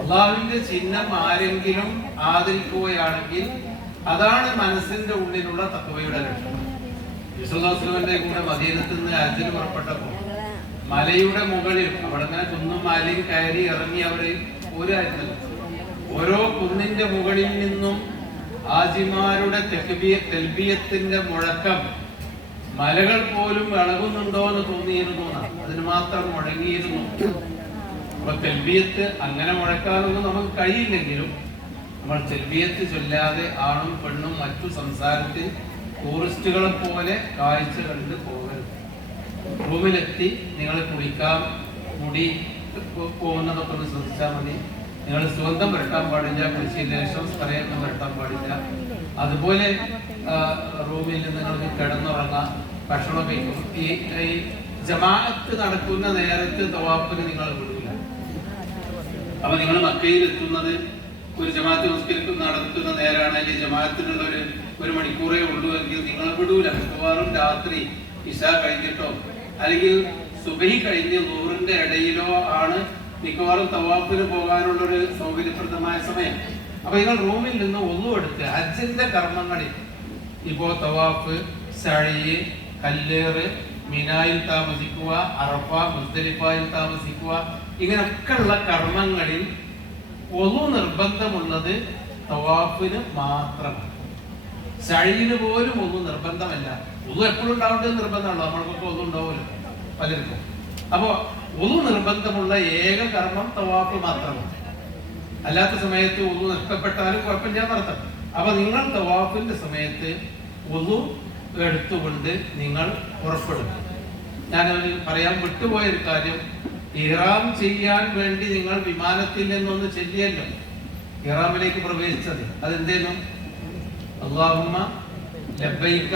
അള്ളാഹുവിന്റെ ചിഹ്നം ആരെങ്കിലും ആദരിക്കുകയാണെങ്കിൽ അതാണ് മനസ്സിന്റെ ഉള്ളിലുള്ള തഖ്വയുടെ ലക്ഷണം. യേശുദാസ്ലുവിന്റെ കൂടെ മദീനത്ത് നിന്ന് ഹജ്ജിന് പുറപ്പെട്ടപ്പോൾ മലയുടെ മുകളിൽ അവിടെ ഇങ്ങനെ കുന്നും മലയും കയറി ഇറങ്ങി അവര് പോരായിരുന്നല്ലോ. ഓരോ കുന്നിന്റെ മുകളിൽ നിന്നും ഹാജിമാരുടെ തെൽബിയത്തിന്റെ മുഴക്കം മലകൾ പോലും ഇളകുന്നുണ്ടോ എന്ന് തോന്നിയിരുന്നു. അതിന് മാത്രം മുഴങ്ങിയിരുന്നു. അപ്പൊ തെൽബിയത്ത് അങ്ങനെ മുഴക്കാനൊന്നും നമുക്ക് കഴിയില്ലെങ്കിലും നമ്മൾ തെൽബിയത്ത് ചൊല്ലാതെ ആണും പെണ്ണും മറ്റു സംസാരത്തിൽ ടൂറിസ്റ്റുകളെ പോലെ കാഴ്ച കണ്ട് പോകരുത്. റൂമിലെത്തി നിങ്ങൾ കുളിക്കാൻ മുടി പോകുന്നതൊക്കെ ഒന്ന് ശ്രദ്ധിച്ചാൽ മതി. നിങ്ങൾ സുഗന്ധം പുരട്ടാൻ പാടില്ല, കുളിച്ചതിന് ശേഷം സ്പ്രേയൊന്നും പുരട്ടാൻ പാടില്ല. അതുപോലെ റൂമിൽ നിങ്ങൾക്ക് കിടന്നുറങ്ങാം, ഭക്ഷണം കഴിക്കും. ഈ ജമാഅത്ത് നടക്കുന്ന നേരത്ത് തവാഫിന് നിങ്ങൾ വിടില്ല. അപ്പൊ നിങ്ങൾ മക്കയിൽ എത്തുന്നത് ഒരു ജമാഅത്ത് നിസ്കരിക്കുന്ന നടത്തുന്ന നേരാണ്, അല്ലെങ്കിൽ ജമാഅത്തിനുള്ള ഒരു മണിക്കൂറേ ഉള്ളൂ എങ്കിൽ നിങ്ങൾ വിടൂല. മിക്കവാറും രാത്രി ഇശാ കഴിഞ്ഞിട്ടോ അല്ലെങ്കിൽ സുബഹി കഴിഞ്ഞ് നൂറിന്റെ ഇടയിലോ ആണ് മിക്കവാറും തവാഫിന് പോകാനുള്ളൊരു സൗകര്യപ്രദമായ സമയം. അപ്പൊ നിങ്ങൾ റൂമിൽ നിന്ന് ഒന്നും എടുത്ത് ഹജ്ജിന്റെ കർമ്മങ്ങളിൽ ഇപ്പോ തവാഫ്, സഅയ്, കല്ലേറ്, മിനായിൽ താമസിക്കുക, അറഫ, മുസ്ദലിഫയിൽ താമസിക്കുക, ഇങ്ങനെയൊക്കെ ഉള്ള കർമ്മങ്ങളിൽ ഒന്നു നിർബന്ധമുള്ളത് തവാഫിന് മാത്രമാണ്. സഅയിന് പോലും ഒന്നും നിർബന്ധമല്ല. ഒന്നും എപ്പോഴും ഉണ്ടാവേണ്ടത് നിർബന്ധമുണ്ടോ? നമ്മൾക്കൊക്കെ ഒന്നും ഉണ്ടാവുമല്ലോ പലർക്കും. അപ്പോ ഒന്നു നിർബന്ധമുള്ള ഏക കർമ്മം തവാഫ് മാത്രമാണ്. അല്ലാത്ത സമയത്ത് ഒന്നു നഷ്ടപ്പെട്ടാലും കുഴപ്പമില്ല എന്നർത്ഥം. അപ്പൊ നിങ്ങൾ തവാഫിന്റെ സമയത്ത് ഒന്നു എടുത്തുകൊണ്ട് നിങ്ങൾ പുറപ്പെടും. ഞാൻ പറയാൻ വിട്ടുപോയ ഒരു കാര്യം, ഇഹ്റാം ചെയ്യാൻ വേണ്ടി നിങ്ങൾ വിമാനത്തിൽ നിന്നൊന്ന് ചെല്ലിയല്ലോ ഇഹ്റാമിലേക്ക് പ്രവേശിച്ചത്. അതെന്തേനു? അല്ലാഹുമ്മ ലബ്ബൈക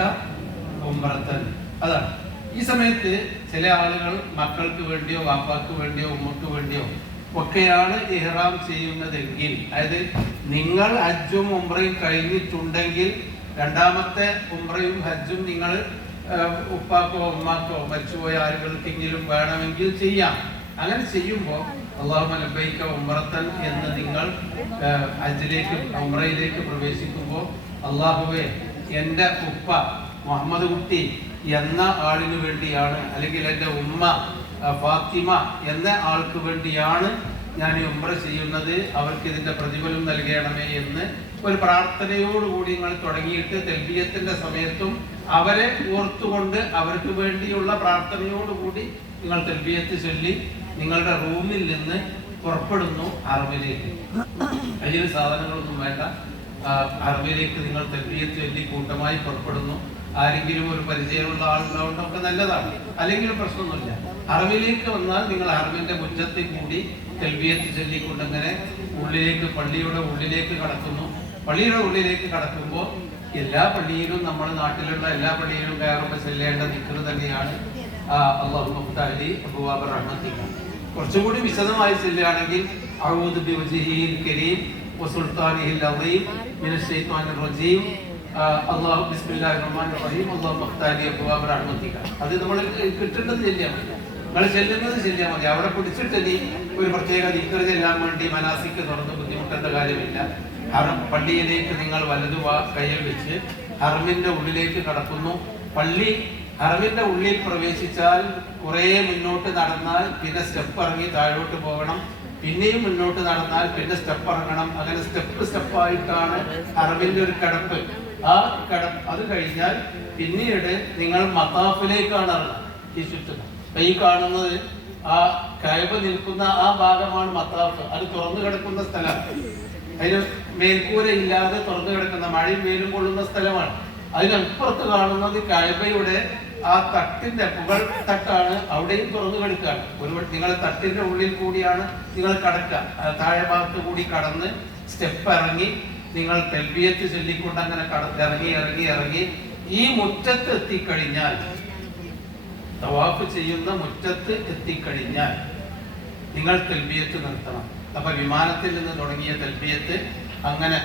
ഉംറത്തൻ. അതാണ്. ഈ സമയത്ത് ചില ആളുകൾ മക്കൾക്ക് വേണ്ടിയോ വാപ്പാക്ക് വേണ്ടിയോ ഉമ്മക്ക് വേണ്ടിയോ ഒക്കെയാണ് ഇഹ്റാം ചെയ്യുന്നതെങ്കിൽ, അതായത് നിങ്ങൾ ഹജ്ജും ഉംറയും കഴിഞ്ഞിട്ടുണ്ടെങ്കിൽ രണ്ടാമത്തെ ഉംറയും ഹജ്ജും നിങ്ങൾ ഉപ്പാക്കോ ഉമ്മാക്കോ മരിച്ചുപോയ ആളുകൾക്കെങ്കിലും വേണമെങ്കിൽ ചെയ്യാം. അങ്ങനെ ചെയ്യുമ്പോൾ അല്ലാഹുമ്മ ലബ്ബൈക ഉംറത്തൻ എന്ന് നിങ്ങൾ ഹജ്ജിലേക്ക് ഉംറയിലേക്ക് പ്രവേശിക്കുമ്പോൾ, അല്ലാഹുവേ എൻ്റെ ഉപ്പ മുഹമ്മദ് കുട്ടി എന്ന ആളിന് വേണ്ടിയാണ്, അല്ലെങ്കിൽ എൻ്റെ ഉമ്മ ഫാത്തിമ എന്ന ആൾക്ക് വേണ്ടിയാണ് ഞാൻ ഈ ഉംറ ചെയ്യുന്നത്, അവർക്ക് ഇതിന്റെ പ്രതിഫലം നൽകണമേ എന്ന് ഒരു പ്രാർത്ഥനയോടുകൂടി നിങ്ങൾ തുടങ്ങിയിട്ട് തൽബിയത്തിന്റെ സമയത്തും അവരെ ഓർത്തുകൊണ്ട് അവർക്ക് വേണ്ടിയുള്ള പ്രാർത്ഥനയോടുകൂടി നിങ്ങൾ തൽബിയത്ത് ചൊല്ലി നിങ്ങളുടെ റൂമിൽ നിന്ന് പുറപ്പെടുന്നു ഹറമിലേക്ക്. അതിന് സാധനങ്ങളൊന്നും വേണ്ട. ഹറമിലേക്ക് നിങ്ങൾ തൽബിയത്ത് ചൊല്ലി കൂട്ടമായി പുറപ്പെടുന്നു. ആരെങ്കിലും ഒരു പരിചയമുള്ള ആളുണ്ടാവുന്നതൊക്കെ നല്ലതാണ്, അല്ലെങ്കിൽ പ്രശ്നമൊന്നുമില്ല. ഹറമിലേക്ക് വന്നാൽ നിങ്ങൾ ഹറമിന്റെ മുറ്റത്തിൽ കൂടി തൽബിയത്ത് ചൊല്ലിക്കൊണ്ട് അങ്ങനെ ഉള്ളിലേക്ക്, പള്ളിയുടെ ഉള്ളിലേക്ക് കടക്കുന്നു. പള്ളിയുടെ ഉള്ളിലേക്ക് കടക്കുമ്പോൾ എല്ലാ പള്ളിയിലും, നമ്മുടെ നാട്ടിലുള്ള എല്ലാ പള്ളിയിലും കയറുമ്പോൾ ചെല്ലേണ്ട ദിക്ർ തന്നെയാണ് അല്ലാഹുമ്മ ഫ്തഹ് ലി അബ്വാബ റഹ്മതിക. കുറച്ചുകൂടി വിശദമായി ചെല്ലുകയാണെങ്കിൽ അഊദു ബിവജ്ഹിഹിൽ കരീം വസുൽത്താനിഹിൽ അളീം മിനശ് ശൈത്വാനിർ റജീം അല്ലാഹു ബിസ്മില്ലാഹിർ റഹ്മാനിർ റഹീം അല്ലാഹുമ്മ ഫ്തഹ് ലി അബ്വാബ റഹ്മതിക. അത് നമ്മൾ കിട്ടുന്നത് ചെല്ലിയാൽ മതി. നിങ്ങൾ ചെല്ലുന്നത് ചെല്ലിയാൽ മതി. അവിടെ പിടിച്ചിട്ട് നീ ഒരു പ്രത്യേക ദിക്ർ ചെല്ലാൻ വേണ്ടി മനാസിക്ക് തുറന്ന് ബുദ്ധിമുട്ടേണ്ട കാര്യമില്ല. പള്ളിയിലേക്ക് നിങ്ങൾ വലതു കയ്യിൽ വെച്ച് ഹറമിന്റെ ഉള്ളിലേക്ക് കടക്കുന്നു. ഹറമിന്റെ ഉള്ളിൽ പ്രവേശിച്ചാൽ കുറെ മുന്നോട്ട് നടന്നാൽ പിന്നെ സ്റ്റെപ്പ് ഇറങ്ങി താഴോട്ട് പോകണം. പിന്നെയും മുന്നോട്ട് നടന്നാൽ പിന്നെ സ്റ്റെപ്പ് ഇറങ്ങണം. അങ്ങനെ സ്റ്റെപ്പായിട്ടാണ് ഹറമിന്റെ ഒരു കടപ്പ്. അത് കഴിഞ്ഞാൽ പിന്നീട് നിങ്ങൾ മതാഫിലേക്കാണ് ഈ ചുറ്റുന്നത്. ഈ കാണുന്നത് ആ കഅബ നിൽക്കുന്ന ആ ഭാഗമാണ് മതാഫ്. അത് തുറന്നു കിടക്കുന്ന സ്ഥലം. അതിന് മേൽക്കൂര ഇല്ലാതെ തുറന്നു കിടക്കുന്ന, മഴയും വെയിലും കൊള്ളുന്ന സ്ഥലമാണ്. അതിനപ്പുറത്ത് കാണുന്നത് കഅബയുടെ ആ തട്ടിന്റെ പുകൾ തട്ടാണ്. അവിടെയും തുറന്നു കിടക്കുകയാണ്. ഒരു നിങ്ങൾ തട്ടിന്റെ ഉള്ളിൽ കൂടിയാണ് നിങ്ങൾ കടക്കുക. താഴെ ഭാഗത്ത് കൂടി കടന്ന് സ്റ്റെപ്പ് ഇറങ്ങി നിങ്ങൾ തൽബിയത്ത് ചൊല്ലിക്കൊണ്ട് അങ്ങനെ ഇറങ്ങി ഈ മുറ്റത്ത് എത്തിക്കഴിഞ്ഞാൽ, തവാഫ് ചെയ്യുന്ന മുറ്റത്ത് എത്തിക്കഴിഞ്ഞാൽ നിങ്ങൾ തൽബിയത്ത് നിർത്തണം. അപ്പൊ വിമാനത്തിൽ നിന്ന് തുടങ്ങിയ തൽബിയത്ത് അങ്ങനെ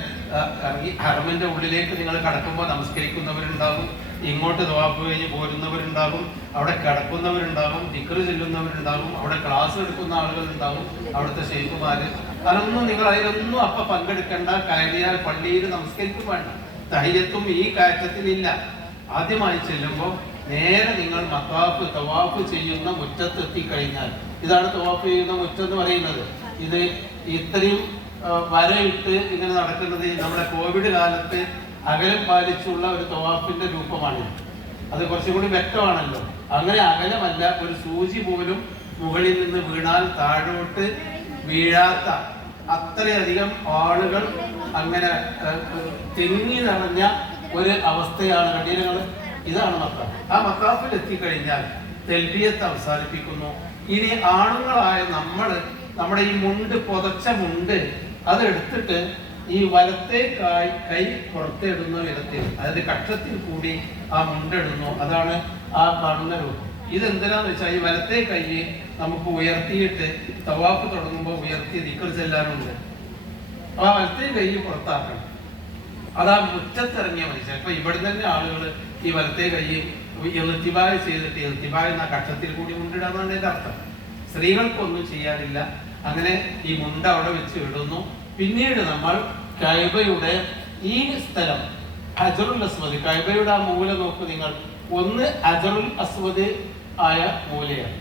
ഇറങ്ങി ഹറമിന്റെ ഉള്ളിലേക്ക് നിങ്ങൾ കടക്കുമ്പോൾ നമസ്കരിക്കുന്നവരുണ്ടാകും, ഇങ്ങോട്ട് തവാഫ് കഴിഞ്ഞ് പോരുന്നവരുണ്ടാകും, അവിടെ കിടക്കുന്നവരുണ്ടാകും, ദിക്ർ ചെല്ലുന്നവരുണ്ടാകും, അവിടെ ക്ലാസ് എടുക്കുന്ന ആളുകൾ ഉണ്ടാകും, അവിടുത്തെ ഷെയ്ഖുമാര് അതൊന്നും നിങ്ങൾ അതിലൊന്നും അപ്പൊ പങ്കെടുക്കേണ്ട. കയറിയാൽ പള്ളിയിൽ നമസ്കരിക്കും വേണ്ട. തഹിയ്യത്തും ഈ കയറ്റത്തിലില്ല. ആദ്യമായി ചെല്ലുമ്പോൾ നേരെ നിങ്ങൾ മത്താഫ് തവാഫ് ചെയ്യുന്ന മുറ്റത്ത് എത്തിക്കഴിഞ്ഞാൽ, ഇതാണ് തവാഫ് ചെയ്യുന്ന മുറ്റം എന്ന് പറയുന്നത്. ഇത് ഇത്രയും വരയിട്ട് ഇങ്ങനെ നടക്കുന്നത് നമ്മുടെ കോവിഡ് കാലത്ത് അകലം പാലിച്ചുള്ള ഒരു തവാഫിന്റെ രൂപമാണ്. അത് കുറച്ചും കൂടി വ്യക്തമാണല്ലോ. അങ്ങനെ അകലമല്ല, ഒരു സൂചി പോലും മുകളിൽ നിന്ന് വീണാൽ താഴോട്ട് വീഴാത്ത അത്രയധികം ആളുകൾ അങ്ങനെ തിങ്ങി നിറഞ്ഞ ഒരു അവസ്ഥയാണ് കണ്ടീനങ്ങൾ. ഇതാണ് മത്താഫ്. ആ മത്താഫിൽ എത്തിക്കഴിഞ്ഞാൽ തെൽബിയത്ത് അവസാനിപ്പിക്കുന്നു. ഇനി ആണുങ്ങളായ നമ്മുടെ ഈ മുണ്ട്, പുതച്ച മുണ്ട്, അതെടുത്തിട്ട് ഈ വലത്തെ കൈ പുറത്തിടുന്ന വിധത്തിൽ, അതായത് കക്ഷത്തിൽ കൂടി ആ മുണ്ടിടുന്നു. അതാണ് ആ കാണുന്ന രൂപം. ഇതെന്തിനാന്ന് വെച്ചാൽ ഈ വലത്തെ കൈ നമുക്ക് ഉയർത്തിയിട്ട് തവാഫ് തുടങ്ങുമ്പോൾ ഉയർത്തി ദിക്ർ ചെല്ലാനുണ്ട്. ആ വലത്തെ കൈ പുറത്താക്കണം. അതാ മുറ്റത്തിറങ്ങിയ മനുഷ്യൻ. ഇപ്പൊ ഇവിടെ തന്നെ ആളുകൾ ഈ വലത്തെ കൈ ഇൽത്തിബായ് ചെയ്തിട്ട്, ഇൽത്തിബായ് എന്ന കക്ഷത്തിൽ കൂടി മുണ്ടിടാന്നാണ് എന്റെ അർത്ഥം. സ്ത്രീകൾക്കൊന്നും ചെയ്യാനില്ല. അങ്ങനെ ഈ മുണ്ട അവിടെ വെച്ച് ഇടുന്നു. പിന്നീട് നമ്മൾ കഅബയുടെ ഈ സ്ഥലം, ഹജറുൽ അസ്വദ്, കഅബയുടെ ആ മൂല നോക്കൂ നിങ്ങൾ. ഒന്ന് ഹജറുൽ അസ്വദ് ആയ മൂലയാണ്.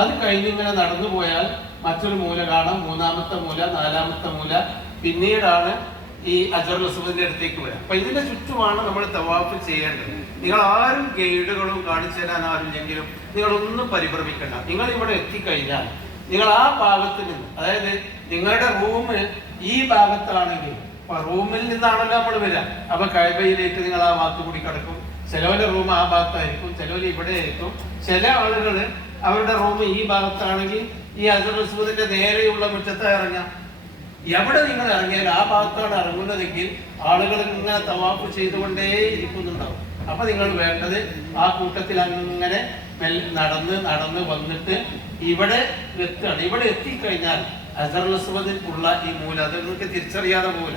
അത് കഴിഞ്ഞിങ്ങനെ നടന്നു പോയാൽ മറ്റൊരു മൂല കാണാം, മൂന്നാമത്തെ മൂല, നാലാമത്തെ മൂല. പിന്നീടാണ് ഈ ഹജറുൽ അസ്വദിന്റെ അടുത്തേക്ക് വരാം. അപ്പൊ ഇതിന്റെ ചുറ്റുമാണ് നമ്മൾ തവാഫ് ചെയ്യേണ്ടത്. നിങ്ങൾ ആരും ഗൈഡുകളും കാണിച്ചു തരാൻ ആരുമില്ലെങ്കിലും നിങ്ങളൊന്നും പരിഭ്രമിക്കണ്ട. നിങ്ങൾ ഇവിടെ എത്തിക്കഴിഞ്ഞാൽ നിങ്ങൾ ആ ഭാഗത്ത് നിന്ന്, അതായത് നിങ്ങളുടെ റൂം ഈ ഭാഗത്താണെങ്കിൽ റൂമിൽ നിന്നാണല്ലോ നമ്മൾ വരിക. അപ്പൊ കഅബയിലേക്ക് നിങ്ങൾ ആ ഭാഗത്ത് കൂടി കിടക്കും. ചിലവരുടെ റൂം ആ ഭാഗത്തായിരിക്കും, ചിലവർ ഇവിടെ ആയിരിക്കും. ചില ആളുകൾ അവരുടെ റൂം ഈ ഭാഗത്താണെങ്കിൽ ഈ ഹജറുൽ അസ്വദിന്റെ നേരെയുള്ള മുറ്റത്ത് ഇറങ്ങാം. എവിടെ നിങ്ങൾ ഇറങ്ങിയാൽ ആ ഭാഗത്താണ് ഇറങ്ങുന്നതെങ്കിൽ ആളുകൾ ഇങ്ങനെ തവാഫ് ചെയ്തുകൊണ്ടേ ഇരിക്കുന്നുണ്ടാവും. അപ്പൊ നിങ്ങൾ വേണ്ടത് ആ കൂട്ടത്തിൽ അങ്ങനെ നടന്ന് വന്നിട്ട് ഇവിടെ എത്തുകയാണ്. ഇവിടെ എത്തിക്കഴിഞ്ഞാൽ ഹജറുൽ അസ്വദിലുള്ള ഈ മൂല, അത് നിങ്ങൾക്ക് തിരിച്ചറിയാതെ മൂല.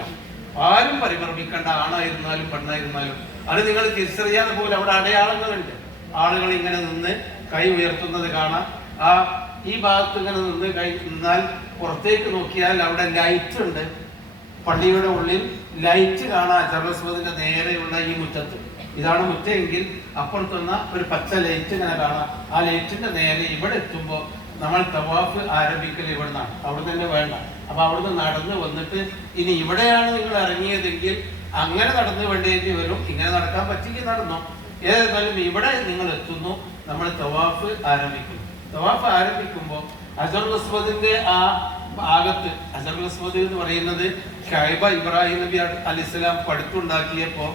ആരും പരിഭ്രമിക്കേണ്ട. ആണായിരുന്നാലും പെണ്ണായിരുന്നാലും അത് നിങ്ങൾ തിരിച്ചറിയാതെ പോലെ അവിടെ അടയാളങ്ങളുണ്ട്. ആളുകൾ ഇങ്ങനെ നിന്ന് കൈ ഉയർത്തുന്നത് കാണാം. ഈ ഭാഗത്ത് ഇങ്ങനെ നിന്ന് നിന്നാൽ പുറത്തേക്ക് നോക്കിയാൽ അവിടെ ലൈറ്റ് ഉണ്ട്. പള്ളിയുടെ ഉള്ളിൽ ലൈറ്റ് കാണാം. ഹജറുൽ അസ്വദിന്റെ നേരെയുള്ള ഈ മുറ്റത്ത്, ഇതാണ് മുറ്റമെങ്കിൽ അപ്പുറത്തുന്ന ഒരു പച്ച ലൈറ്റ് ഇങ്ങനെ കാണാം. ആ ലൈറ്റിന്റെ നേരെ ഇവിടെ എത്തുമ്പോൾ നമ്മൾ തവാഫ് ആരംഭിക്കൽ ഇവിടെ നിന്നാണ്. അവിടെ തന്നെ വേണ്ട. അപ്പൊ അവിടുന്ന് നടന്ന് വന്നിട്ട് ഇനി ഇവിടെയാണ് നിങ്ങൾ ഇറങ്ങിയതെങ്കിൽ അങ്ങനെ നടന്നു വേണ്ടേണ്ടി വരും. ഇങ്ങനെ നടക്കാൻ പറ്റിയെങ്കിൽ നടന്നോ. ഏതായാലും ഇവിടെ നിങ്ങൾ എത്തുന്നു, നമ്മൾ തവാഫ് ആരംഭിക്കുന്നു. തവാഫ് ആരംഭിക്കുമ്പോൾ ഹജറുൽ അസ്വദിന്റെ ആ ഭാഗത്ത്, ഹജറുൽ അസ്വദ് എന്ന് പറയുന്നത് കഅബ ഇബ്രാഹിം നബി അലൈഹിസ്സലാം പടുത്തുണ്ടാക്കിയപ്പോ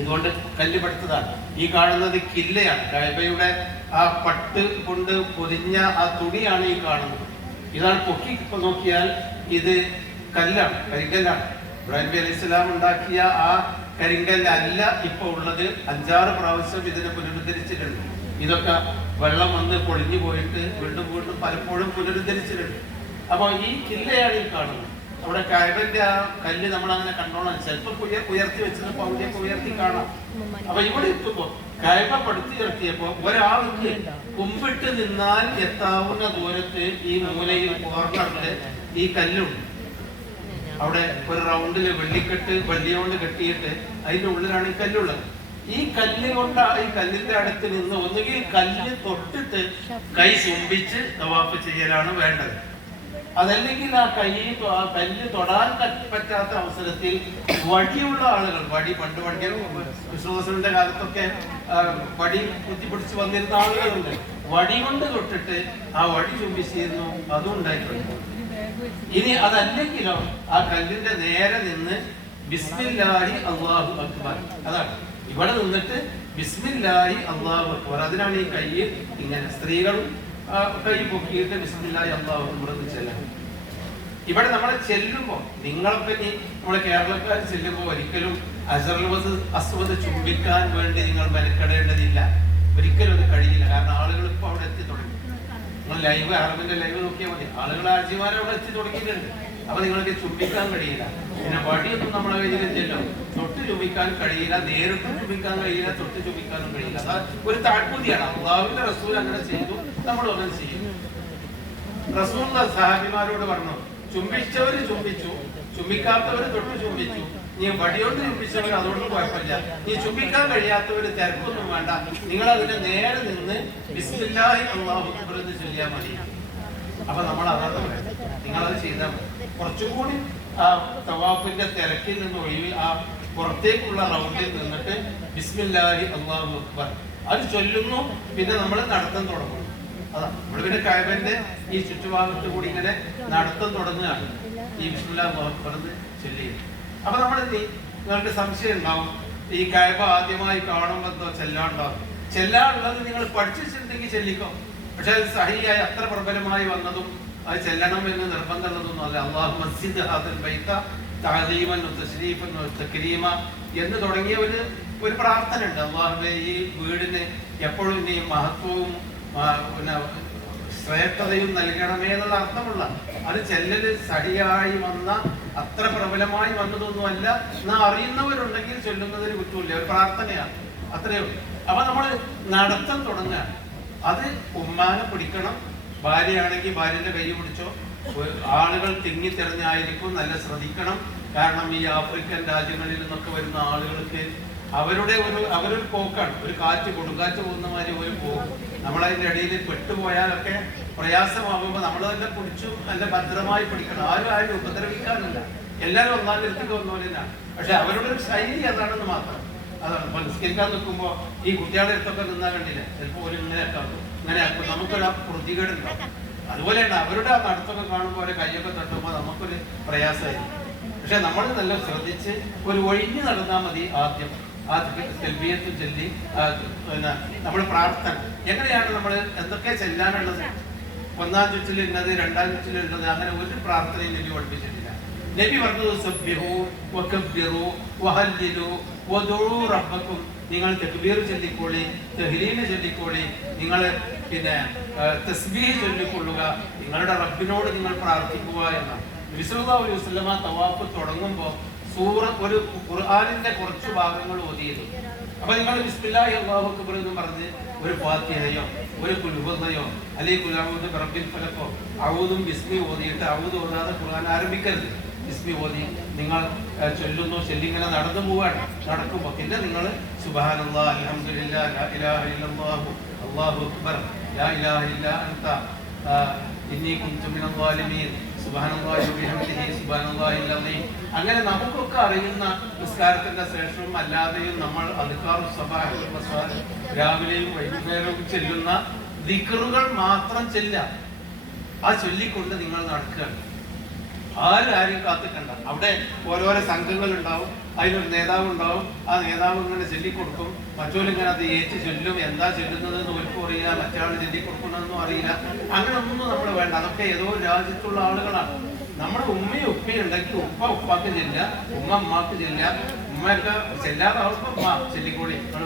ഇതുകൊണ്ട് കല്ല് പടുത്തതാണ്. ഈ കാണുന്നത് കില്ലയാണ്. കഅബയുടെ ആ പട്ട് കൊണ്ട് പൊതിഞ്ഞ ആ തുണിയാണ് ഈ കാണുന്നത്. ഇതാണ് പൊക്കി നോക്കിയാൽ ഇത് കല്ലാണ്, കരിങ്കല്ലാണ്. ഇബ്രാഹിം നബി അലൈഹിസ്സലാം ഉണ്ടാക്കിയ ആ കരിങ്കല്ലല്ല ഇപ്പൊ ഉള്ളത്. 5-6 പ്രാവശ്യം ഇതിനെ പുനരുദ്ധരിച്ചിട്ടുണ്ട്. ഇതൊക്കെ വെള്ളം വന്ന് പൊളിഞ്ഞു പോയിട്ട് വീണ്ടും പലപ്പോഴും പുനരുദ്ധരിച്ചിട്ടുണ്ട്. അപ്പൊ ഈ കില്ലയാണ് ഈ കാണുന്നത്. അവിടെ കഅബന്റെ ആ കല്ല് നമ്മൾ അങ്ങനെ കണ്ടോളാം. ചിലപ്പോൾ ഉയർത്തി വെച്ചത് പൗതിയൊക്കെ ഉയർത്തി കാണാം. അപ്പൊ ഇവിടെ എത്തുമ്പോ കഅബ പടുത്തുയർത്തിയപ്പോ ഒരാൾക്ക് കുമ്പിട്ട് നിന്നാൽ എത്താവുന്ന ദൂരത്ത് ഈ മൂലയിൽ കോർണറില് ഈ കല്ലുണ്ട്. അവിടെ ഒരു റൗണ്ടില് വെള്ളിയോണ്ട് കെട്ടിയിട്ട് അതിന്റെ ഉള്ളിലാണ് ഈ കല്ലുള്ളത്. ഈ കല്ല് കൊണ്ട് ഈ കല്ലിന്റെ അടുത്ത് നിന്ന് ഒന്നുകിൽ കല്ല് തൊട്ടിട്ട് കൈ ചുംബിച്ച് തവാഫ് ചെയ്യലാണ് വേണ്ടത്. അതല്ലെങ്കിൽ ആ കല്ല് തൊടാൻ പറ്റാത്ത അവസരത്തിൽ വടിയുള്ള ആളുകൾ, പണ്ട് വിശ്വാസത്തിന്റെ കാലത്തൊക്കെ വടി കുത്തിപ്പിടിച്ച് വന്നിരുന്ന ആളുകളുണ്ട്. വടി കൊണ്ട് തൊട്ടിട്ട് ആ വടി ചുംബിച്ചിരുന്നു, അതും ഉണ്ടായിട്ടുണ്ട്. ഇനി അതല്ലെങ്കിലോ ആ കല്ലിന്റെ നേരെ നിന്ന് ബിസ്മില്ലാഹി അല്ലാഹു അക്ബർ, അതാണ് ഇവിടെ നിന്നിട്ട് ബിസ്മില്ലാഹി അല്ലാഹു അക്ബർ. അതിനാണ് ഈ കൈ ഇങ്ങനെ സ്ത്രീകളും കൈ പൊക്കിയിട്ട് ബിസ്മില്ലാഹി അല്ലാഹു അക്ബർ എന്ന് ചെല്ലാം. ഇവിടെ നമ്മളെ ചെല്ലുമ്പോ, നിങ്ങളൊക്കെ നമ്മളെ കേരളക്കാർ ചെല്ലുമ്പോ ഒരിക്കലും ഹജറുൽ അസ്വദ് ചുംബിക്കാൻ വേണ്ടി നിങ്ങൾ മെനക്കെടേണ്ടതില്ല. ഒരിക്കലും അത് കഴിയില്ല. കാരണം ആളുകൾ ഇപ്പൊ അവിടെ എത്തി തുടങ്ങി. നിങ്ങൾ ലൈവ്, അറബിന്റെ ലൈവ് നോക്കിയാൽ മതി. ആളുകൾ ആജിമാരെ അവിടെ എത്തി തുടങ്ങിയിട്ടുണ്ട്. അപ്പൊ നിങ്ങൾക്ക് ചുംബിക്കാൻ കഴിയില്ല. പിന്നെ വടിയൊന്നും നമ്മളെ കയ്യിലില്ലല്ലോ. തൊട്ട് ചുംബിക്കാൻ കഴിയില്ല, നേരിട്ട് ചുംബിക്കാൻ കഴിയില്ല, തൊട്ട് ചുംബിക്കാനും കഴിയില്ല. അത് ഒരു താഴ്പൂതിയാണ്. അല്ലാഹുവിന്റെ റസൂൽ അങ്ങനെ ചെയ്തു, നമ്മൾ അങ്ങനെ ചെയ്യും. റസൂൽ സഹാബിമാരോട് പറഞ്ഞു, ചുംബിച്ചവര് ചുംബിച്ചു, ചുംബിക്കാത്തവര് തൊട്ട് ചുംബിച്ചു. നീ വടിയോണ്ട് ചുംബിച്ചവർ അതുകൊണ്ട് കുഴപ്പമില്ല. നീ ചുംബിക്കാൻ കഴിയാത്തവര് തിരക്കൊന്നും വേണ്ട, നിങ്ങൾ അതിന് നേരെ നിന്ന് ബിസ്മില്ലാഹി അല്ലാഹു അക്ബർ എന്ന് ചൊല്ലിയാൽ മതി. അപ്പൊ നമ്മൾ അതാണ് പറയുന്നത്, നിങ്ങളത് ചെയ്താൽ മതി. കുറച്ചും കൂടി ആ തവാഫിന്റെ തിരക്കിൽ നിന്ന് ഒഴിവ് ആ പുറത്തേക്കുള്ള റൗണ്ടിൽ നിന്നിട്ട് ബിസ്മില്ലാഹി അല്ലാഹു അക്ബർ അത് ചൊല്ലുന്നു. പിന്നെ നമ്മൾ നടത്തം തുടങ്ങുന്നു. അതാ നമ്മൾ പിന്നെ കഅബന്റെ ഈ ചുറ്റുഭാഗത്ത് കൂടി ഇങ്ങനെ നടത്തം തുടങ്ങുകയാണ് ഈ ബിസ്മില്ലാഹി അല്ലാഹു അക്ബർ എന്ന് ചൊല്ലിയത്. അപ്പൊ നമ്മൾ നിങ്ങൾക്ക് സംശയം ഉണ്ടാവും, ഈ കഅബ ആദ്യമായി കാണുമ്പോൾ എന്തോ ചെല്ലാണ്ടാവും. ചെല്ലാനുള്ളത് നിങ്ങൾ പഠിച്ചിട്ടുണ്ടെങ്കിൽ ചെല്ലിക്കോ. പക്ഷെ അത് സഹിയായി അത്ര പ്രബലമായി വന്നതും അത് ചെല്ലണം എന്ന് നിർബന്ധമുള്ളതൊന്നും അല്ല. അല്ലാഹു മസ്ജിദ് ഹാദൽ ബൈത തഅദീമൻ വതശ്രീഫൻ വതക്രീമ എന്ന് തുടങ്ങിയ ഒരു പ്രാർത്ഥന ഉണ്ട്. അല്ലാഹുവേ, ഈ വീടിന് എപ്പോഴും നീ മഹത്വവും പിന്നെ ശ്രേഷ്ഠതയും നൽകണമേ എന്നുള്ള അർത്ഥമുള്ള അത് ചെല്ലല് സഹിയായി വന്ന അത്ര പ്രബലമായി വന്നതൊന്നും അല്ല. എന്നാ അറിയുന്നവരുണ്ടെങ്കിൽ ചൊല്ലുന്നതിന് കുറ്റമില്ല, ഒരു പ്രാർത്ഥനയാണ്, അത്രയേ ഉള്ളൂ. അപ്പൊ നമ്മൾ നടത്തം തുടങ്ങുക. അത് ഉമ്മാനെ പിടിക്കണം, ഭാര്യയാണെങ്കിൽ ഭാര്യന്റെ കൈ പിടിച്ചോ. ആളുകൾ തിങ്ങിത്തെറിഞ്ഞായിരിക്കും, നല്ല ശ്രദ്ധിക്കണം. കാരണം ഈ ആഫ്രിക്കൻ രാജ്യങ്ങളിൽ നിന്നൊക്കെ വരുന്ന ആളുകൾക്ക് അവരൊരു പോക്കാണ്, ഒരു കാറ്റ് കൊടുങ്കാറ്റ് പോകുന്ന മാതിരി ഒരു പോക്ക്. നമ്മളതിന്റെ ഇടയിൽ പെട്ടുപോയാലൊക്കെ പ്രയാസമാകുമ്പോൾ നമ്മൾ തന്നെ പിടിച്ചു നല്ല ഭദ്രമായി പിടിക്കണം. ആരും ഉപദ്രവിക്കാനില്ല, എല്ലാവരും ഒന്നാം തരത്തേക്ക് വന്നോലിനാണ്. പക്ഷെ അവരുടെ ഒരു ശൈലി അതാണെന്ന് മാത്രം. അതാണ് നിസ്കരിക്കാൻ നിൽക്കുമ്പോൾ ഈ കുട്ടികളുടെ അടുത്തൊക്കെ നിന്നാൽ കണ്ടില്ല, ചിലപ്പോൾ ഒരു ഇങ്ങനെയൊക്കെ ആക്കും, ഇങ്ങനെ ആക്കും, നമുക്കൊരു പ്രതികേടുണ്ടാവും. അതുപോലെയാണ് അവരുടെ ആ നടത്തൊക്കെ കാണുമ്പോൾ അവരെ കൈയൊക്കെ തട്ടുമ്പോൾ നമുക്കൊരു പ്രയാസമായിരിക്കും. പക്ഷെ നമ്മൾ നല്ല ശ്രദ്ധിച്ച് ഒരു ഒഴിഞ്ഞു നടന്നാൽ മതി. ആദ്യം തെൽബിയത്ത് ചൊല്ലി പിന്നെ നമ്മൾ പ്രാർത്ഥന എങ്ങനെയാണ്, നമ്മൾ എന്തൊക്കെ ചെല്ലാനുള്ളത്, ഒന്നാം ചുറ്റിൽ ഇന്നത്, രണ്ടാം ചുറ്റിൽ ഉള്ളത്, അങ്ങനെ ഒരു പ്രാർത്ഥനയും നബി പഠിപ്പിച്ചിട്ടില്ല. നബി പറഞ്ഞത് സബ്ബിഹു വകബ്ബിറു വഹല്ലിലു വദഉ റബ്ബക്കും, നിങ്ങൾ തക്ബീർ ചൊല്ലിക്കോളി, തഹ്ലീൽ ചൊല്ലിക്കോളി, നിങ്ങൾ പിന്നെ തസ്ബീഹ് ചൊല്ലിക്കൊള്ളുക, നിങ്ങളുടെ റബ്ബിനോട് നിങ്ങൾ പ്രാർത്ഥിക്കുക എന്നാണ്. നബി സല്ലല്ലാഹു അലൈഹി വസല്ലമ തവാഫ് തുടങ്ങുമ്പോൾ ഒരു ഖുർആനിന്റെ കുറച്ച് ഭാഗങ്ങൾ ഓതിയത്. അപ്പൊ നിങ്ങൾ ബിസ്മില്ലാഹി അല്ലാഹു അക്ബർ എന്ന് പറഞ്ഞ് ഒരു ഫാത്തിഹയോ ഒരു ഖുൽ ഹുവല്ലയോ അല്ലെങ്കിൽ ഖുൽ അഊദു ബിറബ്ബിൽ ഫലഖോ ഔദും ബിസ്മി ഓതിയിട്ട് ഔദു ഓതാതെ ഖുർആൻ ആരംഭിക്കരുത്. ബിസ്മി ഓതി നിങ്ങൾ ചൊല്ലുന്നു, ചൊല്ലിങ്ങനെ നടന്നു പോവാണ്. നടക്കുമ്പോൾ പിന്നെ നിങ്ങൾ സുബ്ഹാനല്ലാഹ് അൽഹംദുലില്ലാഹ് ലാ ഇലാഹ ഇല്ലല്ലാഹു അല്ലാഹു അക്ബർ ലാ ഇലാഹ ഇല്ലാ അൻത ഇന്നി കുൻതു മിനൽ ളാലിമീൻ സുബ്ഹാനല്ലാഹി വബിഹംദിഹി സുബ്ഹാനല്ലാഹിൽ അസീം. അങ്ങനെ നമുക്കൊക്കെ അറിയുന്ന നിസ്കാരത്തിന്റെ ശേഷവും അല്ലാതെയും നമ്മൾ അദ്കാറു സബാഹ് വൽ മസാ രാവിലെയും വൈകുന്നേരവും ചെല്ലുന്ന ദിക്റുകൾ മാത്രം ചെല്ലുക. ആ ചൊല്ലിക്കൊണ്ട് നിങ്ങൾ നടക്കുകയാണ്. ആരും കാത്തിക്കണ്ട. അവിടെ ഓരോരോ സംഘങ്ങൾ ഉണ്ടാവും, അതിനൊരു നേതാവ് ഉണ്ടാവും. ആ നേതാവ് ഇങ്ങനെ ചൊല്ലിക്കൊടുക്കും, മറ്റോരിങ്ങനെ അത് ഏറ്റ് ചൊല്ലും. എന്താ ചൊല്ലുന്നതെന്ന് ഒരിക്കും അറിയില്ല, മറ്റയാൾ ചൊല്ലിക്കൊടുക്കുന്നതെന്നും അറിയില്ല. അങ്ങനെ ഒന്നും നമ്മൾ വേണ്ട. അതൊക്കെ ഏതോ രാജ്യത്തുള്ള ആളുകളാണ്. നമ്മുടെ ഉമ്മയും ഉപ്പയും ഉണ്ടെങ്കിൽ ഉപ്പാക്ക് ചെല്ലുക, ഉമ്മാക്ക് ചെല്ലുക. ഉമ്മയൊക്കെ ചെല്ലാതെ അവർക്ക് ഉമ്മ ചൊല്ലിക്കോളി, നിങ്ങൾ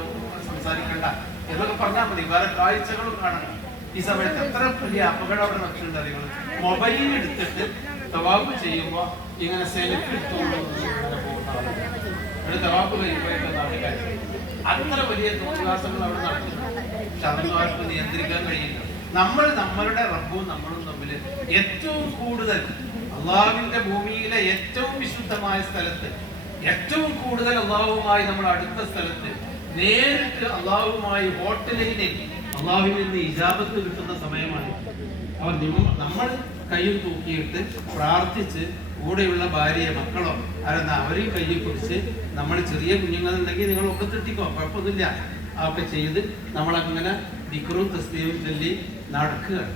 സംസാരിക്കണ്ട എന്നൊക്കെ പറഞ്ഞാൽ മതി. വേറെ കാഴ്ചകളും കാണണം. ഈ സമയത്ത് എത്ര വലിയ അപകടം അവിടെ നടക്കുന്നുണ്ട് അറിയുകൾ. മൊബൈൽ എടുത്തിട്ട് തവാഫ് ചെയ്യുമ്പോ ഇങ്ങനെ സെൽഫി എടുത്തുകൊണ്ട് തവാഫ് കഴിയുമ്പോഴേക്കും അത്ര വലിയ തോന്നിവാസങ്ങൾ അവിടെ നടക്കുന്നു. പക്ഷെ അതൊന്നും ആർക്കും നിയന്ത്രിക്കാൻ കഴിയില്ല. നമ്മളുടെ റബ്ബും നമ്മളും തമ്മിൽ ഏറ്റവും കൂടുതൽ അള്ളാഹുവിന്റെ ഭൂമിയിലെ ഏറ്റവും വിശുദ്ധമായ സ്ഥലത്ത്, ഏറ്റവും കൂടുതൽ അള്ളാഹുവുമായി നമ്മൾ അടുത്ത സ്ഥലത്ത് നേരിട്ട് അള്ളാഹുവുമായി ഹോട്ടലിൽ അള്ളാഹുവിൽ നിന്ന് ഇജാബത്ത് കിട്ടുന്ന സമയമാണ്. നമ്മൾ കയ്യിൽ തൂക്കിയിട്ട് പ്രാർത്ഥിച്ച് കൂടെയുള്ള ഭാര്യയെ മക്കളോ ആരെന്നാ അവരെയും കയ്യിൽ പിടിച്ച്, നമ്മൾ ചെറിയ കുഞ്ഞുങ്ങളുണ്ടെങ്കിൽ നിങ്ങൾ ഒക്കെ തെറ്റിക്കോ, കുഴപ്പമൊന്നുമില്ല, അതൊക്കെ ചെയ്ത് നമ്മളങ്ങനെ ദിക്റും തസ്ബീഹും ചൊല്ലി നടക്കുകയാണ്.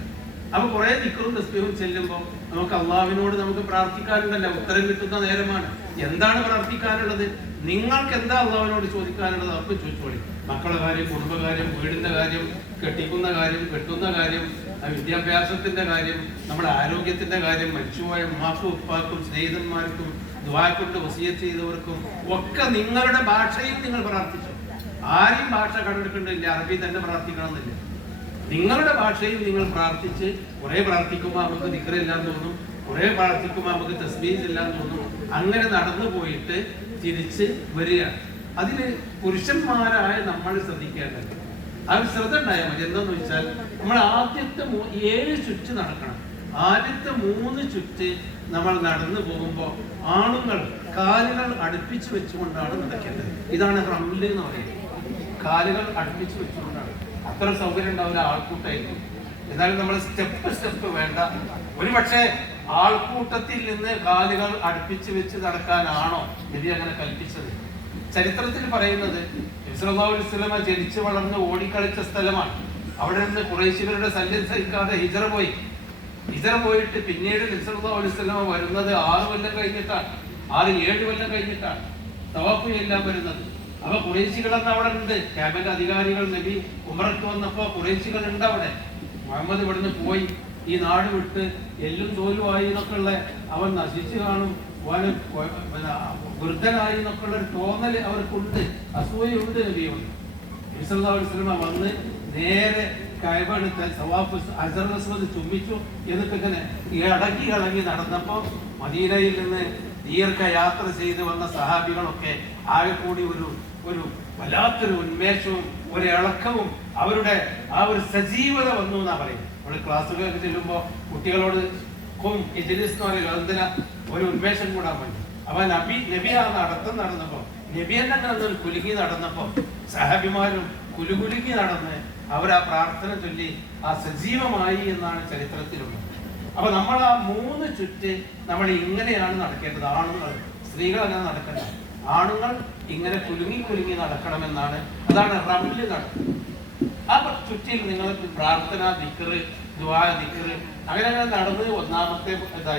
അപ്പൊ കുറെ ദിക്റും തസ്ബീഹും ചെല്ലുമ്പോൾ നമുക്ക് അള്ളാഹുവിനോട് നമുക്ക് പ്രാർത്ഥിക്കാനുണ്ടല്ലോ, ഉത്തരം കിട്ടുന്ന നേരമാണ്. എന്താണ് പ്രാർത്ഥിക്കാനുള്ളത്? നിങ്ങൾക്ക് എന്താ അള്ളാഹുവിനോട് ചോദിക്കാനുള്ളത് അവർക്ക് ചോദിച്ചോളി. മക്കളുടെ കാര്യം, കുടുംബകാര്യം, വീടിന്റെ കാര്യം, കെട്ടിക്കുന്ന കാര്യം, കെട്ടുന്ന കാര്യം, വിദ്യാഭ്യാസത്തിന്റെ കാര്യം, നമ്മുടെ ആരോഗ്യത്തിന്റെ കാര്യം, മരിച്ചുപോയ ഉമ്മാക്കും ഉപ്പാക്കും സ്നേഹിതന്മാർക്കും ദുആ കൊണ്ട് വസിയത്ത് ചെയ്തവർക്കും ഒക്കെ നിങ്ങളുടെ ഭാഷയിൽ നിങ്ങൾ പ്രാർത്ഥിച്ചു. ആരും ഭാഷ കണ്ടെടുക്കേണ്ടില്ല, അറബി തന്നെ പ്രാർത്ഥിക്കണമെന്നില്ല. നിങ്ങളുടെ ഭാഷയിൽ നിങ്ങൾ പ്രാർത്ഥിച്ച് കുറെ പ്രാർത്ഥിക്കുമ്പോൾ നമുക്ക് ദിക്റെല്ലാം തോന്നും, കുറെ പ്രാർത്ഥിക്കുമ്പോൾ നമുക്ക് തസ്ബീഹ് എല്ലാം തോന്നും. അങ്ങനെ നടന്നു പോയിട്ട് തിരിച്ച് വരിക. അതില് പുരുഷന്മാരായ നമ്മൾ ശ്രദ്ധിക്കേണ്ടത് ആ ശ്രദ്ധ ഉണ്ടായാൽ മതി. എന്താന്ന് വെച്ചാൽ നമ്മൾ ആദ്യത്തെ 7 ചുറ്റ് നടക്കണം. ആദ്യത്തെ 3 ചുറ്റ് നമ്മൾ നടന്നു പോകുമ്പോൾ ആണുങ്ങൾ കാലുകൾ അടുപ്പിച്ച് വെച്ചുകൊണ്ടാണ് നടക്കേണ്ടത്. ഇതാണ് റംല് എന്ന് പറയുന്നത്. കാലുകൾ അടുപ്പിച്ച് വെച്ചുകൊണ്ടാണ്. അത്ര സൗകര്യം ഉണ്ടാവില്ല, ആൾക്കൂട്ടായിരിക്കും. എന്നാലും നമ്മൾ സ്റ്റെപ്പ് വേണ്ട. ഒരു പക്ഷേ ആൾക്കൂട്ടത്തിൽ നിന്ന് കാലുകൾ അടുപ്പിച്ച് വെച്ച് നടക്കാനാണോ നബി അങ്ങനെ കൽപ്പിച്ചത്? ചരിത്രത്തിൽ പറയുന്നത് സല്ലല്ലാഹു അലൈഹി വസല്ലമ ജനിച്ചു വളർന്ന് ഓടിക്കളിച്ച സ്ഥലമാണ്. അവിടെ നിന്ന് ഖുറൈശികളുടെ ശല്യം സഹിക്കാതെ ഹിജറ പോയിട്ട് പിന്നീട് സല്ലല്ലാഹു അലൈഹി വസല്ലമ വരുന്നത് 6 കൊല്ലം കഴിഞ്ഞിട്ടാണ്, 6-7 കൊല്ലം കഴിഞ്ഞിട്ടാണ് തവാഫ് എല്ലാം വരുന്നത്. അപ്പൊ ഖുറൈശികളെന്ന് അവിടെ ഉണ്ട്. ക്യാബിന്റെ അധികാരികൾ നബി ഉംറക്ക് വന്നപ്പോ ഖുറൈശികൾ ഉണ്ട് അവിടെ. മുഹമ്മദ് ഇവിടുന്ന് പോയി ഈ നാട് വിട്ട് എല്ലും തോലുമായി എന്നൊക്കെയുള്ള അവൻ നശിച്ചു കാണും, വൃദ്ധനായി എന്നൊക്കെയുള്ള ഒരു തോന്നൽ അവർക്കുണ്ട്, അസൂയുണ്ട്. നബിയുണ്ട്. സല്ലല്ലാഹു അലൈഹി വസല്ലമ വന്ന് നേരെ കഅബ എടുത്ത് സവാഫ് ഹജറുൽ അസ്വദ് ചുംബിച്ചു. എന്നിട്ട് ഇങ്ങനെ ഇളകി നടന്നപ്പോ മദീനയിൽ നിന്ന് ദീർഘയാത്ര ചെയ്ത് വന്ന സഹാബികളൊക്കെ ആകെ കൂടി ഒരു വല്ലാത്തൊരു ഉന്മേഷവും ഒരു ഇളക്കവും അവരുടെ ആ ഒരു സജീവത വന്നു എന്നാ പറയും. നമ്മൾ ക്ലാസ്സുകളൊക്കെ ചെല്ലുമ്പോൾ കുട്ടികളോട് എന്തിനാ ഒരു ഉന്മേഷം കൂടാൻ വേണ്ടി. അപ്പൊ നബി ആ നടന്നപ്പോ നബി തന്നെ കുലുങ്ങി നടന്നപ്പോ സഹാബിമാരും കുലുകുലുങ്ങി നടന്ന് അവർ ആ പ്രാർത്ഥന ചൊല്ലി ആ സജീവമായി എന്നാണ് ചരിത്രത്തിലുള്ളത്. അപ്പൊ നമ്മൾ ആ 3 ചുറ്റ് നമ്മൾ ഇങ്ങനെയാണ് നടക്കേണ്ടത്. ആണുങ്ങൾ, സ്ത്രീകൾ അങ്ങനെ നടക്കണ്ട. ആണുങ്ങൾ ഇങ്ങനെ കുലുങ്ങി നടക്കണമെന്നാണ്. അതാണ് റംല് നടക്കുന്നത്. ആ ചുറ്റിൽ നിങ്ങൾ പ്രാർത്ഥന, ദിക്ർ, ദുആ, ദിക്ർ അങ്ങനെ നടന്ന് ഒന്നാമത്തെ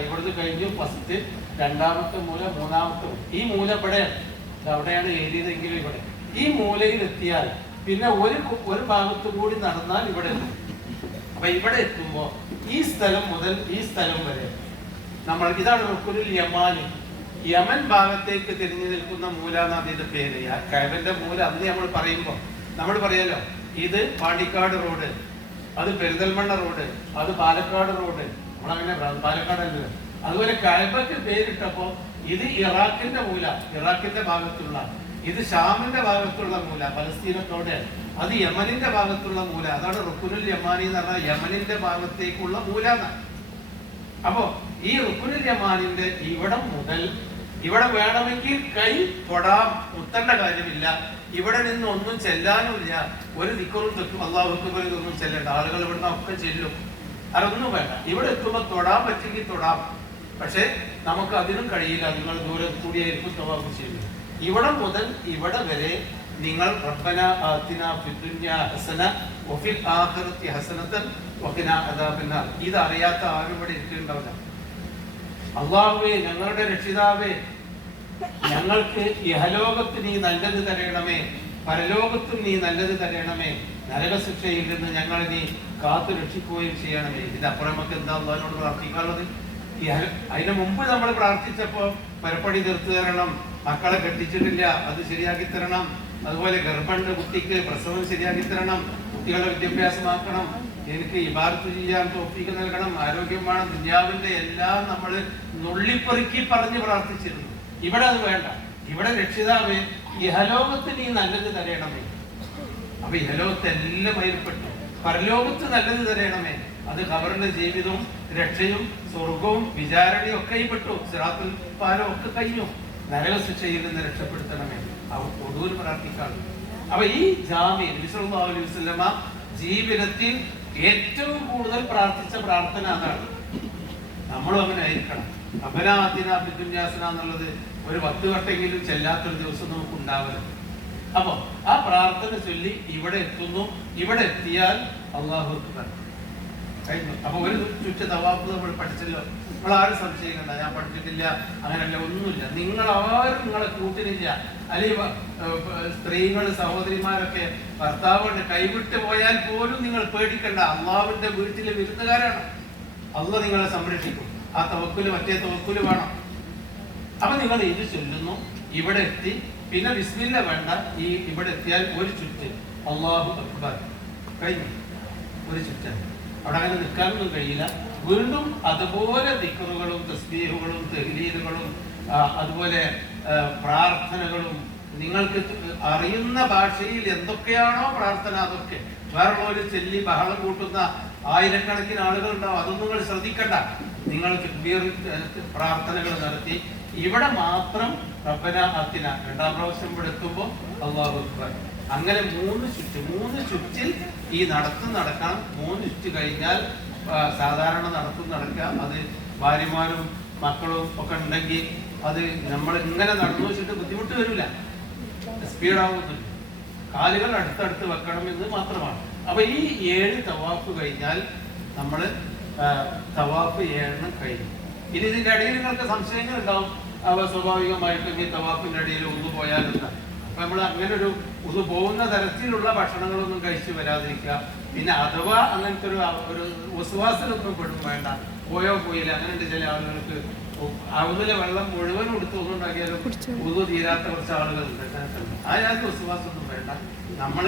ഇവിടുന്ന് കഴിഞ്ഞു. ഫസ്റ്റ്, രണ്ടാമത്തെ മൂല, മൂന്നാമത്തെ മൂല. ഈ മൂല ഇവിടെയാണ്, അവിടെയാണ് എഴുതിയതെങ്കിലും ഇവിടെ ഈ മൂലയിൽ എത്തിയാൽ പിന്നെ ഒരു ഭാഗത്തു കൂടി നടന്നാൽ ഇവിടെ എത്തും. അപ്പൊ ഇവിടെ എത്തുമ്പോ ഈ സ്ഥലം മുതൽ ഈ സ്ഥലം വരെ നമ്മൾ ഇതാണ് റുക്നുൽ യമാനി. യമൻ ഭാഗത്തേക്ക് തിരിഞ്ഞു നിൽക്കുന്ന മൂല എന്നാണ് ഇതിന്റെ പേര്. കഅബന്റെ മൂല അന്ന് നമ്മൾ പറയുമ്പോ നമ്മൾ പറയാലോ, ഇത് പാണ്ടിക്കാട് റോഡ്, അത് പെരിന്തൽമണ്ണ റോഡ്, അത് പാലക്കാട് റോഡ്. നമ്മളങ്ങനെ പാലക്കാടല്ലോ. അതുപോലെ കഅബക്ക് പേരിട്ടപ്പോ ഇത് ഇറാഖിന്റെ മൂല, ഇറാഖിന്റെ ഭാഗത്തുള്ള, ഇത് ഷാമിന്റെ ഭാഗത്തുള്ള മൂല, പലസ്തീനത്തോടെ, അത് യമനിന്റെ ഭാഗത്തുള്ള മൂല. അതാണ് റുക്നുൽ യമാനി എന്ന് പറഞ്ഞാൽ യമനിന്റെ ഭാഗത്തേക്കുള്ള മൂല എന്നാണ്. അപ്പോ ഈ റുക്നുൽ യമാനിന്റെ ഇവിടം മുതൽ ഇവിടെ വേണമെങ്കിൽ കൈ തൊടാം, മുത്തേണ്ട കാര്യമില്ല. ഇവിടെ നിന്ന് ഒന്നും ചെല്ലാനുമില്ല, ഒരു ദിക്റും തെക്കും അല്ലാഹു അക്ബർ ഇതൊന്നും ചെല്ലേണ്ട. ആളുകൾ ഇവിടുന്ന് ഒക്കെ ചെല്ലും, അതൊന്നും വേണ്ട. ഇവിടെ എത്തുമ്പോൾ തൊടാൻ പറ്റെങ്കിൽ തൊടാം, പക്ഷെ നമുക്ക് അതിനും കഴിയില്ല. നിങ്ങൾ ദൂരം കൂടിയായിരിക്കും തവാഫ് ചെയ്യുന്നത്. ഇവിടെ മുതൽ ഇവിടെ വരെ നിങ്ങൾ റബ്ബന ആതിനാ ഫിദ്ദുനിയ ഹസന വഫിൽ ആഖിറതി ഹസനതൻ വഖിനാ അദാബന്നാർ. ഇത് അറിയാത്ത ആരും ഇവിടെ ഇരിക്കുന്നുണ്ടാവില്ല. അല്ലാഹുവേ, ഞങ്ങളുടെ രക്ഷിതാവേ, ഞങ്ങൾക്ക് ഇഹലോകത്ത് നീ നല്ലത് തരണമേ, പരലോകത്തും നീ നല്ലത് തരണമേ, നരകശിക്ഷയിൽ നിന്ന് ഞങ്ങളെ നീ കാത്തു രക്ഷിക്കുകയും ചെയ്യണമേ. ഇതിനപ്പുറം നമുക്ക് എന്താ അല്ലാഹുവിനോട് പ്രാർത്ഥിക്കാനുള്ളത്? അതിന് മുമ്പ് നമ്മൾ പ്രാർത്ഥിച്ചപ്പോ പരപ്പടി തീർത്തു തരണം, മക്കളെ കെട്ടിച്ചിട്ടില്ല അത് ശരിയാക്കി തരണം, അതുപോലെ ഗർഭമുണ്ട് കുട്ടിക്ക് പ്രസവം ശരിയാക്കി തരണം, കുട്ടികളുടെ വിദ്യാഭ്യാസമാക്കണം, എനിക്ക് ഇബാദത്ത് ചെയ്യാൻ തൗഫീഖ് നൽകണം, ആരോഗ്യം വേണം, ദുനിയാവിന്റെ എല്ലാം നമ്മൾ നുള്ളിപ്പെറുക്കി പറഞ്ഞ് പ്രാർത്ഥിച്ചിരുന്നു. ഇവിടെ അത് വേണ്ട. ഇവിടെ രക്ഷിതാവേ, ഇഹലോകത്ത് നീ നല്ലത് തരണമേ. അപ്പൊ ഇഹലോകത്ത് എല്ലാം ഏർപ്പെട്ടു. പരലോകത്ത് നല്ലത് തരണമേ. അത് ഖബറിന്റെ ജീവിതവും രക്ഷയും സ്വർഗവും വിചാരണയും ഒക്കെ പെട്ടു. സിറാത്തുൽ പാലം ഒക്കെ കഴിഞ്ഞു. നരകശിക്ഷയിൽ നിന്ന് രക്ഷപ്പെടുത്തണമേ. അവർ ഒടുവിൽ പ്രാർത്ഥിക്കാണ്. അപ്പൊ ഈ ജാമ്യം നബി സല്ലല്ലാഹു അലൈഹി വസല്ലമ ജീവിതത്തിൽ ഏറ്റവും കൂടുതൽ പ്രാർത്ഥിച്ച പ്രാർത്ഥന അതാണ്. നമ്മളും അങ്ങനെ ആയിരിക്കണം. റബ്ബനാ ആതിനാ ഫിദ്ദുനിയ ഹസന എന്നുള്ളത് ഒരു 10 വട്ടെങ്കിലും ചെല്ലാത്തൊരു ദിവസം നമുക്ക് ഉണ്ടാവരുത്. അപ്പൊ ആ പ്രാർത്ഥന ചൊല്ലി ഇവിടെ എത്തുന്നു. ഇവിടെ എത്തിയാൽ അല്ലാഹു അക്ബർ കഴിഞ്ഞു. അപ്പൊ ഒരു ചുറ്റ തവാഫ് നമ്മൾ പഠിച്ചല്ലോ. നമ്മൾ ആരും സംശയിക്കണ്ട, ഞാൻ പഠിച്ചിട്ടില്ല അങ്ങനെയല്ല, ഒന്നുമില്ല. നിങ്ങളാരും നിങ്ങളെ കൂട്ടിനില്ല. അല്ലെങ്കിൽ സ്ത്രീകൾ സഹോദരിമാരൊക്കെ ഭർത്താവുണ്ട് കൈവിട്ട് പോയാൽ പോലും നിങ്ങൾ പേടിക്കണ്ട. അള്ളാഹുവിന്റെ വീട്ടിലെ വിരുന്നുകാരാണ്. അള്ളാഹ് നിങ്ങളെ സംരക്ഷിക്കും. ആ തവക്കുല് മറ്റേ തവക്കുല് വേണം. അപ്പൊ നിങ്ങൾ ഇത് ചൊല്ലുന്നു. ഇവിടെ എത്തി പിന്നെ ബിസ്മില്ല വേണ്ട. ഈ ഇവിടെ എത്തിയാൽ ഒരു ചുറ്റ് അല്ലാഹു അക്ബർ കഴിഞ്ഞു. ഒരു ചുറ്റാണ്. അവിടെ അങ്ങനെ നിൽക്കാനൊന്നും കഴിയില്ല. വീണ്ടും അതുപോലെ ദിക്റുകളും തസ്ബീഹുകളും തഹ്ലീലുകളും അതുപോലെ പ്രാർത്ഥനകളും നിങ്ങൾക്ക് അറിയുന്ന ഭാഷയിൽ എന്തൊക്കെയാണോ പ്രാർത്ഥന അതൊക്കെ. വേറുള്ളവർ ചെല്ലി ബഹളം കൂട്ടുന്ന ആയിരക്കണക്കിന് ആളുകൾ ഉണ്ടാവും. അതൊന്നും നിങ്ങൾ ശ്രദ്ധിക്കണ്ട. നിങ്ങൾ പ്രാർത്ഥനകൾ നടത്തി. ഇവിടെ മാത്രം റബ്ബന ആത്തിന രണ്ടാം പ്രാവശ്യം ഇവിടെ എത്തുമ്പോൾ അല്ലാഹു അക്ബർ. അങ്ങനെ 3 ചുറ്റിൽ ഈ നടക്കണം. 3 ചുറ്റ് കഴിഞ്ഞാൽ സാധാരണ നടക്കുക. അത് ഭാര്യമാരും മക്കളും ഒക്കെ ഉണ്ടെങ്കിൽ അത് നമ്മൾ ഇങ്ങനെ നടന്നു വെച്ചിട്ട് ബുദ്ധിമുട്ട് വരില്ല, സ്പീഡാവുന്നില്ല. കാലുകൾ അടുത്തടുത്ത് വെക്കണം എന്ന് മാത്രമാണ്. അപ്പൊ ഈ 7 തവാഫ് കഴിഞ്ഞാൽ നമ്മൾ തവാഫ് 7 കഴിഞ്ഞു. ഇനി ഇതിന്റെ ഇടയിൽ നിങ്ങൾക്ക് സംശയങ്ങൾ ഉണ്ടാവും. സ്വാഭാവികമായിട്ടും ഈ തവാഫിന്റെ ഇടയിൽ ഒന്ന് പോയാലെന്താ? അപ്പൊ നമ്മൾ അങ്ങനെ ഒന്ന് പോകുന്ന തരത്തിലുള്ള ഭക്ഷണങ്ങളൊന്നും കഴിച്ചു വരാതിരിക്കുക. പിന്നെ അഥവാ അങ്ങനത്തെ ഒരു വസുവാസനൊന്നും പെടും വേണ്ട. പോയില്ല. അങ്ങനെയുണ്ട് ചില ആളുകൾക്ക് അവതിലെ വെള്ളം മുഴുവൻ കൊടുത്ത് ഒന്നുണ്ടാക്കിയാലും ഉതു തീരാത്ത കുറച്ച് ആളുകളുണ്ട്. ആ ഞാനത്തെ വസുവാസൊന്നും വേണ്ട. നമ്മൾ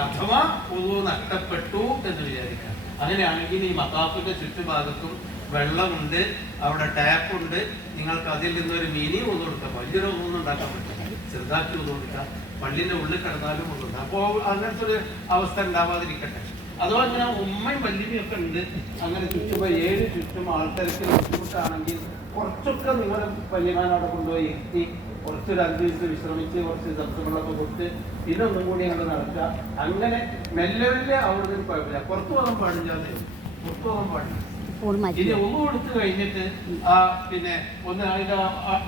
അഥവാ ഉതു നഷ്ടപ്പെട്ടു എന്ന് വിചാരിക്കാം. അങ്ങനെയാണെങ്കിൽ ഈ മത്താഫിന്റെ ചുറ്റുഭാഗത്തും വെള്ളമുണ്ട്, അവിടെ ടാപ്പുണ്ട്. നിങ്ങൾക്ക് അതിൽ നിന്നൊരു മിനി ഒന്നും കൊടുക്കാം. വലിയൊരു ഒന്നും ഉണ്ടാക്കാൻ പറ്റില്ല. ചെറുതാക്കി ഒന്നും കൊടുക്കാം. പള്ളിന്റെ ഉള്ളിൽ കിടന്നാലും ഒന്നുണ്ട്. അപ്പോൾ അങ്ങനത്തെ ഒരു അവസ്ഥ ഉണ്ടാവാതിരിക്കട്ടെ. അഥവാ ഇങ്ങനെ ഉമ്മയും വല്യമ്മയും ഒക്കെ ഉണ്ട്. അങ്ങനെ ചുറ്റും 7 ചുറ്റും ആൾക്കാർക്ക് ബുദ്ധിമുട്ടാണെങ്കിൽ കുറച്ചൊക്കെ നിങ്ങൾ വല്യമാനവിടെ കൊണ്ടുപോയി എത്തി കുറച്ചൊരു 5 ദിവസം വിശ്രമിച്ച് കുറച്ച് സംശയങ്ങളൊക്കെ കൊടുത്ത് പിന്നെ ഒന്നും കൂടി അങ്ങോട്ട് നടക്കുക. അങ്ങനെ മെല്ലെ അവിടെ കുഴപ്പമില്ല. പുറത്തു പോകാൻ പാടില്ല. ഇനി ഒന്ന് കൊടുത്തു കഴിഞ്ഞിട്ട് പിന്നെ ഒന്ന് അതിന്റെ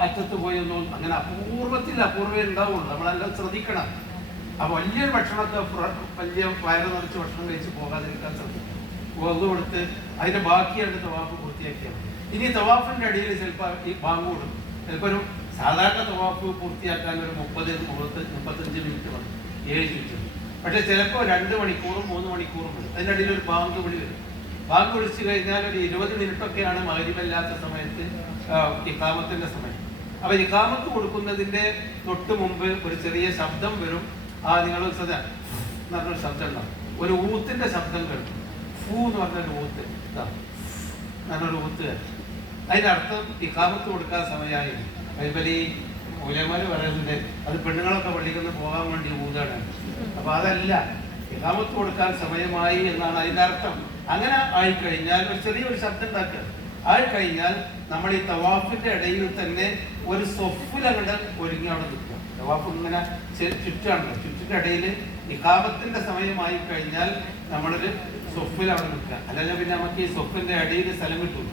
അറ്റത്ത് പോയി ഒന്നും അങ്ങനെ അപൂർവേ ഉണ്ടാവുള്ളൂ. നമ്മളെല്ലാം ശ്രദ്ധിക്കണം. അപ്പൊ വലിയൊരു ഭക്ഷണമൊക്കെ വലിയ വയറ് നിറച്ച് ഭക്ഷണം കഴിച്ച് പോകാതിരിക്കാൻ ശ്രദ്ധിക്കും. ഒന്ന് കൊടുത്ത് അതിന്റെ ബാക്കിയായിട്ട് തവാഫ് പൂർത്തിയാക്കിയാൽ മതി. ഇനി തവാഫിന്റെ അടിയിൽ ചിലപ്പോൾ ഈ ബാങ്ക് കൊടുക്കും. ചിലപ്പോൾ ഒരു സാധാരണ തവാഫ് പൂർത്തിയാക്കാൻ ഒരു 30-35 മിനിറ്റ് മതി, 7 മിനിറ്റ്. പക്ഷെ ചിലപ്പോൾ 2 മണിക്കൂറും 3 മണിക്കൂറും വരും. അതിൻ്റെ അടിയിൽ ഒരു ബാങ്ക് വിളി വരും. ബാങ്ക് വിളിച്ചു കഴിഞ്ഞാൽ ഒരു 20 മിനിറ്റൊക്കെയാണ് മഗ്‌രിബല്ലാത്ത സമയത്ത് ഇഖാമത്തിന്റെ സമയം. അപ്പൊ ഇഖാമത്ത് കൊടുക്കുന്നതിന്റെ തൊട്ട് മുമ്പ് ഒരു ചെറിയ ശബ്ദം വരും. നിങ്ങൾ പറഞ്ഞൊരു ശബ്ദം ഉണ്ടാവും. ഒരു ഊത്തിന്റെ ശബ്ദം കേൾക്കും. ഫൂ എന്ന് പറഞ്ഞൊരു ഊത്ത്, നല്ലൊരു ഊത്ത്. അതിന്റെ അർത്ഥം ഇഖാമത്ത് കൊടുക്കാൻ സമയമായി. ബൈബലി മൂലന്മാര് പറയുന്നുണ്ട് അത് പെണ്ണുങ്ങളൊക്കെ പള്ളിക്കൊന്ന് പോകാൻ വേണ്ടി ഊതാണ്. അപ്പൊ അതല്ല, ഇഖാമത്ത് കൊടുക്കാൻ സമയമായി എന്നാണ് അതിന്റെ അർത്ഥം. അങ്ങനെ ആയിക്കഴിഞ്ഞാൽ ഒരു ചെറിയൊരു ശബ്ദം ഉണ്ടാക്കുക. ആയിക്കഴിഞ്ഞാൽ നമ്മൾ ഈ തവാഫിന്റെ ഇടയിൽ തന്നെ ഒരു സൊഫിൽ അങ്ങോട്ട് ഒരുങ്ങി അവിടെ നിൽക്കുക. തവാഫ് ഇങ്ങനെ ചുറ്റാണല്ലോ, ചുറ്റിന്റെ ഇടയിൽ ഇഖാമത്തിന്റെ സമയമായി കഴിഞ്ഞാൽ നമ്മളൊരു സൊഫിൽ അവിടെ നിൽക്കുക. അല്ലെങ്കിൽ പിന്നെ നമുക്ക് ഈ സൊഫിന്റെ ഇടയിൽ സ്ഥലം കിട്ടുള്ളൂ.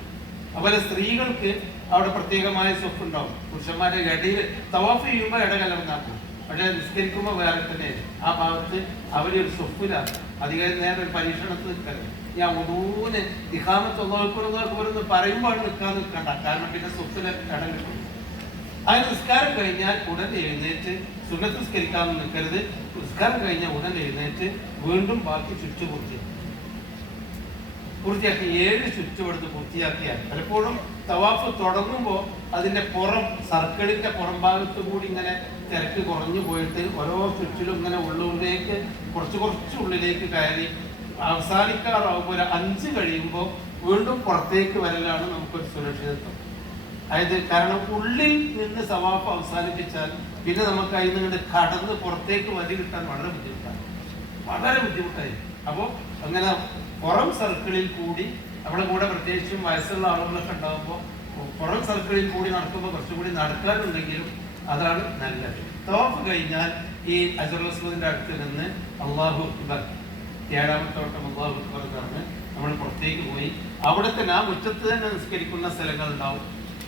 അതുപോലെ സ്ത്രീകൾക്ക് അവിടെ പ്രത്യേകമായ സൊഫ് ഉണ്ടാവും. പുരുഷന്മാരുടെ ഇടയിൽ തവാഫ് ചെയ്യുമ്പോൾ ഇടകലർന്നാക്കും. പക്ഷെ നിസ്കരിക്കുമ്പോൾ വേറെ തന്നെ ആ ഭാഗത്ത് അവരൊരു സൊഫിലാണ്. അധികം നേരം ഒരു പരീക്ഷണത്തിൽ നിൽക്കരുത്. ഞാൻ ഒന്നൂന് ഇഖാമത്ത് ഒന്നോർക്കൊന്ന് പറയുമ്പോൾ നിൽക്കണ്ട. കാരണം പിന്നെ സൊഫിന് ഇടം കിട്ടും. അതിന് നിസ്കാരം കഴിഞ്ഞാൽ ഉടൻ എഴുന്നേറ്റ് സുന്നത്ത് നിസ്കരിക്കാൻ നിൽക്കരുത്. നിസ്കാരം കഴിഞ്ഞാൽ ഉടൻ എഴുന്നേറ്റ് വീണ്ടും ബാക്കി ചുറ്റുപൂർത്തിയാക്കി 7 ചുറ്റുമെടുത്ത് പൂർത്തിയാക്കിയാൽ പലപ്പോഴും തവാഫ് തുടങ്ങുമ്പോൾ അതിന്റെ സർക്കിളിന്റെ പുറം ഭാഗത്ത് കൂടി ഇങ്ങനെ തിരക്ക് കുറഞ്ഞു പോയിട്ട് ഓരോ ചുറ്റിലും ഇങ്ങനെ ഉള്ളിലേക്ക് കുറച്ച് ഉള്ളിലേക്ക് കയറി അവസാനിക്കാറാവുമ്പോൾ ഒരു 5 കഴിയുമ്പോൾ വീണ്ടും പുറത്തേക്ക് വരലാണ് നമുക്കൊരു സുരക്ഷിതത്വം. അതായത് കാരണം ഉള്ളിൽ നിന്ന് തവാഫ് അവസാനിപ്പിച്ചാൽ പിന്നെ നമുക്ക് അതിൽ നിന്ന് കടന്ന് പുറത്തേക്ക് വരി കിട്ടാൻ വളരെ ബുദ്ധിമുട്ടായി. അപ്പോൾ അങ്ങനെ പുറം സർക്കിളിൽ കൂടി നമ്മുടെ കൂടെ പ്രത്യേകിച്ചും വയസ്സുള്ള ആളുകളൊക്കെ ഉണ്ടാകുമ്പോൾ പുറം സർക്കിളിൽ കൂടി നടക്കുമ്പോൾ കുറച്ചുകൂടി നടക്കാനുണ്ടെങ്കിലും അതാണ് നല്ലത്. തവാഫ് കഴിഞ്ഞാൽ ഈ ഹജറുൽ അസ്വദിന്റെ അടുത്ത് നിന്ന് അല്ലാഹു അക്ബർ 7ാമത്തെ വട്ടം അല്ലാഹു അക്ബർ പറഞ്ഞ് നമ്മൾ പുറത്തേക്ക് പോയി അവിടെ തന്നെ ആ മുറ്റത്ത് തന്നെ നിസ്കരിക്കുന്ന സ്ഥലങ്ങൾ ഉണ്ടാവും.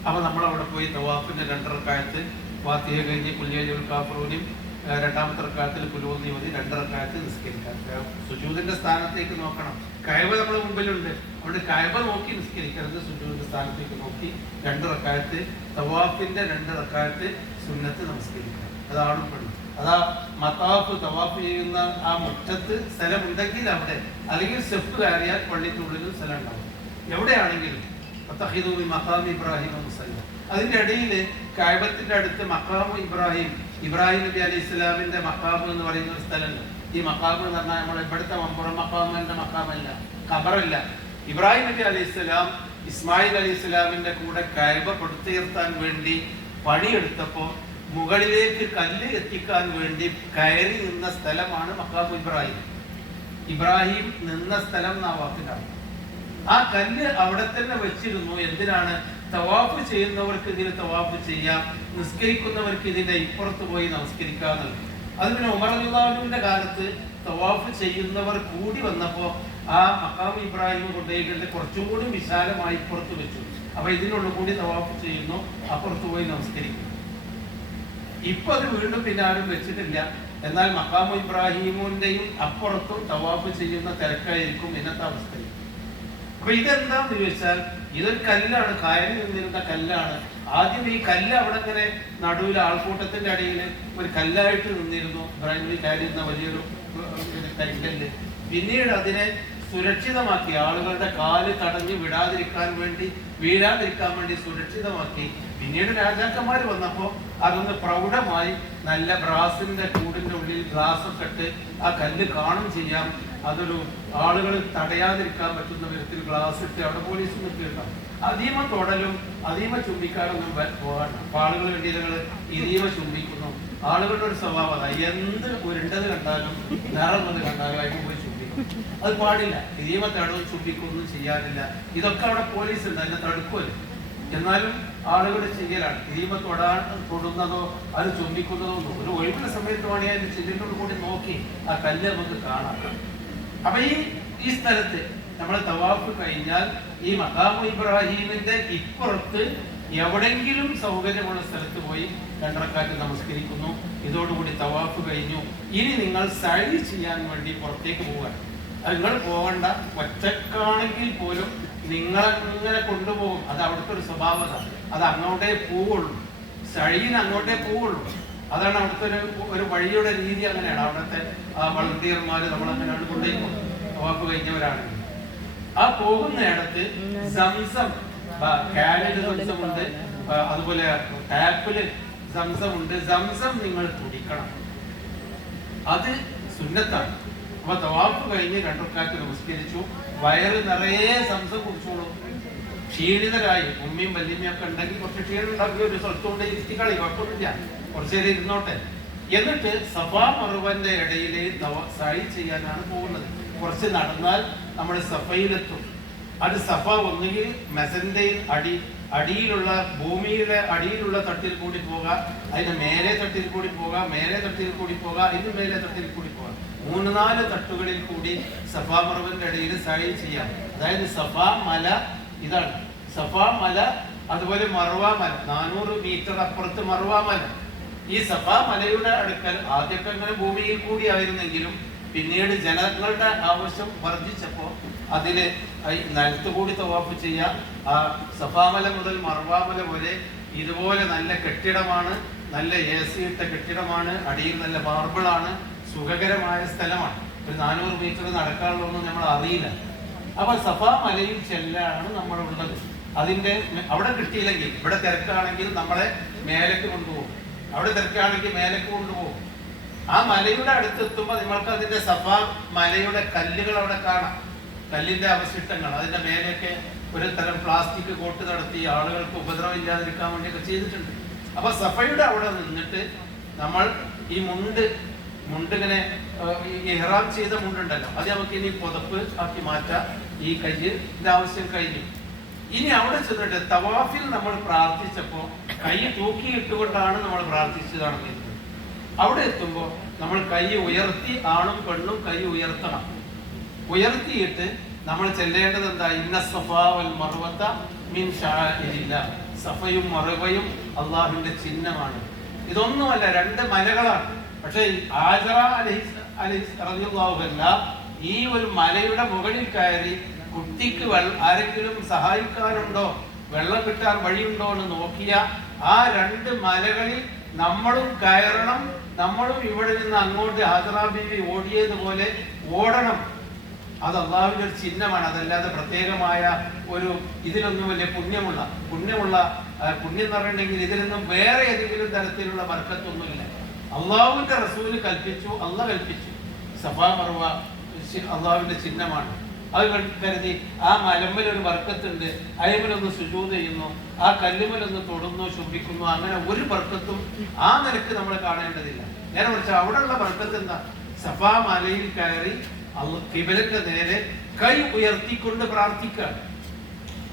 അപ്പൊ നമ്മളവിടെ പോയി തവാഫിന്റെ 2 റക്അത്ത് ഫാത്തിഹ കഴിഞ്ഞ് ഖുൽ യാ അയ്യുഹൽ കാഫിറൂനും 2ാമത്തെ റക്അത്തിൽ ഖുൽ ഹുവ മതി 2 റക്അത്ത് നിസ്കരിക്കാം. സുജൂദിന്റെ സ്ഥാനത്തേക്ക് നോക്കണം. കഅബ നമ്മുടെ മുമ്പിലുണ്ട്. അവിടെ കഅബ നോക്കി നിസ്കരിക്കരുത്. സുജൂദിന്റെ സ്ഥാനത്തേക്ക് നോക്കി 2 റക്അത്ത് തവാഫിന്റെ 2 റക്അത്ത് സുന്നത്ത് നമസ്കരിക്കണം. അതാണ് പെണ്ണ്. അതാ മത്താഫ് തവാഫ് ചെയ്യുന്ന ആ മുറ്റത്ത് സ്ഥലമുണ്ടെങ്കിൽ അവിടെ, അല്ലെങ്കിൽ സ്റ്റെപ്പ് കയറിയാൽ പള്ളിക്കുള്ളിലും സ്ഥലം ഉണ്ടാവും. എവിടെയാണെങ്കിലും ഇബ്രാഹിം മുസല്ല. അതിന്റെ ഇടയിൽ കഅബത്തിന്റെ അടുത്ത് മഖാമു ഇബ്രാഹിം നബി അലൈഹി ഇസ്ലാമിന്റെ മഖാമ് എന്ന് പറയുന്ന ഒരു സ്ഥലമുണ്ട്. ഈ മഖാമ് എന്ന് പറഞ്ഞാൽ നമ്മുടെ ഇവിടുത്തെ മമ്പുറം മഖാമിന്റെ മഖാമല്ല, ഖബറല്ല. ഇബ്രാഹിം നബി അലൈഹി ഇസ്ലാം ഇസ്മായിൽ അലൈഹി ഇസ്ലാമിന്റെ കൂടെ കഅബ പടുത്തുയർത്താൻ വേണ്ടി പണിയെടുത്തപ്പോൾ മുകളിലേക്ക് കല്ല് എത്തിക്കാൻ വേണ്ടി കയറി നിന്ന സ്ഥലമാണ് മഖാമു ഇബ്രാഹിം. ഇബ്രാഹിം നിന്ന സ്ഥലം എന്ന വാക്കിനാണ്. ആ കല്ല് അവിടെ തന്നെ വെച്ചിരുന്നു. എന്തിനാണ്? തവാഫ് ചെയ്യുന്നവർക്ക് ഇതിൽ തവാഫ് ചെയ്യാം, നിസ്കരിക്കുന്നവർക്ക് ഇതിന്റെ ഇപ്പുറത്ത് പോയി നമസ്കരിക്കാന്നുള്ളത്. അത് പിന്നെ ഉമർ റളിയല്ലാഹുവിന്റെ കാലത്ത് തവാഫ് ചെയ്യുന്നവർ കൂടി വന്നപ്പോ ആ മഖാം ഇബ്രാഹിം കൊണ്ടുപോയിട്ട് കുറച്ചും കൂടി വിശാലമായി ഇപ്പുറത്ത് വെച്ചു. അപ്പൊ ഇതിനുള്ളിൽ കൂടി തവാഫ് ചെയ്യുന്നു, അപ്പുറത്ത് പോയി നമസ്കരിക്കുന്നു. ഇപ്പൊ അത് വീണ്ടും പിന്നെ ആരും വെച്ചിട്ടില്ല. എന്നാൽ മഖാം ഇബ്രാഹിമിന്റെയും അപ്പുറത്തും തവാഫ് ചെയ്യുന്ന തിരക്കായിരിക്കും ഇന്നത്തെ അവസ്ഥയിൽ. അപ്പൊ ഇതെന്താന്ന് ചോദിച്ചാൽ ഇതൊരു കല്ലാണ്, കയറി നിന്നിരുന്ന കല്ലാണ്. ആദ്യം ഈ കല്ല് അവിടെ ഇങ്ങനെ നടുവിൽ ആൾക്കൂട്ടത്തിന്റെ അടിയിൽ ഒരു കല്ലായിട്ട് നിന്നിരുന്നു. ഇബ്രാഹിം നബി കയറിയിരുന്ന വലിയൊരു കരിങ്കല്ല്. പിന്നീട് അതിനെ സുരക്ഷിതമാക്കി, ആളുകളുടെ കാല് തടഞ്ഞു വീഴാതിരിക്കാൻ വേണ്ടി സുരക്ഷിതമാക്കി. പിന്നീട് രാജാക്കന്മാർ വന്നപ്പോ അതൊന്ന് പ്രൗഢമായി നല്ല ബ്രാസിന്റെ കൂടിന്റെ ഉള്ളിൽ ഗ്ലാസ് ഒക്കെ ഇട്ട് ആ കല്ല് കാണും ചെയ്യാം. അതൊരു ആളുകൾ തടയാതിരിക്കാൻ പറ്റുന്ന വിധത്തിൽ ഗ്ലാസ് ഇട്ട് അവിടെ പോലീസ് നിൽക്കുന്നുണ്ടാവും. അതീമ തൊടലും അതീമ ചുംബിക്കാനൊന്നും പോകാൻ. അപ്പൊ ആളുകൾ വേണ്ടിയങ്ങൾ ഇതീമ ചുംബിക്കുന്നു. ആളുകളുടെ ഒരു സ്വഭാവം എന്ത് ഉരുണ്ടത് കണ്ടാലും നിറന്നത് കണ്ടാലും അതിന് പോയി ചുംബിക്കും. അത് പാടില്ല. ഇതീമ തടവും ചുംബിക്കൊന്നും ചെയ്യാനില്ല. ഇതൊക്കെ അവിടെ പോലീസ് ഉണ്ട്, അതിനെ തടുക്കുമല്ലോ. എന്നാലും ആളുകൾ ചെയ്യലാണ്. ഇതീമ തൊടുന്നതോ അത് ചുംബിക്കുന്നതോ ഒന്നും. ഒരു ഒഴിവുള്ള സമയത്ത് വേണമെങ്കിൽ അതിന്റെ ചില്ലിനോട് കൂടി നോക്കി ആ കല്ല് നമുക്ക് കാണാം. അപ്പൊ ഈ സ്ഥലത്ത് നമ്മൾ തവാഫ് കഴിഞ്ഞാൽ ഈ മഖാമു ഇബ്രാഹിമിന്റെ ഇപ്പുറത്ത് എവിടെങ്കിലും സൗകര്യമുള്ള സ്ഥലത്ത് പോയി 2 റക്അത്ത് നമസ്കരിക്കുന്നു. ഇതോടുകൂടി തവാഫ് കഴിഞ്ഞു. ഇനി നിങ്ങൾ സഅയ് ചെയ്യാൻ വേണ്ടി പുറത്തേക്ക് പോകാൻ. നിങ്ങൾ പോകണ്ട, ഒറ്റക്കാണെങ്കിൽ പോലും നിങ്ങളങ്ങനെ കൊണ്ടുപോകും. അത് അവിടുത്തെ ഒരു സ്വഭാവത. അത് അങ്ങോട്ടേ പോവുള്ളൂ, സഅയിന് അങ്ങോട്ടേ പോവുള്ളൂ. അതാണ് അവിടുത്തെ ഒരു വഴിയുടെ രീതി. അങ്ങനെയാണ് അവിടുത്തെ ആ വളണ്ടിയർമാര് നമ്മളങ്ങനെയാണ് കൊണ്ടുപോയി തവാഫ് കഴിഞ്ഞവരാണെങ്കിൽ. ആ പോകുന്ന ഇടത്ത് സംസം, കാനില് സംസമുണ്ട്, അതുപോലെ ടാപ്പില് സംസമുണ്ട്. സംസം നിങ്ങൾ കുടിക്കണം, അത് സുന്നത്താണ്. അപ്പൊ തവാഫ് കഴിഞ്ഞ് 2 റക്അത്ത് നമസ്കരിച്ചു. വയറ് നിറയെ സംസം കുടിച്ചോളൂ. ക്ഷീണിതരായി ഉമ്മയും വല്യമ്മയും ഒക്കെ ഉണ്ടെങ്കിൽ കുറച്ച് ക്ഷീണം ഉണ്ടാക്കി ഒരു സ്ഥലത്തുകൊണ്ട് ഇരുത്തിക്കളി, കുഴപ്പമൊന്നുമില്ല, കുറച്ചു നേരം ഇരുന്നോട്ടെ. എന്നിട്ട് സഫാ മറുവന്റെ ഇടയിലെ സഅയ് ചെയ്യാനാണ് പോകുന്നത്. കുറച്ച് നടന്നാൽ നമ്മൾ സഫയിലെത്തും. അത് സഫ ഒന്നുകിൽ മെസന്റെ അടിയിലുള്ള ഭൂമിയുടെ അടിയിലുള്ള തട്ടിൽ കൂടി പോകാം, അതിന്റെ മേലെ തട്ടിൽ കൂടി പോകാം, മേലെ തട്ടിൽ കൂടി പോകാം, അതിന് മേലെ തട്ടിൽ കൂടി പോകാം. 3-4 തട്ടുകളിൽ കൂടി സഫാ മറുവന്റെ ഇടയിൽ സഅയ് ചെയ്യാം. അതായത് സഫാ മല ഇതാണ്, സഫാ മല, അതുപോലെ മറുവ മല, 400 മീറ്റർ അപ്പുറത്ത് മറുവ മല. ഈ സഫാ മലയുടെ അടുക്കൽ ആദ്യമൊക്കെ ഇങ്ങനെ ഭൂമിയിൽ കൂടി ആയിരുന്നെങ്കിലും പിന്നീട് ജനങ്ങളുടെ ആവശ്യം വർദ്ധിച്ചപ്പോ അതില് നിലത്തുകൂടി തവാഫ് ചെയ്യാം. ആ സഫാമല മുതൽ മറുവാമല വരെ ഇതുപോലെ നല്ല കെട്ടിടമാണ്, നല്ല AC ഇട്ട കെട്ടിടമാണ്, അടിയിൽ നല്ല മാർബിളാണ്, സുഖകരമായ സ്ഥലമാണ്. ഒരു 400 മീറ്റർ നടക്കാനുള്ളതൊന്നും നമ്മൾ അറിയില്ല. അപ്പൊ സഫാ മലയിൽ ചെല്ലാണ് നമ്മളുള്ളത്. അതിന്റെ അവിടെ കിട്ടിയില്ലെങ്കിൽ, ഇവിടെ തിരക്കാണെങ്കിൽ നമ്മളെ മേലേക്ക് കൊണ്ടുപോകും, അവിടെ തിരക്കാണെങ്കിൽ മേലേക്ക് കൊണ്ടുപോകും. ആ മലയുടെ അടുത്തെത്തുമ്പോൾ നിങ്ങൾക്ക് അതിന്റെ സഫാ മലയുടെ കല്ലുകൾ അവിടെ കാണാം, കല്ലിന്റെ അവശിഷ്ടങ്ങൾ. അതിന്റെ മേലെയൊക്കെ ഒരു തരം പ്ലാസ്റ്റിക് കോട്ട് നടത്തി ആളുകൾക്ക് ഉപദ്രവം ഇല്ലാതിരിക്കാൻ വേണ്ടിയൊക്കെ ചെയ്തിട്ടുണ്ട്. അപ്പൊ സഫയുടെ അവിടെ നിന്നിട്ട് നമ്മൾ ഈ മുണ്ട് ഇങ്ങനെ ഇഹ്റാം ചെയ്ത മുണ്ടുണ്ടല്ലോ, അത് നമുക്ക് ഇനി പുതപ്പ് ആക്കി മാറ്റാം. ഈ കയ്യിന്റെ ആവശ്യം കഴിഞ്ഞു. ഇനി അവിടെ ചെന്നിട്ട് തവാഫിൽ നമ്മൾ പ്രാർത്ഥിച്ചപ്പോ കൈ തൂക്കിയിട്ടുകൊണ്ടാണ് നമ്മൾ പ്രാർത്ഥിച്ചു നടന്നിരുന്നത്. അവിടെ എത്തുമ്പോൾ നമ്മൾ കൈ ഉയർത്തി, ആണും പെണ്ണും കൈ ഉയർത്തണം. ഉയർത്തിയിട്ട് നമ്മൾ ചെല്ലേണ്ടത് എന്താ? ഇന്ന സഫാ വൽ മർവത മിൻ ശഅഇരില്ലാഹ്. സഫയും മറുവയും അള്ളാഹുവിന്റെ ചിഹ്നമാണ്. ഇതൊന്നുമല്ല, 2 മലകളാണ്. പക്ഷെ ഹാജറ റളിയല്ലാഹു അൻഹ ഈ ഒരു മലയുടെ മുകളിൽ കയറി കുട്ടിക്ക് ആരെങ്കിലും സഹായിക്കാനുണ്ടോ, വെള്ളം കിട്ടാൻ വഴിയുണ്ടോ എന്ന് നോക്കിയ ആ 2 മലകളിൽ നമ്മളും കയറണം. നമ്മളും ഇവിടെ നിന്ന് അങ്ങോട്ട് ഹാജറ ബീവി ഓടിയതുപോലെ ഓടണം. അത് അള്ളാഹുവിന്റെ ഒരു ചിഹ്നമാണ്. അതല്ലാതെ പ്രത്യേകമായ ഒരു ഇതിലൊന്നും വലിയ പുണ്യം എന്ന് പറഞ്ഞിട്ടുണ്ടെങ്കിൽ ഇതിലൊന്നും വേറെ ഏതെങ്കിലും തരത്തിലുള്ള ബർക്കത്തൊന്നുമില്ല. അള്ളാഹുവിന്റെ റസൂല് കൽപ്പിച്ചു, അള്ളാഹ് കൽപ്പിച്ചു. സഫാ മറുവ അള്ളാഹുവിന്റെ ചിഹ്നമാണ്. അത് കരുതി ആ മലമ്മലൊരു ബർക്കത്തുണ്ട്, അയമലൊന്ന് സുജൂദ് ചെയ്യുന്നു, ആ കല്ലുമലൊന്ന് തൊടുന്നു, ശുഭിക്കുന്നു, അങ്ങനെ ഒരു ബർക്കത്തും ആ നിലക്ക് നമ്മൾ കാണേണ്ടതില്ല. നേരെ മറിച്ച് അവിടെയുള്ള ബർക്കത്ത് എന്താ? സഫാ മലയിൽ കയറി ഖിബലക്ക് നേരെ കൈ ഉയർത്തിക്കൊണ്ട് പ്രാർത്ഥിക്കുക.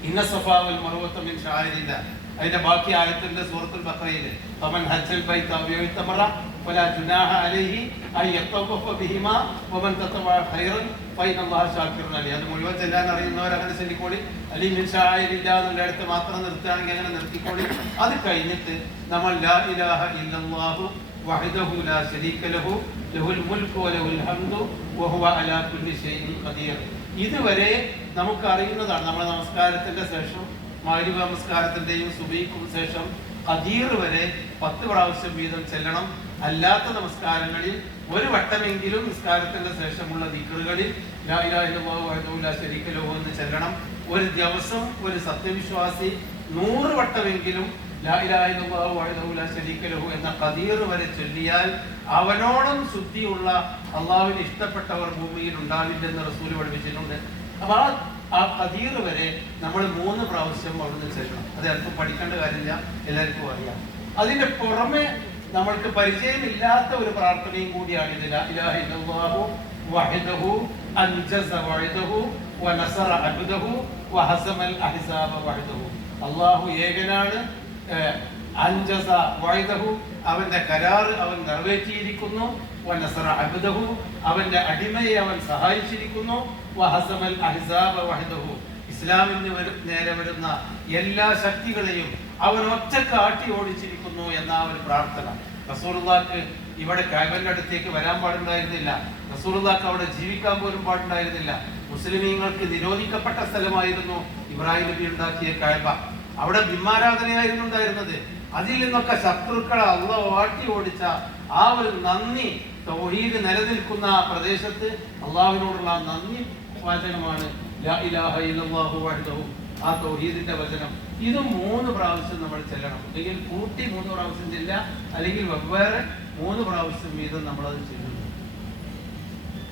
ഇന്ന സഫാ വൽ മർവത മിൻ ശാഇരില്ലാ. അതിന്റെ ബാക്കി ആയത്തിന്റെ സൂറത്തുൽ ബഖറയിലെ ഫമൻ ഹജ്ജൽ ബൈത ഔ ഇതമറ ഫലാ ജുനാഹ അലൈഹി അൻ യതവഫ ബിഹിമാ വമൻ തതവ ഖൈറൻ ഫഇന്നല്ലാഹ ശാകിറുൻ അലീം. അത് മുഴുവൻ ചെല്ലാൻ അറിയുന്നവർ അങ്ങനെ ചൊല്ലിക്കോളി. അല്ലെങ്കിൽ മിൻ ശാഇരില്ലാ എന്നുള്ള അടുത്ത് മാത്രം നിർത്തുകയാണെങ്കിൽ അങ്ങനെ നിർത്തിക്കോളി. അത് കഴിഞ്ഞിട്ട് നമ്മൾ ലാ ഇലാഹ ഇല്ലല്ലാഹു വഹ്ദഹു ലാ ശരീക ലഹു ലഹുൽ മുൽക്കു വലഹുൽ ഹംദു വഹുവ അലാ കുല്ലി ഷൈഇൻ ഖദീർ. ഇതുവരെ നമുക്ക് അറിയുന്നതാണ്. നമ്മുടെ നമസ്കാരത്തിന്റെ ശേഷം, മഗ്‌രിബ് നമസ്കാരത്തിന്റെയും സുബഹിക്കും ശേഷം ഖദീർ വരെ 10 പ്രാവശ്യം വീതം ചെല്ലണം. അല്ലാത്ത നമസ്കാരങ്ങളിൽ ഒരു വട്ടമെങ്കിലും നിസ്കാരത്തിന്റെ ശേഷമുള്ള ദിക്റുകളിൽ ലാ ഇലാഹ ഇല്ലല്ലാഹു വഹ്ദഹു ലാ ശരീക ലഹു എന്ന് ചെല്ലണം. ഒരു ദിവസം ഒരു സത്യവിശ്വാസി 100 വട്ടമെങ്കിലും ലാ ഇലാഹ ഇല്ലല്ലാഹു വഹ്ദഹു ലാ ശരീക ലഹു എന്ന ഖദീർ വരെ ചൊല്ലിയാൽ അവനോളം ശുദ്ധിയുള്ള അള്ളാഹുവിന് ഇഷ്ടപ്പെട്ടവർ ഭൂമിയിൽ ഉണ്ടാവില്ലെന്ന് റസൂൽ പഠിപ്പിച്ചിട്ടുണ്ട്. അപ്പൊ ആ ഖദീർ വരെ നമ്മൾ 3 പ്രാവശ്യം അവിടുന്ന് ചെല്ലണം. അത് അല്പം പഠിക്കേണ്ട കാര്യമില്ല, എല്ലാവർക്കും അറിയാം. അതിന്റെ പുറമെ നമ്മൾക്ക് പരിചയമില്ലാത്ത ഒരു പ്രാർത്ഥനയും കൂടിയാണ് ഇത്. ലാ ഇലാഹ ഇല്ലല്ലാഹു വഹ്ദഹു അൻജസ വഅദഹു വനസറ അബ്ദഹു വഹസമൽ അഹ്സാബ വഹ്ദഹു. അല്ലാഹു ഏകനാണ്, അൻജസ വഅദഹു അവന്റെ കരാർ അവൻ നിറവേറ്റിയിരിക്കുന്നു, വനസറ അബ്ദഹു അവന്റെ അടിമയെ അവൻ സഹായിച്ചിരിക്കുന്നു, വഹസമൽ അഹ്സാബ വഹ്ദഹു ഇസ്ലാമിന് നേരെ വരുന്ന എല്ലാ ശക്തികളെയും അവൻ ഒറ്റക്ക് ആട്ടി ഓടിച്ചിരിക്കുന്നു എന്ന ഒരു പ്രാർത്ഥന. റസൂലുള്ളാഹിക്ക് ഇവിടെ കഅബയുടെ അടുത്തേക്ക് വരാൻ പാടുണ്ടായിരുന്നില്ല. റസൂലുള്ളാഹിക്ക് അവിടെ ജീവിക്കാൻ പോലും പാടുണ്ടായിരുന്നില്ല. മുസ്ലിമീങ്ങൾക്ക് നിരോധിക്കപ്പെട്ട സ്ഥലമായിരുന്നു ഇബ്രാഹിം നബി ഉണ്ടാക്കിയ കഅബ. അവിടെ ബിംബാരാധനയായിരുന്നു ഉണ്ടായിരുന്നത്. അതിൽ നിന്നൊക്കെ ശത്രുക്കളെ അല്ലാഹു ആട്ടി ഓടിച്ച ആ ഒരു നന്ദി, തൗഹീദ് നിലനിൽക്കുന്ന ആ പ്രദേശത്ത് അള്ളാഹുവിനോടുള്ള നന്ദി വാചകമാണ് ലാ ഇലാഹ ഇല്ലല്ലാഹു വഹ്ദഹു, ആ തൗഹീദിന്റെ വചനം. ഇത് 3 പ്രാവശ്യം നമ്മൾ ചെല്ലണം. അല്ലെങ്കിൽ കൂട്ടി 3 പ്രാവശ്യം ചെല്ല, അല്ലെങ്കിൽ വെവ്വേറെ 3 പ്രാവശ്യം വീതം നമ്മളത് ചെല്ലുന്നു.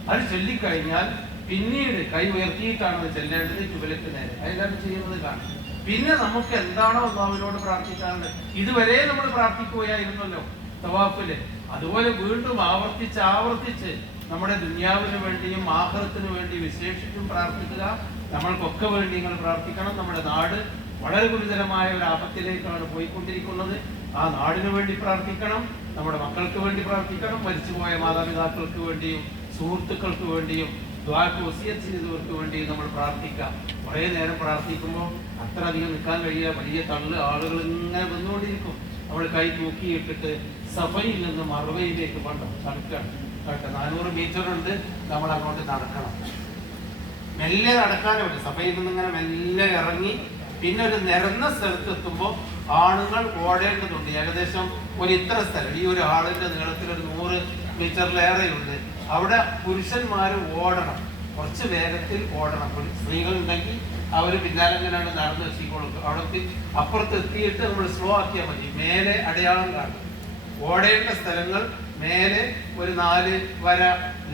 അത് ചൊല്ലിക്കഴിഞ്ഞാൽ പിന്നീട് കൈ ഉയർത്തിയിട്ടാണ് അത് ചെല്ലേണ്ടത് കിബിലക്ക് നേരെ. അതിലാണ് ചെയ്യുന്നത് കാണും. പിന്നെ നമുക്ക് എന്താണോ അല്ലാഹുവിനോട് പ്രാർത്ഥിക്കാറുണ്ട്, ഇതുവരെ നമ്മൾ പ്രാർത്ഥിക്കുകയായിരുന്നല്ലോ തവാഫില്, അതുപോലെ വീണ്ടും ആവർത്തിച്ച് നമ്മുടെ ദുനിയാവിന് വേണ്ടിയും ആഖിറത്തിന് വേണ്ടി വിശേഷിച്ചും പ്രാർത്ഥിക്കുക. നമ്മൾക്കൊക്കെ വേണ്ടി നിങ്ങൾ പ്രാർത്ഥിക്കണം. നമ്മുടെ നാട് വളരെ ഗുരുതരമായ ഒരു ആപത്തിലേക്കാണ് പോയിക്കൊണ്ടിരിക്കുന്നത്. ആ നാടിന് വേണ്ടി പ്രാർത്ഥിക്കണം, നമ്മുടെ മക്കൾക്ക് വേണ്ടി പ്രാർത്ഥിക്കണം, മരിച്ചുപോയ മാതാപിതാക്കൾക്ക് വേണ്ടിയും സുഹൃത്തുക്കൾക്ക് വേണ്ടിയും ദുആക്ക് വസിയത്ത് ചെയ്തവർക്ക് വേണ്ടിയും നമ്മൾ പ്രാർത്ഥിക്കാം. കുറേ നേരം പ്രാർത്ഥിക്കുമ്പോൾ അത്ര അധികം നിൽക്കാൻ കഴിയില്ല, വലിയ തള്ളു ആളുകൾ ഇങ്ങനെ വന്നുകൊണ്ടിരിക്കും. നമ്മൾ കൈ തൂക്കിയിട്ടിട്ട് സഫയിൽ നിന്ന് മർവയിലേക്ക് നടക്കണം. 400 മീറ്റർ ഉണ്ട്, നമ്മൾ അങ്ങോട്ട് നടക്കണം. മെല്ലെ നടക്കാനുണ്ട്. സഫയിൽ നിന്ന് ഇങ്ങനെ മെല്ലെ ഇറങ്ങി പിന്നെ ഒരു നിരന്ന സ്ഥലത്ത് എത്തുമ്പോൾ ആണുങ്ങൾ ഓടേണ്ടതുണ്ട്. ഏകദേശം ഒരു ഇത്ര സ്ഥലം, ഈ ഒരു ആളിന്റെ നീളത്തിൽ ഒരു 100 മീറ്ററിലേറെയുണ്ട്. അവിടെ പുരുഷന്മാർ ഓടണം, കുറച്ച് വേഗത്തിൽ ഓടണം. സ്ത്രീകൾ ഉണ്ടെങ്കിൽ അവർ പിന്നാലെ എങ്ങനെയാണ് നടന്നു വെച്ചിക്കോളും. അവിടെ അപ്പുറത്ത് എത്തിയിട്ട് നമ്മൾ സ്ലോ ആക്കിയാൽ മതി. മേലെ അടയാളം കാണും. ഓടേണ്ട സ്ഥലങ്ങൾ മേലെ ഒരു 4 വര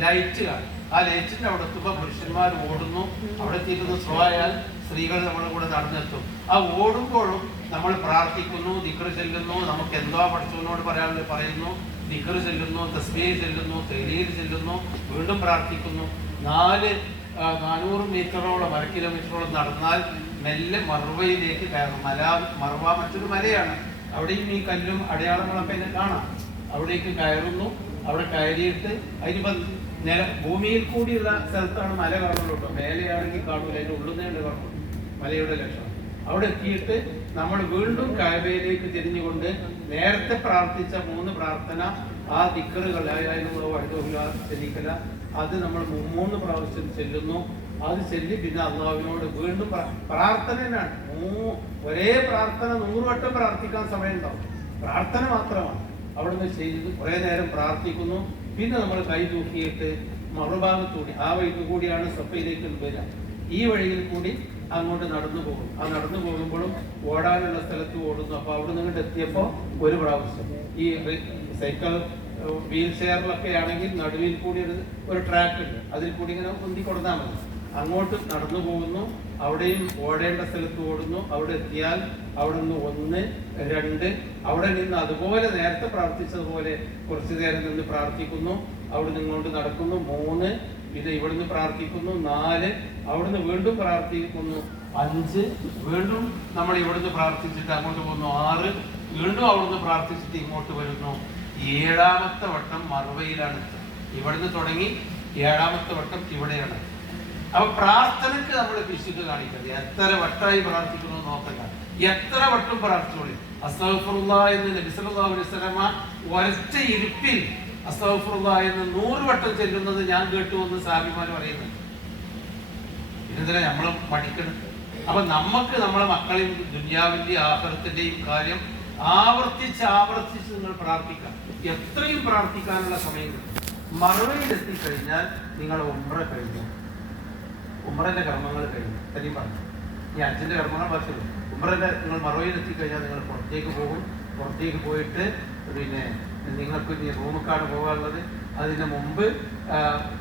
ലൈറ്റ് കാണും. ആ ലൈറ്റിന്റെ അവിടെ എത്തുമ്പോൾ പുരുഷന്മാർ ഓടുന്നു. അവിടെ എത്തിയിട്ട് സ്ലോ ആയാൽ സ്ത്രീകൾ നമ്മുടെ കൂടെ നടന്നെത്തും. ആ ഓടുമ്പോഴും നമ്മൾ പ്രാർത്ഥിക്കുന്നു, ദിക്ർ ചെല്ലുന്നു, നമുക്ക് എന്തോ പഠിച്ചവനോട് പറയാനുള്ളത് പറയുന്നു, ദിക്ർ ചെല്ലുന്നു, തസ്ബീഹ് ചെല്ലുന്നു, തഹ്ലീൽ ചെല്ലുന്നു, വീണ്ടും പ്രാർത്ഥിക്കുന്നു. 400 മീറ്ററോളം 1 കിലോമീറ്ററോളം നടന്നാൽ മെല്ലെ മർവയിലേക്ക് കയറും. മർവ മറ്റൊരു മലയാണ്. അവിടെയും ഈ കല്ലും അടയാളങ്ങളൊക്കെ ഇതിനെ കാണാം. അവിടേക്ക് കയറുന്നു. അവിടെ കയറിയിട്ട് അതിന് ഭൂമിയിൽ കൂടിയുള്ള സ്ഥലത്താണ് മല കാണുള്ളൂ. മേലെയാണെങ്കിൽ കാണൂല, അതിന്റെ ഉള്ളിൽ നിന്ന് കാണുള്ളൂ മലയുടെ ലക്ഷണം. അവിടെ എത്തിയിട്ട് നമ്മൾ വീണ്ടും കഅബയിലേക്ക് തിരിഞ്ഞുകൊണ്ട് നേരത്തെ പ്രാർത്ഥിച്ച 3 പ്രാർത്ഥന, ആ ദിക്റുകൾ ശരിക്കല, അത് നമ്മൾ 3 പ്രാവശ്യം ചെല്ലുന്നു. അത് ചെല്ലി പിന്നെ അള്ളാഹുവിനോട് വീണ്ടും പ്രാർത്ഥനയാണ്. ഒരേ പ്രാർത്ഥന 100 വട്ടം പ്രാർത്ഥിക്കാൻ സമയമുണ്ടാവും. പ്രാർത്ഥന മാത്രമാണ് അവിടുന്ന് ചെയ്തത്. കുറെ നേരം പ്രാർത്ഥിക്കുന്നു. പിന്നെ നമ്മൾ കൈ തൂക്കിയിട്ട് മറുഭാഗത്തൂടി, ആ വഴിക്ക് കൂടിയാണ് സഫയിലേക്ക് വരിക. ഈ വഴിയിൽ കൂടി അങ്ങോട്ട് നടന്നു പോകും. ആ നടന്നു പോകുമ്പോഴും ഓടാനുള്ള സ്ഥലത്ത് ഓടുന്നു. അപ്പൊ അവിടെ നിന്ന് എത്തിയപ്പോൾ 1 പ്രാവശ്യം ഈ സൈക്കിൾ വീൽ ചെയറിലൊക്കെ ആണെങ്കിൽ നടുവിൽ കൂടി ഒരു ട്രാക്ക് ഉണ്ട്, അതിൽ കൂടി ഇങ്ങനെ ഉന്തി കൊടുത്താൽ മതി. അങ്ങോട്ട് നടന്നു പോകുന്നു. അവിടെയും ഓടേണ്ട സ്ഥലത്ത് ഓടുന്നു. അവിടെ എത്തിയാൽ അവിടെ നിന്ന് 1, 2, അവിടെ നിന്ന് അതുപോലെ നേരത്തെ പ്രാർത്ഥിച്ചതുപോലെ കുറച്ചു നേരം നിന്ന് പ്രാർത്ഥിക്കുന്നു. അവിടെ നിങ്ങോട്ട് നടക്കുന്നു. 3, പിന്നെ ഇവിടുന്ന് പ്രാർത്ഥിക്കുന്നു 4, അവിടുന്ന് വീണ്ടും പ്രാർത്ഥിക്കുന്നു 5, വീണ്ടും നമ്മൾ ഇവിടുന്ന് പ്രാർത്ഥിച്ചിട്ട് അങ്ങോട്ട് പോകുന്നു 6, വീണ്ടും അവിടുന്ന് പ്രാർത്ഥിച്ചിട്ട് ഇങ്ങോട്ട് വരുന്നു. 7ാമത്തെ വട്ടം മറുവയിലാണ്. ഇവിടുന്ന് തുടങ്ങി 7ാമത്തെ വട്ടം ഇവിടെയാണ്. അപ്പൊ പ്രാർത്ഥനക്ക് നമ്മൾ പിശുക്ക് കാണിക്കുന്നത്. എത്ര വട്ടമായി പ്രാർത്ഥിക്കുന്നു നോക്കണ്ട, എത്ര വട്ടം പ്രാർത്ഥിച്ചോളി. അസ്തഗ്ഫിറുല്ലാഹ് എന്ന് നബി സല്ലല്ലാഹു അലൈഹി വസല്ലമ ഒരൊറ്റ ഇരിപ്പിൽ അസ്തഗ്ഫിറുല്ലാഹ് എന്ന് 100 വട്ടം ചെല്ലുന്നത് ഞാൻ കേട്ടു എന്ന് സാഹിബിമാർ പറയുന്നുണ്ട്. ഇതെന്തിനാ നമ്മൾ മടിക്കണം? അപ്പൊ നമുക്ക് നമ്മളെ മക്കളെയും ദുനിയാവിന്റെയും ആഖിറത്തിന്റെയും കാര്യം ആവർത്തിച്ച് നിങ്ങൾ പ്രാർത്ഥിക്കാം. എത്രയും പ്രാർത്ഥിക്കാനുള്ള സമയം. മറുപടിയിലെത്തി കഴിഞ്ഞാൽ നിങ്ങളുടെ ഉംറ കഴിഞ്ഞു, ഉംറന്റെ കർമ്മങ്ങൾ കഴിഞ്ഞു. തന്നെയും പറഞ്ഞു ഈ ഹജ്ജിന്റെ കർമ്മങ്ങൾ ബാക്കിയുള്ളൂ. ഉംറന്റെ നിങ്ങൾ മറുപടിയിലെത്തി കഴിഞ്ഞാൽ നിങ്ങൾ പുറത്തേക്ക് പോകും. പുറത്തേക്ക് പോയിട്ട് പിന്നെ നിങ്ങൾക്ക് ഇനി റൂമുക്കാണ് പോകാനുള്ളത്. അതിന് മുമ്പ്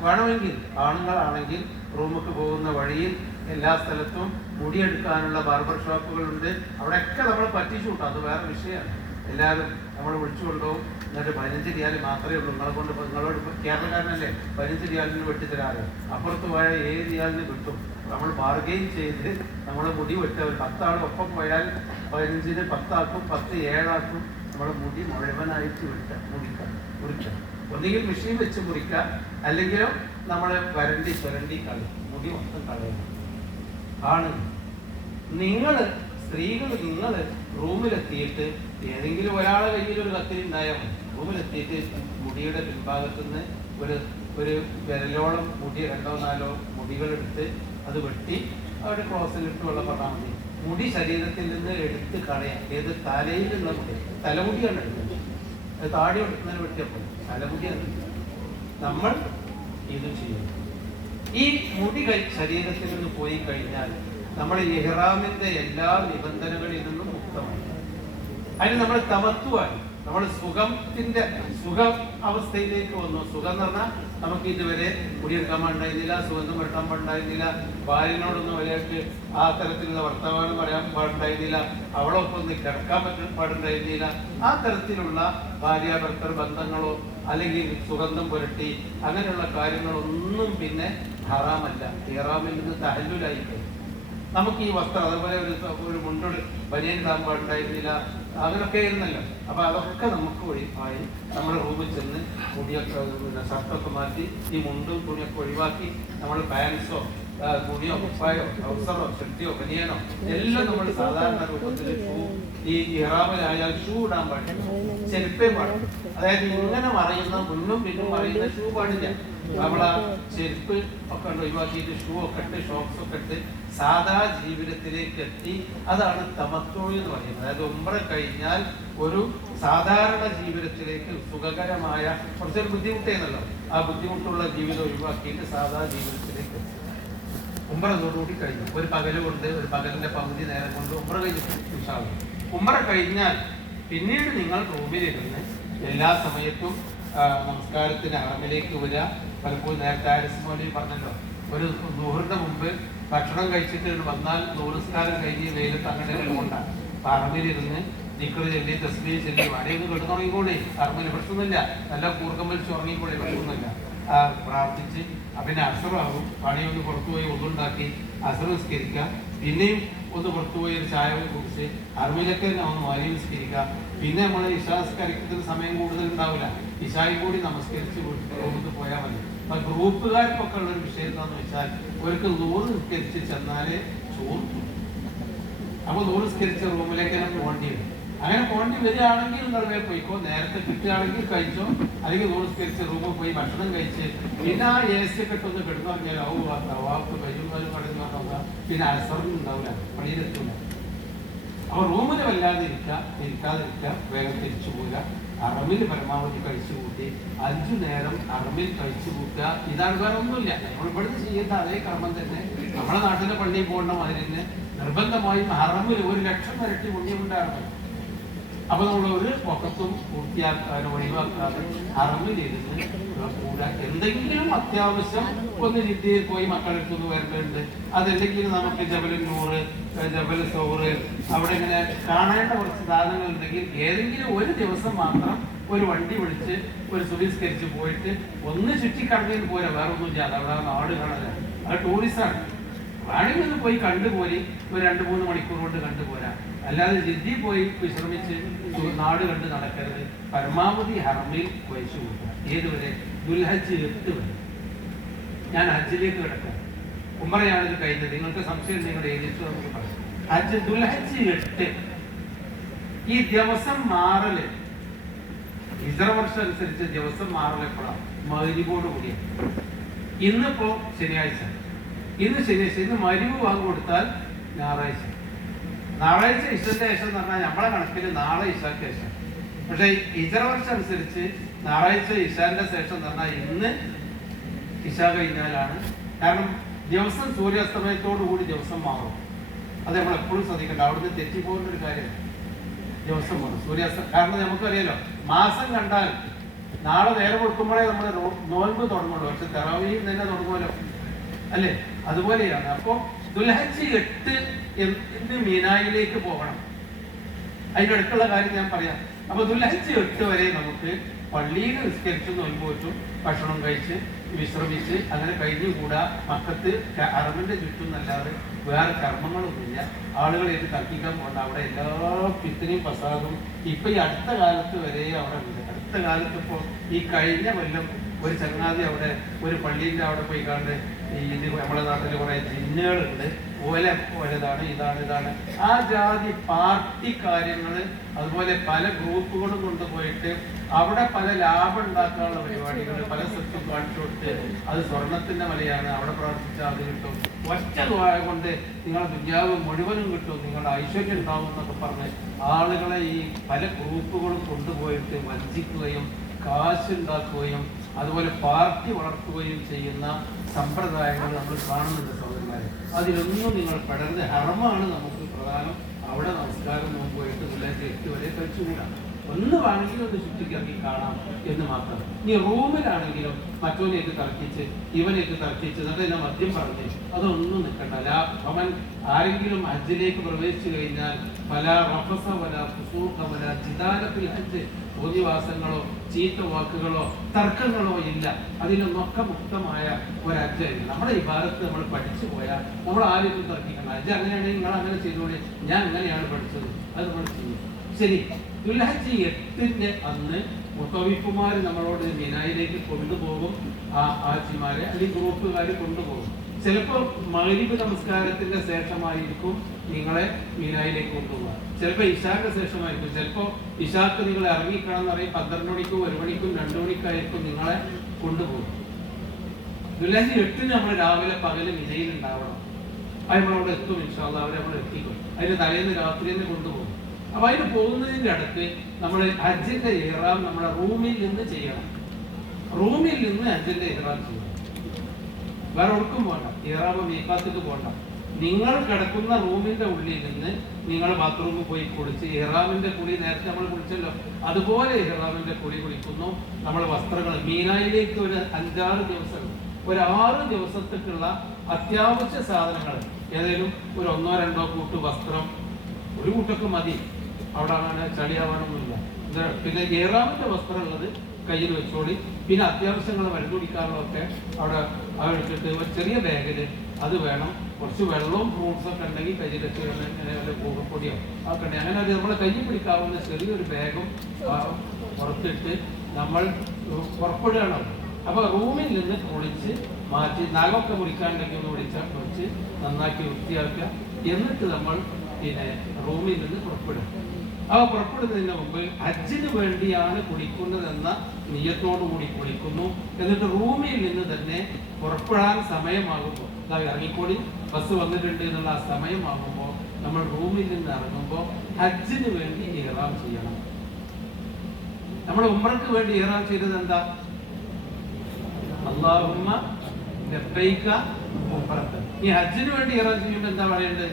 വേണമെങ്കിൽ ആണുങ്ങളാണെങ്കിൽ റൂമുക്ക് പോകുന്ന വഴിയിൽ എല്ലാ സ്ഥലത്തും മുടിയെടുക്കാനുള്ള ബാർബർ ഷോപ്പുകളുണ്ട്. അവിടെയൊക്കെ നമ്മൾ പറ്റിച്ചു കൂട്ടും. അത് വേറെ വിഷയമാണ്. എല്ലാവരും നമ്മൾ വിളിച്ചു കൊണ്ടുപോകും. എന്നിട്ട് 15 റിയാൽ മാത്രമേ ഉള്ളൂ. നിങ്ങളോട് കേരളക്കാരനല്ലേ 15 റിയാലിന് വെട്ടിത്തരാറ്. അപ്പുറത്ത് പോയ 7 റിയാലിന് കിട്ടും. നമ്മൾ ബാർഗെയിൻ ചെയ്ത് നമ്മൾ മുടി വെട്ടുക. ഒരു 10 ആൾ ഒപ്പം പോയാൽ 15-ന് 10 ആക്കും, 10 7 ആക്കും. നമ്മൾ മുടി മുഴുവനായിട്ട് മുറിക്കാം. ഒന്നുകിൽ മെഷീൻ വെച്ച് മുറിക്കാം, അല്ലെങ്കിലോ നമ്മൾ ചുരണ്ടി കളയും. മുടി മൊത്തം കളയണം. ആണ് സ്ത്രീകൾ നിങ്ങൾ റൂമിലെത്തിയിട്ട് ഏതെങ്കിലും ഒരാളെ കയ്യിൽ ഒരു കത്തിരി ഉണ്ടായാൽ മതി. റൂമിലെത്തിയിട്ട് മുടിയുടെ പിൻഭാഗത്തു നിന്ന് ഒരു വിരലോളം മുടി 2-4 മുടികളെടുത്ത് അത് വെട്ടി അവിടെ ക്ലോസിലിട്ട് വെള്ളം പറഞ്ഞാൽ മതി. മുടി ശരീരത്തിൽ നിന്ന് എടുത്ത് കളയാം. ഏത് തലയിലുള്ള മുടി, തലമുടിയാണ് എടുക്കുന്നത്. അത് താടി എടുക്കുന്നതിന് വെട്ടിയപ്പോൾ തലമുടിയാണ്. നമ്മൾ ഇത് ചെയ്യും. ഈ മുടി ശരീരത്തിൽ നിന്ന് പോയി കഴിഞ്ഞാൽ നമ്മൾ ഇഹ്റാമിന്റെ എല്ലാ നിബന്ധനകളിൽ നിന്നും മുക്തമാണ്. അതിന് നമ്മൾ തമത്തുവായി, നമ്മൾ സുഖ അവസ്ഥയിലേക്ക് വന്നു. സുഖം എന്ന് പറഞ്ഞാൽ നമുക്ക് ഇതുവരെ മുടിയെടുക്കാൻ പാടുണ്ടായിരുന്നില്ല, സുഗന്ധം വെട്ടാൻ പാടുണ്ടായിരുന്നില്ല, ഭാര്യനോടൊന്നും വലിയായിട്ട് ആ തരത്തിലുള്ള വർത്തമാനം പറയാൻ പാടുണ്ടായിരുന്നില്ല, അവളൊപ്പം ഒന്ന് കിടക്കാൻ പാടുണ്ടായിരുന്നില്ല. ആ തരത്തിലുള്ള ഭാര്യ ഭർത്തൃ ബന്ധങ്ങളോ അല്ലെങ്കിൽ സുഗന്ധം പുരട്ടി അങ്ങനെയുള്ള കാര്യങ്ങളൊന്നും പിന്നെ ഹറാമല്ല. ഇഹ്റാമിൽ നിന്ന് തഹല്ലുലായി കഴിഞ്ഞു. നമുക്ക് ഈ വസ്ത്രം അതുപോലെ ഒരു മുണ്ടോട് ബനിയൻ ഇടാൻ പാടുണ്ടായിരുന്നില്ല, അങ്ങനൊക്കെ ആയിരുന്നല്ലോ. അപ്പൊ അതൊക്കെ നമുക്ക് ഒഴിവായി നമ്മുടെ റൂമിൽ ചെന്ന് മുടിയൊക്കെ ഷർട്ടൊക്കെ മാറ്റി ഈ മുണ്ടും തുണിയൊക്കെ ഒഴിവാക്കി നമ്മൾ പാൻസോ തുണിയോ കുപ്പായോ ട്രൗസറോ ഷർട്ടിയോ ബനിയനോ എല്ലാം നമ്മൾ സാധാരണ രൂപത്തിൽ ഈ ഇഹ്റാമിലായാൽ ഷൂ ഇടാൻ പാടില്ല, ചെരുപ്പേ പാടില്ല. അതായത് ഇങ്ങനെ മറയുന്ന മുന്നും പിന്നും മറയുന്ന ഷൂ പാടില്ല. നമ്മളാ ചെരുപ്പ് ഒക്കെ ഒഴിവാക്കിയിട്ട് ഷൂ ഒക്കെ ഇട്ട് ഷോക്സ് ഒക്കെ ഇട്ട് സാധാ ജീവിതത്തിലേക്ക് എത്തി. അതാണ് തമത്തു എന്ന് പറയുന്നത്. അതായത് ഉംറ കഴിഞ്ഞാൽ ഒരു സാധാരണ ജീവിതത്തിലേക്ക് സുഖകരമായ കുറച്ചൊരു ബുദ്ധിമുട്ടേന്നല്ലോ, ആ ബുദ്ധിമുട്ടുള്ള ജീവിതം ഒഴിവാക്കിയിട്ട് സാധാ ജീവിതത്തിലേക്ക് എത്തി. ഉംറ കൂടി കഴിഞ്ഞു. ഒരു പകല് കൊണ്ട്, ഒരു പകലിന്റെ പകുതി നേരം കൊണ്ട് ഉംറ കഴിഞ്ഞു. ഉംറ കഴിഞ്ഞാൽ പിന്നീട് നിങ്ങൾ റൂമിലിരുന്ന് എല്ലാ സമയത്തും നമസ്കാരത്തിന് ഹറമിലേക്ക് വരിക. പലപ്പോഴും നേരത്തെ ആരിസ്മോലി പറഞ്ഞല്ലോ, ഒരു ദുഹറിന്റെ മുമ്പ് ഭക്ഷണം കഴിച്ചിട്ട് വന്നാൽ നമസ്കാരം കഴിഞ്ഞ് വെയിലത്ത് അങ്ങനെ കൊണ്ടാണ് ഹറമിലിരുന്ന് ദിക്ർ ചൊല്ലി തസ്ബീഹ് ചൊല്ലി വടയൊന്ന് കിടന്നുറങ്ങിക്കൂടി. ഹറമിൽ പ്രശ്നമൊന്നുമില്ല, നല്ല കൂർക്കം വലിച്ച് ഉറങ്ങിക്കൂടി, പ്രശ്നമൊന്നുമില്ല. പ്രാർത്ഥിച്ച് പിന്നെ അസറാകും. പണിയൊന്ന് പുറത്തുപോയി ഒന്നുണ്ടാക്കി അസർ നിസ്കരിക്കുക. പിന്നെയും ഒന്ന് പുറത്തുപോയി ഒരു ചായ കുടിച്ച് ഹറമിലൊക്കെ തന്നെ ഒന്ന് വാരി നിസ്കരിക്കുക. പിന്നെ നമ്മൾ ഇശാ നിസ്കരിക്കുന്നതിന് സമയം കൂടുതൽ ഉണ്ടാവില്ല, ഇശായും കൂടി നമസ്കരിച്ച് റൂമിൽ പോയാൽ മതി. അപ്പൊ ഗ്രൂപ്പുകാർക്കൊക്കെ ഉള്ള ഒരു വിഷയം എന്താണെന്ന് വെച്ചാൽ അവർക്ക് 100 നിസ്കരിച്ച് ചെന്നാലേ ചോറ്. അപ്പൊ 100 നിസ്കരിച്ച റൂമിലേക്ക് തന്നെ പോകേണ്ടി വരും. അങ്ങനെ പോകേണ്ടി വരികയാണെങ്കിൽ നിങ്ങൾ വേഗം പോയിക്കോ. നേരത്തെ കിട്ടുകയാണെങ്കിൽ കഴിച്ചോ, അല്ലെങ്കിൽ 100 നിസ്കരിച്ച് റൂമിൽ പോയി ഭക്ഷണം കഴിച്ച് പിന്നെ ആ AC ഒക്കെ ഇട്ടൊന്ന് കിടന്നുറങ്ങിയാൽ തവാഫ് വൈകുന്നേരം കടന്നു നോക്കാം. പിന്നെ അസറും ഉണ്ടാവില്ല, പണിയിലെത്തൂല. അപ്പൊ റൂമിൽ വല്ലാതെ ഇരിക്കാതിരിക്കുക, വേഗം തിരിച്ചു പോവുക. ഹറമിൽ പരമാവധി കഴിച്ചു കൂട്ടി 5 നേരം ഹറമിൽ കഴിച്ചു കൂട്ടുക. ഇതാണ്, വേറെ ഒന്നുമില്ല. നമ്മൾ ഇവിടുന്ന് ചെയ്യുന്ന അതേ കർമ്മം തന്നെ നമ്മുടെ നാട്ടിലെ പള്ളിയിൽ പോകേണ്ട മാതിരി തന്നെ നിർബന്ധമായും ഹറമിൽ 1,00,000 ഇരട്ടി പുണ്യമുണ്ടായിരുന്നു. അപ്പൊ നമ്മൾ ഒരു പൊക്കത്തും പൂർത്തിയാക്കാനോ ഒഴിവാക്കാതെ ഹറമിലിരുന്ന് കൂടെ എന്തെങ്കിലും അത്യാവശ്യം ഒന്ന് ജിദ്ദയിൽ പോയി മക്കളെടുത്തൊന്ന് വരേണ്ടതുണ്ട്, അതല്ലെങ്കിൽ നമുക്ക് ജബൽ നൂറ്, ജബൽ സൗറ്, അവിടെ ഇങ്ങനെ കാണേണ്ട കുറച്ച് സാധനങ്ങൾ ഉണ്ടെങ്കിൽ ഏതെങ്കിലും ഒരു ദിവസം മാത്രം ഒരു വണ്ടി വിളിച്ച് ഒരു സുബഹിസ്കരിച്ച് പോയിട്ട് ഒന്ന് ചുറ്റിക്കടന്നതിന് പോരാ, വേറെ ഒന്നും ചെയ്യാതെ അവിടെ നാട് കാണാൻ. അത് ടൂറിസ്റ്റാണ്. വേണമെങ്കിൽ ഒന്ന് പോയി കണ്ടുപോരി, ഒരു 2-3 മണിക്കൂർ കൊണ്ട് കണ്ടുപോരാ. അല്ലാതെ ജിദ്ദി പോയി വിശ്രമിച്ച് നാട് കണ്ട് നടക്കരുത്. പരമാവധി ഹറമിൽ വഹിച്ചു കൂട്ടുക. ഏതുവരെ? ദുൽഹജ്ജ് 8 വരെ. ഞാൻ ഹജ്ജിലേക്ക് കിടക്കാം. ഉംറയാണ് ഇത് കഴിഞ്ഞത്. നിങ്ങൾക്ക് സംശയം നിങ്ങൾ എഴുതിയിട്ട് നമുക്ക് പറയാം. ദുൽഹജ്ജ് 8 ഈ ദിവസം മാറല് ഹിജ്റ വർഷം അനുസരിച്ച് ദിവസം മാറൽ എപ്പോഴാണ്? മഗ്‌രിബോട് കൂടിയ. ഇന്നിപ്പോ ശനിയാഴ്ച, ഇന്ന് ശനിയാഴ്ച, ഇന്ന് മഗ്‌രിബ് വാങ്ങി കൊടുത്താൽ ഞായറാഴ്ച. ഞായറാഴ്ച ഇശന്റെ ശേഷം എന്ന് പറഞ്ഞാൽ നമ്മളെ കണക്കിൽ നാളെ ഇശാക്ക് ശേഷം. പക്ഷെ ഹിജ്റ വർഷം അനുസരിച്ച് ഞായറാഴ്ച ഇശാന്റെ ശേഷം എന്ന് പറഞ്ഞാൽ ഇന്ന് ഇശ കഴിഞ്ഞാലാണ്. കാരണം ദിവസം സൂര്യാസ്തമയത്തോടു കൂടി ദിവസം മാറും. അത് നമ്മൾ എപ്പോഴും ശ്രദ്ധിക്കണ്ട. അവിടുന്ന് തെറ്റിപ്പോകുന്ന ഒരു കാര്യമാണ്. ദിവസം മാറും സൂര്യാസ്തം. കാരണം നമുക്കറിയാലോ, മാസം കണ്ടാൽ നാളെ നേരം കൊടുക്കുമ്പോഴേ നമ്മൾ നോൻപ് തുടങ്ങുള്ളൂ. പക്ഷെ തറാവീഹ് തന്നെ തുടങ്ങുമല്ലോ, അല്ലേ? അതുപോലെയാണ്. അപ്പോ ദുൽഹജ്ജ് 8 എന്ന് മീനായിലേക്ക് പോകണം. അതിൻ്റെ അടുത്തുള്ള കാര്യം ഞാൻ പറയാം. അപ്പൊ ദുൽഹജ്ജ് 8 വരെ നമുക്ക് പള്ളിയിൽ നിസ്കരിച്ച് നോൻപ് വെച്ചും ഭക്ഷണം കഴിച്ച് വിശ്രമിച്ച് അങ്ങനെ കഴിഞ്ഞുകൂടാ. മക്കത്ത് അറബിന്റെ ചുറ്റും അല്ലാതെ വേറെ കർമ്മങ്ങളൊന്നുമില്ല. ആളുകളെ ഇത് കത്തിക്കാൻ പോകണ്ട. അവിടെ എല്ലാ പിത്തിനെയും പ്രസാദവും ഇപ്പൊ ഈ അടുത്ത കാലത്ത് വരെ അവിടെ ഉണ്ട്. അടുത്ത കാലത്ത് ഇപ്പോ ഈ കഴിഞ്ഞ കൊല്ലം ഒരു ചങ്ങാതി അവിടെ ഒരു പള്ളിന്റെ അവിടെ പോയി കണ്ട് ഇത് നമ്മുടെ നാട്ടിൽ കുറെ ജിന്നുകളുണ്ട്, ഓലതാണ് ഇതാണ് ആ ജാതി പാർട്ടി കാര്യങ്ങള്, അതുപോലെ പല ഗ്രൂപ്പുകളും കൊണ്ടുപോയിട്ട് അവിടെ പല ലാഭം ഉണ്ടാക്കാനുള്ള പരിപാടികൾ, പല സത്യം കാണിച്ചു കൊടുത്ത് അത് സ്വർണത്തിന്റെ മലയാണ്, അവിടെ പ്രവർത്തിച്ചാൽ അത് കിട്ടും, ഒറ്റ ദ്വാര കൊണ്ട് നിങ്ങളുടെ ദുന്യാവ് മുഴുവനും കിട്ടും, നിങ്ങളുടെ ഐശ്വര്യം ഉണ്ടാവും എന്നൊക്കെ പറഞ്ഞ് ആളുകളെ ഈ പല ഗ്രൂപ്പുകളും കൊണ്ടുപോയിട്ട് വഞ്ചിക്കുകയും കാശുണ്ടാക്കുകയും അതുപോലെ പാർട്ടി വളർത്തുകയും ചെയ്യുന്ന സമ്പ്രദായങ്ങൾ നമ്മൾ കാണുന്നുണ്ട് സഹോദരന്മാരെ. അതിലൊന്നും നിങ്ങൾ പെടരുത്. ഹറമാണ് നമുക്ക് പ്രധാനം. അവിടെ നമസ്കാരം മുമ്പോയിട്ട് ദുൽഹജ്ജ് 8 വരെ കഴിച്ചുകൂടാം. ഒന്ന് വേണമെങ്കിലും ഒന്ന് ചുറ്റിക്കിറങ്ങി കാണാം എന്ന് മാത്രം. ഇനി റൂമിലാണെങ്കിലും മറ്റോനെയൊക്കെ തർക്കിച്ച് ഇവനെയൊക്കെ തർക്കിച്ച് എന്നിട്ട് എന്നെ മദ്യം പറഞ്ഞ് അതൊന്നും നിൽക്കണ്ട. അവൻ ആരെങ്കിലും ഹജ്ജിലേക്ക് പ്രവേശിച്ചു കഴിഞ്ഞാൽ പല റഫസ വല ഫുസൂഖ വല ജിദാലത്തിൽ ഹജ്ജ്, ഭൂതിവാസങ്ങളോ ചീത്ത വാക്കുകളോ തർക്കങ്ങളോ ഇല്ല. അതിനൊന്നൊക്കെ മുക്തമായ ഒരു ഹജ്ജായിരിക്കും. നമ്മുടെ ഈ ഭാഗത്ത് നമ്മൾ പഠിച്ചു പോയാൽ നമ്മൾ ആരും തർക്കിക്കണം. ഹജ്ജ് അങ്ങനെയാണെങ്കിൽ നിങ്ങൾ അങ്ങനെ ചെയ്തോളി, ഞാൻ അങ്ങനെയാണ് പഠിച്ചത്, അത് നമ്മൾ ചെയ്യും. ശരി, ദുൽഹജ്ജ് 8 അന്ന് മുത്തവീഫുമാർ നമ്മളോട് മിനായിലേക്ക് കൊണ്ടുപോകും. ആജിമാരെ അല്ലെങ്കിൽ ഗ്രൂപ്പുകാർ കൊണ്ടുപോകും. ചിലപ്പോൾ മഗ്‌രിബ് നമസ്കാരത്തിന്റെ ശേഷമായിരിക്കും നിങ്ങളെ മിനായിലേക്ക് കൊണ്ടുപോകുക. ചിലപ്പോൾ ഇശാന്റെ ശേഷമായിരിക്കും. ചിലപ്പോൾ ഇശാക്ക് നിങ്ങൾ ഇറങ്ങിക്കണം എന്ന് പറയും 12 മണിക്കും 1 മണിക്കും 2 മണിക്കായിരിക്കും നിങ്ങളെ കൊണ്ടുപോകും. ദുൽഹജ്ജ് 8 നമ്മൾ രാവിലെ പകല് മിനയിൽ ഉണ്ടാവണം. അത് നമ്മളവിടെ എത്തും. ഇൻഷാ അല്ലാഹ് അവരെ നമ്മൾ എത്തിക്കും. അതിന് തലേന്ന് രാത്രി തന്നെ കൊണ്ടുപോകും. അപ്പൊ അതിന് പോകുന്നതിന്റെ അടുത്ത് നമ്മൾ ഹജ്ജിന്റെ ഇഹ്റാം നമ്മുടെ റൂമിൽ നിന്ന് ചെയ്യണം. റൂമിൽ നിന്ന് ഹജ്ജിന്റെ ഇഹ്റാം ചെയ്യണം. വേറെ ഒടുക്കും പോകണ്ട. ഇഹ്റാം മീഖാത്തിക്ക് പോകണ്ട. നിങ്ങൾ കിടക്കുന്ന റൂമിന്റെ ഉള്ളിൽ നിന്ന് നിങ്ങൾ ബാത്റൂമിൽ പോയി കുളിച്ച് ഇഹ്റാമിന്റെ കുളി നേരത്തെ നമ്മൾ കുളിച്ചല്ലോ, അതുപോലെ ഇഹ്റാമിന്റെ കുളി കുളിക്കുന്നു. നമ്മൾ വസ്ത്രങ്ങൾ മീനായിലേക്ക് ഒരു 5-6 ദിവസം, ഒരു 6 ദിവസത്തേക്കുള്ള അത്യാവശ്യ സാധനങ്ങൾ ഏതെങ്കിലും ഒരു 1-2 കൂട്ട് വസ്ത്രം, ഒരു കൂട്ടൊക്കെ മതി. അവിടെ അങ്ങനെ ചളിയാവാനൊന്നുമില്ല. പിന്നെ ഇഹ്റാമിന്റെ വസ്ത്രം ഉള്ളത് കയ്യിൽ വെച്ചോളി. പിന്നെ അത്യാവശ്യങ്ങൾ മരുന്ന് കുടിക്കാറുള്ളതൊക്കെ അവിടെ എടുത്തിട്ട് ഒരു ചെറിയ ബാഗില് അത് വേണം. കുറച്ച് വെള്ളവും ഫ്രൂട്ട്സ് ഒക്കെ ഉണ്ടെങ്കിൽ കയ്യിൽ വെച്ച് കൂടപ്പൊടിയോ ഒക്കെ ഉണ്ടെങ്കിൽ അങ്ങനെ അത് നമ്മളെ കയ്യിൽ പിടിക്കാവുന്ന ചെറിയൊരു ബാഗും പുറത്തിട്ട് നമ്മൾ പുറപ്പെടുകയാണ്. അപ്പൊ റൂമിൽ നിന്ന് കുളിച്ച് മാറ്റി നഖമൊക്കെ മുറിക്കാണ്ടെങ്കിൽ ഒന്ന് മുറിച്ച് നന്നാക്കി വൃത്തിയാക്കുക. എന്നിട്ട് നമ്മൾ പിന്നെ റൂമിൽ നിന്ന് പുറപ്പെടും. പുറപ്പെടുന്നതിന് മുമ്പ് ഹജ്ജിന് വേണ്ടിയാണ് കുളിക്കുന്നതെന്ന നിയ്യത്തോടുകൂടി കുളിക്കുന്നു. എന്നിട്ട് റൂമിൽ നിന്ന് തന്നെ പുറപ്പെടാൻ സമയമാകുമ്പോൾ ഇറങ്ങിക്കോളി, ബസ് വന്നിട്ടുണ്ട് എന്നുള്ള ആ സമയമാകുമ്പോൾ നമ്മൾ റൂമിൽ നിന്ന് ഇറങ്ങുമ്പോൾ ഹജ്ജിന് വേണ്ടി ഇഹ്റാം ചെയ്യണം. നമ്മൾ ഉംറയ്ക്ക് വേണ്ടി ഇഹ്റാം ചെയ്തത് എന്താ? അല്ലാഹുമ്മ ലബ്ബൈക ഉംറത. ഈ ഹജ്ജിന് വേണ്ടി ഇഹ്റാം ചെയ്യുമ്പോൾ എന്താ പറയേണ്ടത്?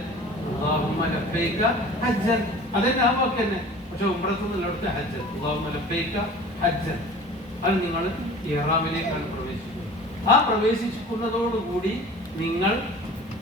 അല്ലാഹുമ്മ ലബ്ബൈക ഹജ്ജൻ. അതെന്നെ ആ വാക്ക് തന്നെ. പക്ഷെ ഉംറത്ത് നിന്നിടത്ത് ഹജ്ജ്, അല്ലാഹുമ്മ ലബ്ബൈക ഹജ്ജൻ, അത് നിങ്ങൾ ഇഹ്റാമിലേക്കാണ് പ്രവേശിക്കുന്നത്. ആ പ്രവേശിക്കുന്നതോടുകൂടി നിങ്ങൾ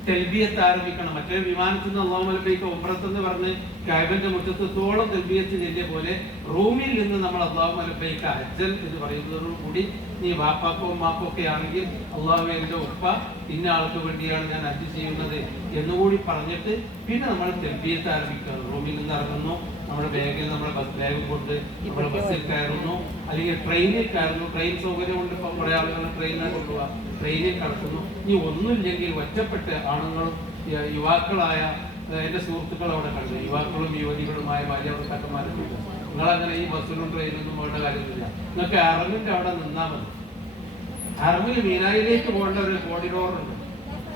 തൽബിയത്ത് ആരംഭിക്കണം. മറ്റേ വിമാനത്തിൽ നിന്ന് അല്ലാഹുമ്മ ലബ്ബൈക ഉംറത്ത് എന്ന് പറഞ്ഞ് കഅബയുടെ മുറ്റത്തോളം തൽബിയത്ത് ചെല്ലിയ പോലെ റൂമിൽ നിന്ന് നമ്മൾ അല്ലാഹുമ്മ ലബ്ബൈക ഹജ്ജൻ എന്ന് പറയുന്നതോടുകൂടി നീ വാപ്പാക്കോ ഉമ്മാക്കോ ഒക്കെ ആണെങ്കിൽ അള്ളാഹു എൻ്റെ ഉപ്പ ഇന്ന ആൾക്ക് വേണ്ടിയാണ് ഞാൻ ഹജ്ജ് ചെയ്യുന്നത് എന്നുകൂടി പറഞ്ഞിട്ട് പിന്നെ നമ്മൾ തൽബിയത്ത് ആരംഭിക്കുക. റൂമിൽ നിന്ന് ഇറങ്ങുന്നു, നമ്മുടെ ബാഗിൽ നമ്മുടെ ബാഗ് കൊണ്ട് നമ്മുടെ ബസ്സിൽ കയറുന്നു, അല്ലെങ്കിൽ ട്രെയിനിൽ കയറുന്നു. ട്രെയിൻ സൗകര്യം കൊണ്ട് ഇപ്പം കുറേ ആളുകൾ ട്രെയിനിനെ കൊണ്ടുപോകാം. ട്രെയിനിൽ കടക്കുന്നു. ഇനി ഒന്നുമില്ലെങ്കിൽ ഒറ്റപ്പെട്ട് ആണുങ്ങളും യുവാക്കളായ എൻ്റെ സുഹൃത്തുക്കൾ അവിടെ കണ്ടു, യുവാക്കളും യുവതികളുമായ ഭാര്യാഭർത്താക്കന്മാരും. നിങ്ങളങ്ങനെ ഈ ബസ്സിലും ട്രെയിനിലൊന്നും പോകേണ്ട കാര്യമില്ല. നിങ്ങൾക്ക് അറമിൻ്റെ അവിടെ നിന്നാൽ മതി. അറമിൽ മീനായിലേക്ക് പോകേണ്ട ഒരു കോറിഡോറുണ്ട്,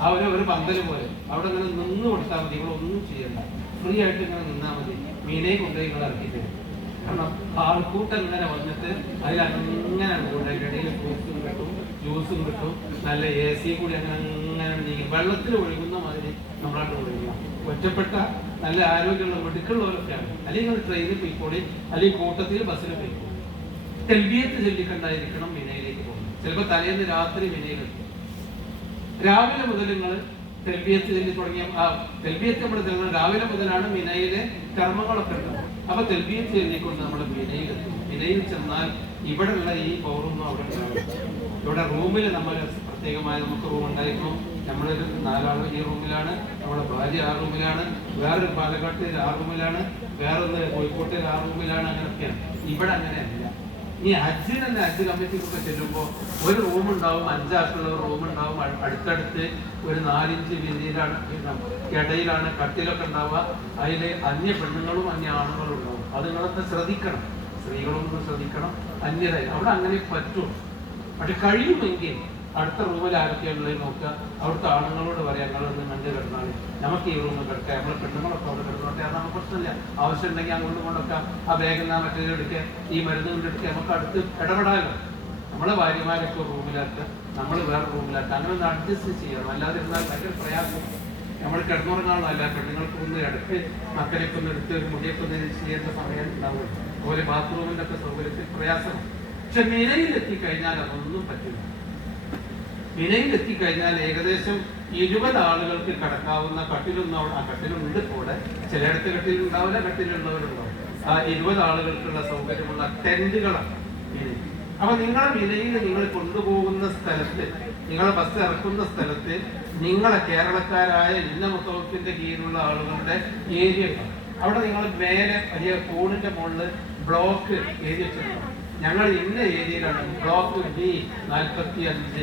ആ ഒരു പന്തൽ പോലെ. അവിടെ ഇങ്ങനെ നിന്ന് കൊടുത്താൽ മതി, നിങ്ങളൊന്നും ചെയ്യണ്ട, ഫ്രീ ആയിട്ട് ഇങ്ങനെ നിന്നാൽ മതി. മീനയെ കൊണ്ടുപോയി നിങ്ങൾ ഇറക്കി തരും. കാരണം ആൾക്കൂട്ടം ഇങ്ങനെ വന്നിട്ട് അതിലങ്ങനെ കൊണ്ടുപോയി ഇടയിൽ ഫ്രൂട്ട്സും കിട്ടും, ജ്യൂസും കിട്ടും, നല്ല AC കൂടി അങ്ങനെ നീങ്ങി വെള്ളത്തിൽ ഒഴുകുന്ന മാതിരി നമ്മളായിട്ട് ഒഴുകുക. ഒറ്റപ്പെട്ട നല്ല ആരോഗ്യമുള്ള മെടുക്കുള്ളവരൊക്കെയാണ്. അല്ലെങ്കിൽ ഒരു ട്രെയിനിൽ പോയിക്കോളി, അല്ലെങ്കിൽ കൂട്ടത്തിൽ ബസ്സിൽ പോയിക്കോളി. തൽബിയത്ത് ചൊല്ലിക്കണ്ടായിരിക്കണം മിനയിലേക്ക് പോകുന്നത്. ചിലപ്പോൾ തലേന്ന് രാത്രി മിനയിലെത്തും. രാവിലെ മുതൽ നിങ്ങൾ തൽബിയത്ത് ചൊല്ലി തുടങ്ങിയ തൽബിയത്ത് നമ്മൾ ചെല്ലുന്നത് രാവിലെ മുതലാണ് മിനയിലെ കർമ്മങ്ങളൊക്കെ ഉണ്ടാവും. അപ്പൊ തൽബിയത്ത് ചൊല്ലിക്കൊണ്ട് നമ്മൾ മിനയിലെത്തും. മിനയിൽ ചെന്നാൽ ഇവിടെയുള്ള ഈ പൗറൊന്നും അവിടെ ഉണ്ടാവില്ല. ഇവിടെ റൂമിൽ നമ്മൾ പ്രത്യേകമായ നമുക്ക് റൂം ഉണ്ടായിരുന്നു. നമ്മളൊരു 4 ആൾ ഈ റൂമിലാണ്, നമ്മുടെ ഭാര്യ ആ റൂമിലാണ്, വേറൊരു പാലക്കാട്ടിൽ ആ റൂമിലാണ്, വേറൊന്ന് കോഴിക്കോട്ടിൽ ആ റൂമിലാണ്. അങ്ങനെയൊക്കെയാണ്. ഇവിടെ അങ്ങനെയല്ല. ഈ ഹജ്ജിന് തന്നെ ഹജ്ജ് കമ്മിറ്റിക്കൊക്കെ ചെല്ലുമ്പോൾ ഒരു റൂം ഉണ്ടാവും, 5 ആൾക്കുള്ള ഒരു റൂം ഉണ്ടാവും. അടുത്തടുത്ത് ഒരു 4 ഇഞ്ച് വീതിയിലാണ്, ഇടയിലാണ് കട്ടിലൊക്കെ ഉണ്ടാവുക. അതിൽ അന്യ പെണ്ണുങ്ങളും അന്യ ആണുങ്ങളും ഉണ്ടാവും. അത് നിങ്ങളൊക്കെ ശ്രദ്ധിക്കണം, സ്ത്രീകളൊന്നും ശ്രദ്ധിക്കണം. അന്യത അവിടെ അങ്ങനെ പറ്റും. പക്ഷെ കഴിയുമെങ്കിൽ അടുത്ത റൂമിൽ ആരൊക്കെയുള്ളത് നോക്കുക. അവിടുത്തെ ആണുങ്ങളോട് പറയാം, ഞങ്ങളൊന്ന് കണ്ട് കിടന്നാൽ നമുക്ക് ഈ റൂമിൽ കിടക്കാം, നമ്മളെ പെണ്ണുങ്ങളൊക്കെ അവിടെ കിടന്നോട്ടെ, അത് നമുക്ക് പ്രശ്നമില്ല. ആവശ്യമുണ്ടെങ്കിൽ അങ്ങോട്ട് കൊണ്ടൊക്കെ ആ ബാഗിൽ മറ്റേ എടുക്കുക, ഈ മരുന്ന് കൊണ്ടെടുക്കുക, നമുക്ക് അടുത്ത് ഇടപെടാമല്ലോ. നമ്മളെ ഭാര്യമാരൊക്കെ റൂമിലാക്കുക, നമ്മൾ വേറെ റൂമിലാക്കുക, അങ്ങനെ ഒന്ന് അഡ്ജസ്റ്റ് ചെയ്യണം. അല്ലാതെ ഇരുന്നാൽ ഭയങ്കര പ്രയാസം. നമ്മൾ കിടന്നുറങ്ങാനുള്ള പെണ്ണുങ്ങൾക്ക് ഒന്ന് ഇടയ്ക്ക് മക്കളെയൊക്കെ ഒന്ന് എടുത്ത് മുടിയൊക്കെ ഒന്ന് ചെയ്യേണ്ട സമയം ഉണ്ടാവും. അതുപോലെ ബാത്റൂമിൻ്റെ ഒക്കെ സൗകര്യത്തിൽ പ്രയാസം. പക്ഷെ മിനയിലെത്തിക്കഴിഞ്ഞാൽ അതൊന്നും പറ്റില്ല. മിനയിലെത്തിക്കഴിഞ്ഞാൽ ഏകദേശം 20 ആളുകൾക്ക് കിടക്കാവുന്ന കട്ടിലൊന്നും അവിടെ, ആ കട്ടിലുണ്ട് കൂടെ, ചിലയിടത്ത് കട്ടിലുണ്ടാവില്ല, കട്ടിലുള്ളവരുണ്ടാവും. ആ 20 ആളുകൾക്കുള്ള സൗകര്യമുള്ള ടെന്റുകളാണ് മിനയിൽ. അപ്പൊ നിങ്ങളെ മിനയിൽ നിങ്ങൾ കൊണ്ടുപോകുന്ന സ്ഥലത്ത്, നിങ്ങളെ ബസ് ഇറക്കുന്ന സ്ഥലത്ത് നിങ്ങളെ കേരളക്കാരായ ഇന്ന മുത്തവഫിന്റെ കീഴിലുള്ള ആളുകളുടെ ഏരിയ ഉണ്ടാവും. അവിടെ നിങ്ങൾ മേലെ വലിയ കോണിന്റെ മുകളിൽ ബ്ലോക്ക് ഏരിയ വെച്ചിട്ടുണ്ടാവും. ഞങ്ങൾ ഇന്ന ഏരിയയിലാണ്, ബ്ലോക്ക് B 45,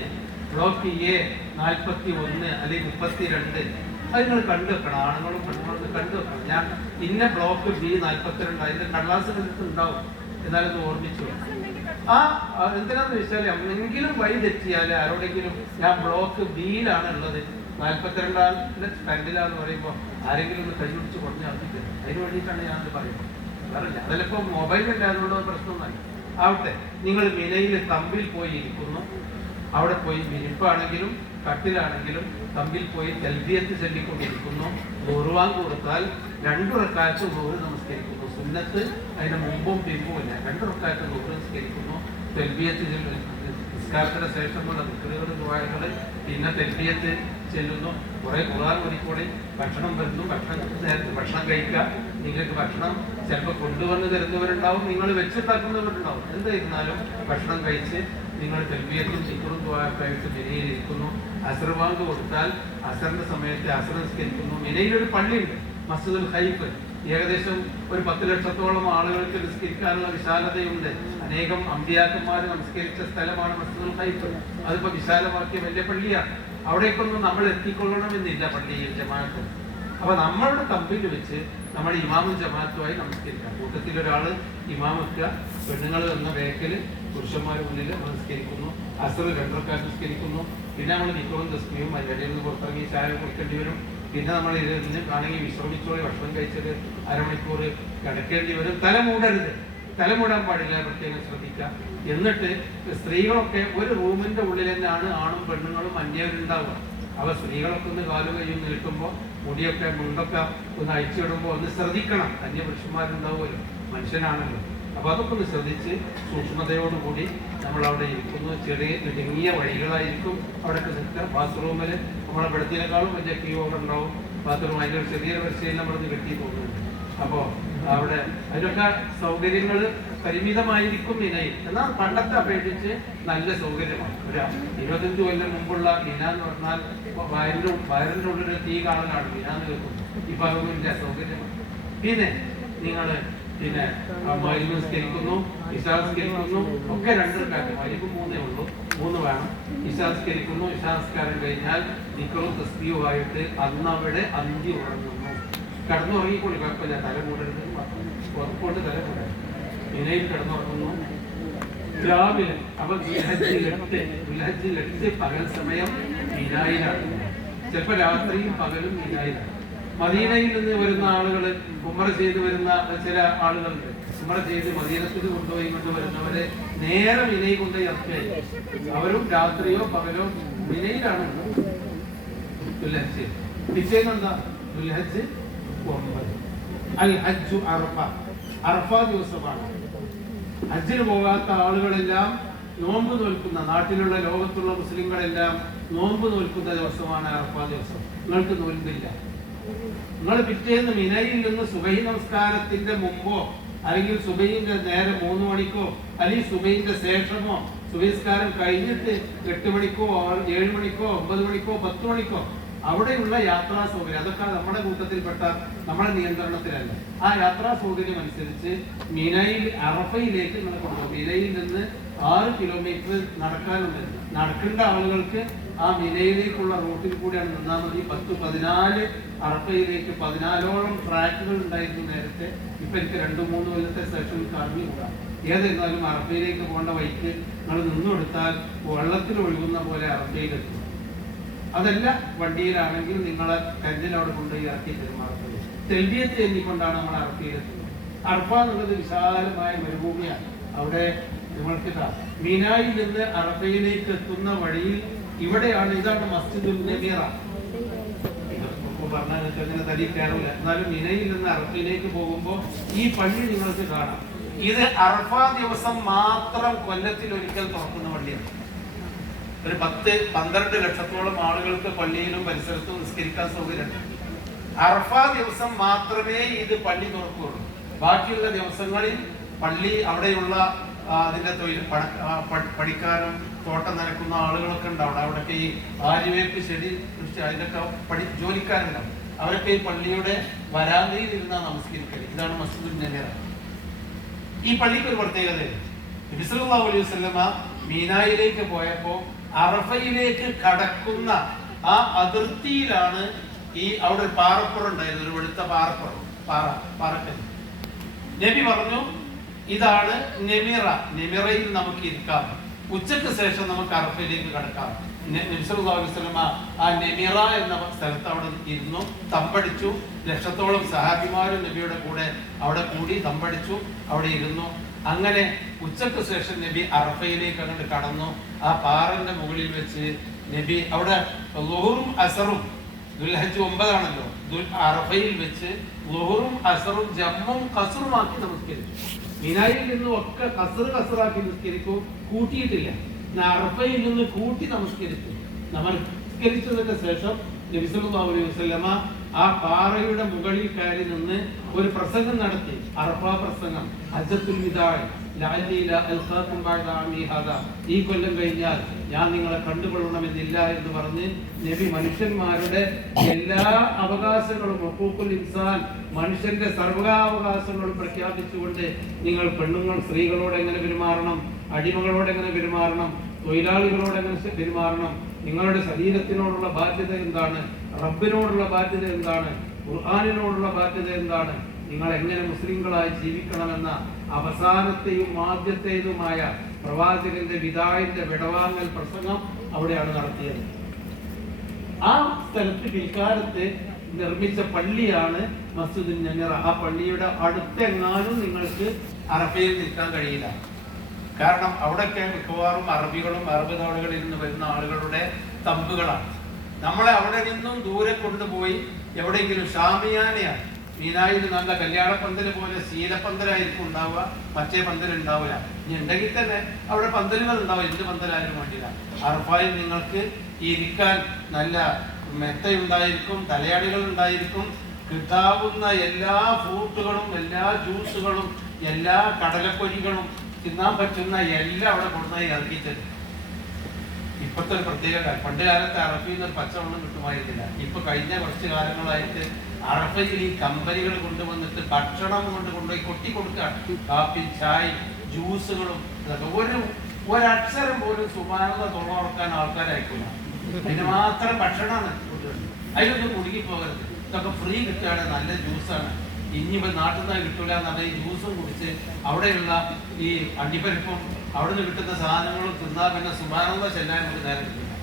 ബ്ലോക്ക് A 41 അല്ലെങ്കിൽ 32. അത് നിങ്ങൾ കണ്ടു വെക്കണം. ആണുങ്ങളും പെണ്ണുങ്ങളും കണ്ടു വെക്കണം. ഞാൻ ഇന്ന ബ്ലോക്ക് B 42 അതിന്റെ കടലാസിനടുത്ത് ഉണ്ടാവും. എന്നാലും ഇത് ഓർമ്മിച്ചു. എന്തിനാന്ന് വെച്ചാൽ എന്തെങ്കിലും വഴി തെറ്റിയാൽ ആരോടെങ്കിലും ഞാൻ ബ്ലോക്ക് Bയിലാണ് ഉള്ളത്, 42-ാം സ്റ്റാൻഡിലാന്ന് പറയുമ്പോൾ ആരെങ്കിലും ഒന്ന് കൈ പിടിച്ച് കുറഞ്ഞ് ആക്കിയിട്ട് അതിന് വേണ്ടിയിട്ടാണ് ഞാനത് പറയുന്നത്. വേറല്ല, അതിലിപ്പോൾ മൊബൈലില്ല, അതുകൊണ്ട് പ്രശ്നമൊന്നുമില്ല. ആവട്ടെ, നിങ്ങൾ മിനയിൽ തമ്പിൽ പോയി ഇരിക്കുന്നു. അവിടെ പോയി വിരിപ്പാണെങ്കിലും കട്ടിലാണെങ്കിലും തമ്പിൽ പോയി തൽബിയത്ത് ചൊല്ലിക്കൊണ്ടിരിക്കുന്നു. ളുഹ്ർ കൊടുത്താൽ 2 റക്അത്ത് ളുഹ്ർ നമസ്കരിക്കുന്നു. സുന്നത്ത് അതിന്റെ മുമ്പും പിമ്പുമില്ല. 2 റക്അത്ത് ളുഹ്ർ നമസ്കരിക്കുന്നു. തൽബിയത്ത് നിസ്കാരത്തിന് ശേഷമുള്ള ദിക്റുകൾ ദുആകൾ, പിന്നെ തൽബിയത്ത് ചെല്ലുന്നു. കുറെ ഖുർആൻ ഓതിക്കൂടി. ഭക്ഷണം വരുന്നു, ഭക്ഷണം കഴിക്കുക. നിങ്ങൾക്ക് ഭക്ഷണം ചിലപ്പോൾ കൊണ്ടുവന്ന് തരുന്നവരുണ്ടാവും, നിങ്ങൾ വെച്ചുണ്ടാക്കുന്നവരുണ്ടാവും. എന്തായിരുന്നാലും ഭക്ഷണം കഴിച്ച് നിങ്ങൾ തൽബിയത്തും ദിക്റും ദുആയൊക്കെ മിനയിലിരിക്കുന്നു. അസ്ർ ബാങ്ക് കൊടുത്താൽ അസറിന്റെ സമയത്ത് അസ്ർ നിസ്കരിക്കുന്നു. മിനയിലൊരു പള്ളിയുണ്ട്, മസ്ജിദുൽ ഖൈഫ്. ഏകദേശം ഒരു 10 ലക്ഷത്തോളം ആളുകൾക്ക് നിസ്കരിക്കാനുള്ള വിശാലതയുണ്ട്. അനേകം അമ്പിയാക്കന്മാർ നമസ്കരിച്ച സ്ഥലമാണ് മസ്ജിദുൽ ഖൈഫ്. അതിപ്പോ വിശാലമാക്കിയ വലിയ പള്ളിയാണ്. അവിടേക്കൊന്നും നമ്മൾ എത്തിക്കൊള്ളണമെന്നില്ല പള്ളിയിൽ ജമാഅത്ത്. അപ്പൊ നമ്മളുടെ തമ്പിൽ വെച്ച് നമ്മൾ ഇമാമും ജമാഅത്തുമായി നമസ്കരിക്കാം. കൂട്ടത്തിൽ ഒരാൾ ഇമാം വെക്കുക, പെണ്ണുങ്ങൾ എന്ന ബേക്കല്, പുരുഷന്മാർ മുന്നിൽ നമസ്കരിക്കുന്നു. അസ്ർ 2 റക്അത്ത് നമസ്കരിക്കുന്നു. പിന്നെ നമ്മൾ നിക്കറും തസ്ബീഹും അതിനിടയിൽ നിന്ന് പുറത്തിറങ്ങി ചായ കുടിക്കേണ്ടി വരും. പിന്നെ നമ്മൾ ഇരുന്ന് ആണെങ്കിൽ വിശ്രമിച്ചോളി, ഭക്ഷണം കഴിച്ചത് അരമണിക്കൂർ കിടക്കേണ്ടി വരും. തല മൂടാൻ പാടില്ല, പ്രത്യേകം ശ്രദ്ധിക്കുക. എന്നിട്ട് സ്ത്രീകളൊക്കെ ഒരു റൂമിന്റെ ഉള്ളിൽ തന്നെയാണ് ആണും പെണ്ണുങ്ങളും അന്യവരുണ്ടാവുക. അവ സ്ത്രീകളൊക്കെ ഒന്ന് കാലു കയ്യും നിൽക്കുമ്പോൾ മുടിയൊക്കെ മുണ്ടൊക്കെ ഒന്ന് അയച്ചിടുമ്പോൾ ഒന്ന് ശ്രദ്ധിക്കണം. അന്യ പുരുഷന്മാരുണ്ടാവുമല്ലോ. മനുഷ്യനാണല്ലോ. അപ്പൊ അതൊക്കെ ഒന്ന് ശ്രദ്ധിച്ച് സൂക്ഷ്മതയോടുകൂടി നമ്മൾ അവിടെ ഇരിക്കുന്നു. ചെറിയ ഇടുങ്ങിയ വഴികളായിരിക്കും അവിടെയൊക്കെ നിൽക്കുക. ബാത്റൂമിൽ നമ്മളെ പെടുത്തിനേക്കാളും വലിയ ക്യൂ ഒക്കെ ഉണ്ടാവും. ബാത്റൂം അതിൻ്റെ ഒരു ചെറിയ പരിശീലനം നമ്മളത് കെട്ടി പോകുന്നുണ്ട്. അപ്പോൾ അവിടെ അതിനൊക്കെ സൗകര്യങ്ങൾ പരിമിതമായിരിക്കും മിനയിൽ. എന്നാൽ പണ്ടത്തെ അപേക്ഷിച്ച് നല്ല സൗകര്യമാണ്. ഒരു 25 കൊല്ലം മുമ്പുള്ള മിന എന്ന് പറഞ്ഞാൽ വയറിൻ്റെ ഉള്ളിൽ തീ കാണലാണ് മിന എന്ന് കേൾക്കുന്നു. ഇപ്പൊ അതൊന്നും ഇല്ല, സൗകര്യമാണ്. പിന്നെ നിങ്ങൾ മഗ്‌രിബ് നിസ്കരിക്കുന്നു, ഇശാ നിസ്കരിക്കുന്നു, ഒക്കെ 2 റക്അത്ത്. മഗ്‌രിബ് 3 ഉള്ളൂ, 3 വേണം. ഇശാ നിസ്കരിക്കുന്നു, ഇശാ നിസ്കാരം കഴിഞ്ഞാൽ ദിക്റും തസ്ബീഹുമായിട്ട് അന്നവിടെ അന്തി ഉറങ്ങുന്നു. കിടന്നുറങ്ങിക്കൂടി, കുഴപ്പമില്ല, തല മൂടരുത്, പുറപ്പോട്ട് തല മൂടരുത്. മിനയിൽ കിടന്നുറങ്ങുന്നു രാവിലെ. അപ്പൊ ദുൽഹജ്ജിൽ 8 പകൽ സമയം മിനായിലാണ്. ചിലപ്പോ രാത്രിയും പകലും മിനായിലാണ്. മദീനയിൽ നിന്ന് വരുന്ന ആളുകൾ, ഉംറ ചെയ്ത് വരുന്ന ചില ആളുകളുണ്ട്. ഉംറ ചെയ്ത് മദീനത്തിൽ കൊണ്ടുവരുന്നവരെ നേരെ മിനയിൽ കൊണ്ടുപോയി ഇറക്കിയായി. അവരും രാത്രിയോ പകലോ മിനയിലാണ്. ദുൽഹജ്ജ് പിറ്റേന്നെന്താ? ദുൽഹജ്ജ് 9. അൽ ഹജ്ജു അറഫ. അറഫ ദിവസമാണ്. ഹജ്ജിന് പോകാത്ത ആളുകളെല്ലാം നോമ്പ് നോൽക്കുന്ന, നാട്ടിലുള്ള ലോകത്തുള്ള മുസ്ലിങ്ങളെല്ലാം നോമ്പ് നോൽക്കുന്ന ദിവസമാണ് അറഫ ദിവസം. നിങ്ങൾക്ക് നോൽമ്പില്ല. നിങ്ങൾ പിറ്റേന്ന് മിനയിൽ നിന്ന് സുബഹി നമസ്കാരത്തിന്റെ മുമ്പോ അല്ലെങ്കിൽ സുബഹിന്റെ നേരെ 3 മണിക്കോ അല്ലെങ്കിൽ സുബഹിന്റെ ശേഷമോ സുബഹിസ്കാരം കഴിഞ്ഞിട്ട് 8 മണിക്കോ 7 മണിക്കോ 9 മണിക്കോ 10 മണിക്കോ അവിടെയുള്ള യാത്രാ സൗകര്യം, അതൊക്കെ നമ്മുടെ കൂട്ടത്തിൽപ്പെട്ട നമ്മുടെ നിയന്ത്രണത്തിലല്ല. ആ യാത്രാ സൗകര്യം അനുസരിച്ച് മിനയിൽ അറഫയിലേക്ക് നിങ്ങൾ കൊണ്ടുപോകും. മിനയിൽ നിന്ന് 6 കിലോമീറ്റർ നടക്കാനുണ്ട്. നടക്കേണ്ട ആളുകൾക്ക് ആ മിനയിലേക്കുള്ള റൂട്ടിൽ കൂടിയാണ് നിന്നാൽ മതി. 10-14 അറഫയിലേക്ക് 14ഓളം ട്രാക്കുകൾ ഉണ്ടായിരുന്നു നേരത്തെ. ഇപ്പൊ എനിക്ക് 2-3 കൊല്ലത്തെ സെഷനിൽ കറങ്ങിക്കൂടാം. ഏതായിരുന്നാലും അറഫയിലേക്ക് പോകേണ്ട വഴിക്ക് നിങ്ങൾ നിന്നുകൊടുത്താൽ വെള്ളത്തിൽ ഒഴുകുന്ന പോലെ അറഫയിലെത്തും. അതല്ല, വണ്ടിയിലാണെങ്കിൽ നിങ്ങളെ കഞ്ചിനവിടെ കൊണ്ടുപോയി ഇറക്കി പെരുമാറുന്നത്. തെൽബിയത്ത് എണ്ണിക്കൊണ്ടാണ് നമ്മൾ അറഫയിലെത്തുന്നത്. അറഫ എന്നുള്ളത് വിശാലമായ മരുഭൂമിയാണ്. അവിടെ നിങ്ങൾക്ക് മിനായിൽ നിന്ന് അറഫയിലേക്ക് എത്തുന്ന വഴിയിൽ ഇവിടെയാണ്, ഇതാണ് മസ്ജിദുൽ നമീറ. പറഞ്ഞാൽ അങ്ങനെ തലി കയറില്ല. എന്നാലും മിനയിൽ നിന്ന് അറഫയിലേക്ക് പോകുമ്പോൾ ഈ പള്ളി നിങ്ങൾക്ക് കാണാം. ഇത് അറഫ ദിവസം മാത്രം കൊല്ലത്തിൽ ഒരിക്കൽ തുറക്കുന്ന പള്ളിയാണ്. ഒരു 10-12 ലക്ഷത്തോളം ആളുകൾക്ക് പള്ളിയിലും പരിസരത്തും നിസ്കരിക്കാൻ സൗകര്യമുണ്ട്. അറഫ ദിവസം മാത്രമേ ഇത് പള്ളി തുറക്കുകയുള്ളൂ. ബാക്കിയുള്ള ദിവസങ്ങളിൽ പള്ളി അവിടെയുള്ള അതിന്റെ തൊഴിൽ പഠിക്കാനും തോട്ടം നനക്കുന്ന ആളുകളൊക്കെ ഉണ്ടാവും. അവിടെയൊക്കെ ഈ ആര്യവേപ്പ് ചെടി കൃഷി അതിനൊക്കെ ജോലിക്കാരുണ്ടാവും. അവരൊക്കെ ഈ പള്ളിയുടെ വരാന്തയിൽ ഇരുന്നാ നമസ്കരിക്കൽ. ഇതാണ് മസ്ജിദുൽ നമീറ. ഈ പള്ളിക്ക് ഒരു പ്രത്യേകതയാണ്. നബി സല്ലല്ലാഹു അലൈഹി വസല്ലമ മീനായിലേക്ക് പോയപ്പോ അറഫയിലേക്ക് കടക്കുന്ന ആ അതിർത്തിയിലാണ് അവിടെ ഒരു പാറപ്പുറം ഉണ്ടായിരുന്നു, ഒരു വെളുത്ത പാറക്കല്ല്. നബി പറഞ്ഞു, ഇതാണ് നെമിറ. നെമിറയിൽ നമുക്ക് ഇരിക്കാം. ഉച്ചയ്ക്ക് ശേഷം നമുക്ക് അറഫയിലേക്ക് കടക്കാം. നബി സല്ലല്ലാഹു അലൈഹി വസല്ലമ ആ നെമിറ എന്ന സ്ഥലത്ത് അവിടെ ഇരുന്നു, തമ്പടിച്ചു. ലക്ഷത്തോളം സഹാബിമാരും നബിയുടെ കൂടെ അവിടെ കൂടി തമ്പടിച്ചു, അവിടെ ഇരുന്നു. അങ്ങനെ ഉച്ചയ്ക്ക് ശേഷം നബി അറഫയിലേക്ക് അങ്ങോട്ട് കടന്നു. ആ പാറന്റെ മുകളിൽ വെച്ച് നബി അവിടെ ളുഹറും അസറും, ദുൽഹജ്ജ് 9 ആണല്ലോ, അറഫയിൽ വെച്ച് ളുഹറും അസറും ജമ്മും കസറുമാക്കി നമസ്കരിച്ചു. മിനായിൽ നിന്നും ഒക്കെ കസറാക്കി നിസ്കരിക്കും, കൂട്ടിയിട്ടില്ല. അറഫയിൽ നിന്ന് കൂട്ടി നമസ്കരിച്ചു. നമസ്കരിച്ചതിന് ശേഷം നബി സല്ലല്ലാഹു അലൈഹി വസല്ലമ ആ പാറയുടെ മുകളിൽ കയറി നിന്ന് ഒരു പ്രസംഗം നടത്തി. അറഫ പ്രസംഗം. ഹജ്ജത്തുൽ വിദാഇ ലഅല്ലി ലാ അൽഖാകും ബഅദ ആമി ഹാദാ. ഈ കൊല്ലം കഴിഞ്ഞാൽ ഞാൻ നിങ്ങളെ കണ്ടുകൊള്ളണമെന്നില്ല എന്ന് പറഞ്ഞ് നബി മനുഷ്യന്മാരുടെ എല്ലാ അവകാശങ്ങളും, ഹുഖൂഖുൽ ഇൻസാൻ, മനുഷ്യന്റെ സർവ്വാവകാശങ്ങളും പ്രഖ്യാപിച്ചുകൊണ്ട് നിങ്ങൾ പെണ്ണുങ്ങൾ സ്ത്രീകളോട് എങ്ങനെ പെരുമാറണം, അടിമകളോട് എങ്ങനെ പെരുമാറണം, തൊഴിലാളികളോട് എങ്ങനെ പെരുമാറണം, നിങ്ങളുടെ ശരീരത്തിനോടുള്ള ബാധ്യത എന്താണ്, റബ്ബിനോടുള്ള ബാധ്യത എന്താണ്, ഖുർആനിനോടുള്ള ബാധ്യത എന്താണ്, നിങ്ങൾ എങ്ങനെ മുസ്ലിങ്ങളായി ജീവിക്കണമെന്ന അവസാനത്തെയും ആദ്യത്തേതുമായ പ്രവാചകന്റെ വിദായിന്റെ വിടവാങ്ങൽ പ്രസംഗം അവിടെയാണ് നടത്തിയത്. ആ സ്ഥലത്ത് പിൽക്കാലത്ത് നിർമ്മിച്ച പള്ളിയാണ് മസ്ജിദുൻ നമീറ. ആ പള്ളിയുടെ അടുത്തെങ്ങാനും നിങ്ങൾക്ക് അറഫയിൽ നിൽക്കാൻ കഴിയില്ല. കാരണം അവിടെയൊക്കെ മിക്കവാറും അറബികളും അറബ് നാടുകളിൽ നിന്ന് വരുന്ന ആളുകളുടെ തമ്പുകളാണ്. നമ്മളെ അവിടെ നിന്നും ദൂരെ കൊണ്ടുപോയി എവിടെയെങ്കിലും ഷാമിയാനയാണ്, മീനായിൽ നല്ല കല്യാണ പന്തല് പോലെ ശീലപ്പന്തലായിരിക്കും ഉണ്ടാവുക, മറ്റേ പന്തൽ ഉണ്ടാവില്ല. ഇനി ഉണ്ടെങ്കിൽ തന്നെ അവിടെ പന്തലുകൾ ഉണ്ടാവും, എന്ത് പന്തലായാലും വേണ്ടില്ല. അറഫായിൽ നിങ്ങൾക്ക് ഇരിക്കാൻ നല്ല മെത്തയുണ്ടായിരിക്കും, തലയാടികൾ ഉണ്ടായിരിക്കും, കിട്ടാവുന്ന എല്ലാ ഫ്രൂട്ടുകളും എല്ലാ ജ്യൂസുകളും എല്ലാ കടലപ്പൊരികളും തിന്നാൻ പറ്റുന്ന എല്ലാം അവിടെ കൊണ്ടുപോയി ഇറക്കിച്ചത്. ഇപ്പോഴത്തെ ഒരു പ്രത്യേക കാര്യം, പണ്ട് കാലത്ത് അറഫയിൽ നിന്ന് ഒരു പച്ചവെള്ളം കിട്ടുമായിരുന്നില്ല. ഇപ്പൊ കഴിഞ്ഞ കുറച്ച് കാലങ്ങളായിട്ട് അറഫയിൽ ഈ കമ്പനികൾ കൊണ്ടുവന്നിട്ട് ഭക്ഷണം കൊണ്ടുപോയി കൊട്ടി കൊടുക്കുകയാണ്. കാപ്പി, ചായ, ജ്യൂസുകളും ഇതൊക്കെ. ഒരക്ഷരം പോലും സുമാനത തൊള്ളോർക്കാൻ ആൾക്കാരായിക്കില്ല. പിന്നെ മാത്രം ഭക്ഷണമാണ്, അതിലൊന്നും കുടുങ്ങിപ്പോകരുത്. ഇതൊക്കെ ഫ്രീ കിട്ടുകയാണ്, നല്ല ജ്യൂസാണ്. ഇനിയിപ്പോൾ നാട്ടിൽ നിന്ന് കിട്ടൂല എന്ന് പറഞ്ഞാൽ ഈ ജ്യൂസും കുടിച്ച് അവിടെയുള്ള ഈ അണ്ടിപ്പരിപ്പും അവിടെ നിന്ന് കിട്ടുന്ന സാധനങ്ങളും തിന്നാൽ പിന്നെ സുബാനത ചെല്ലാൻ നമുക്ക് നേരം കിട്ടില്ല.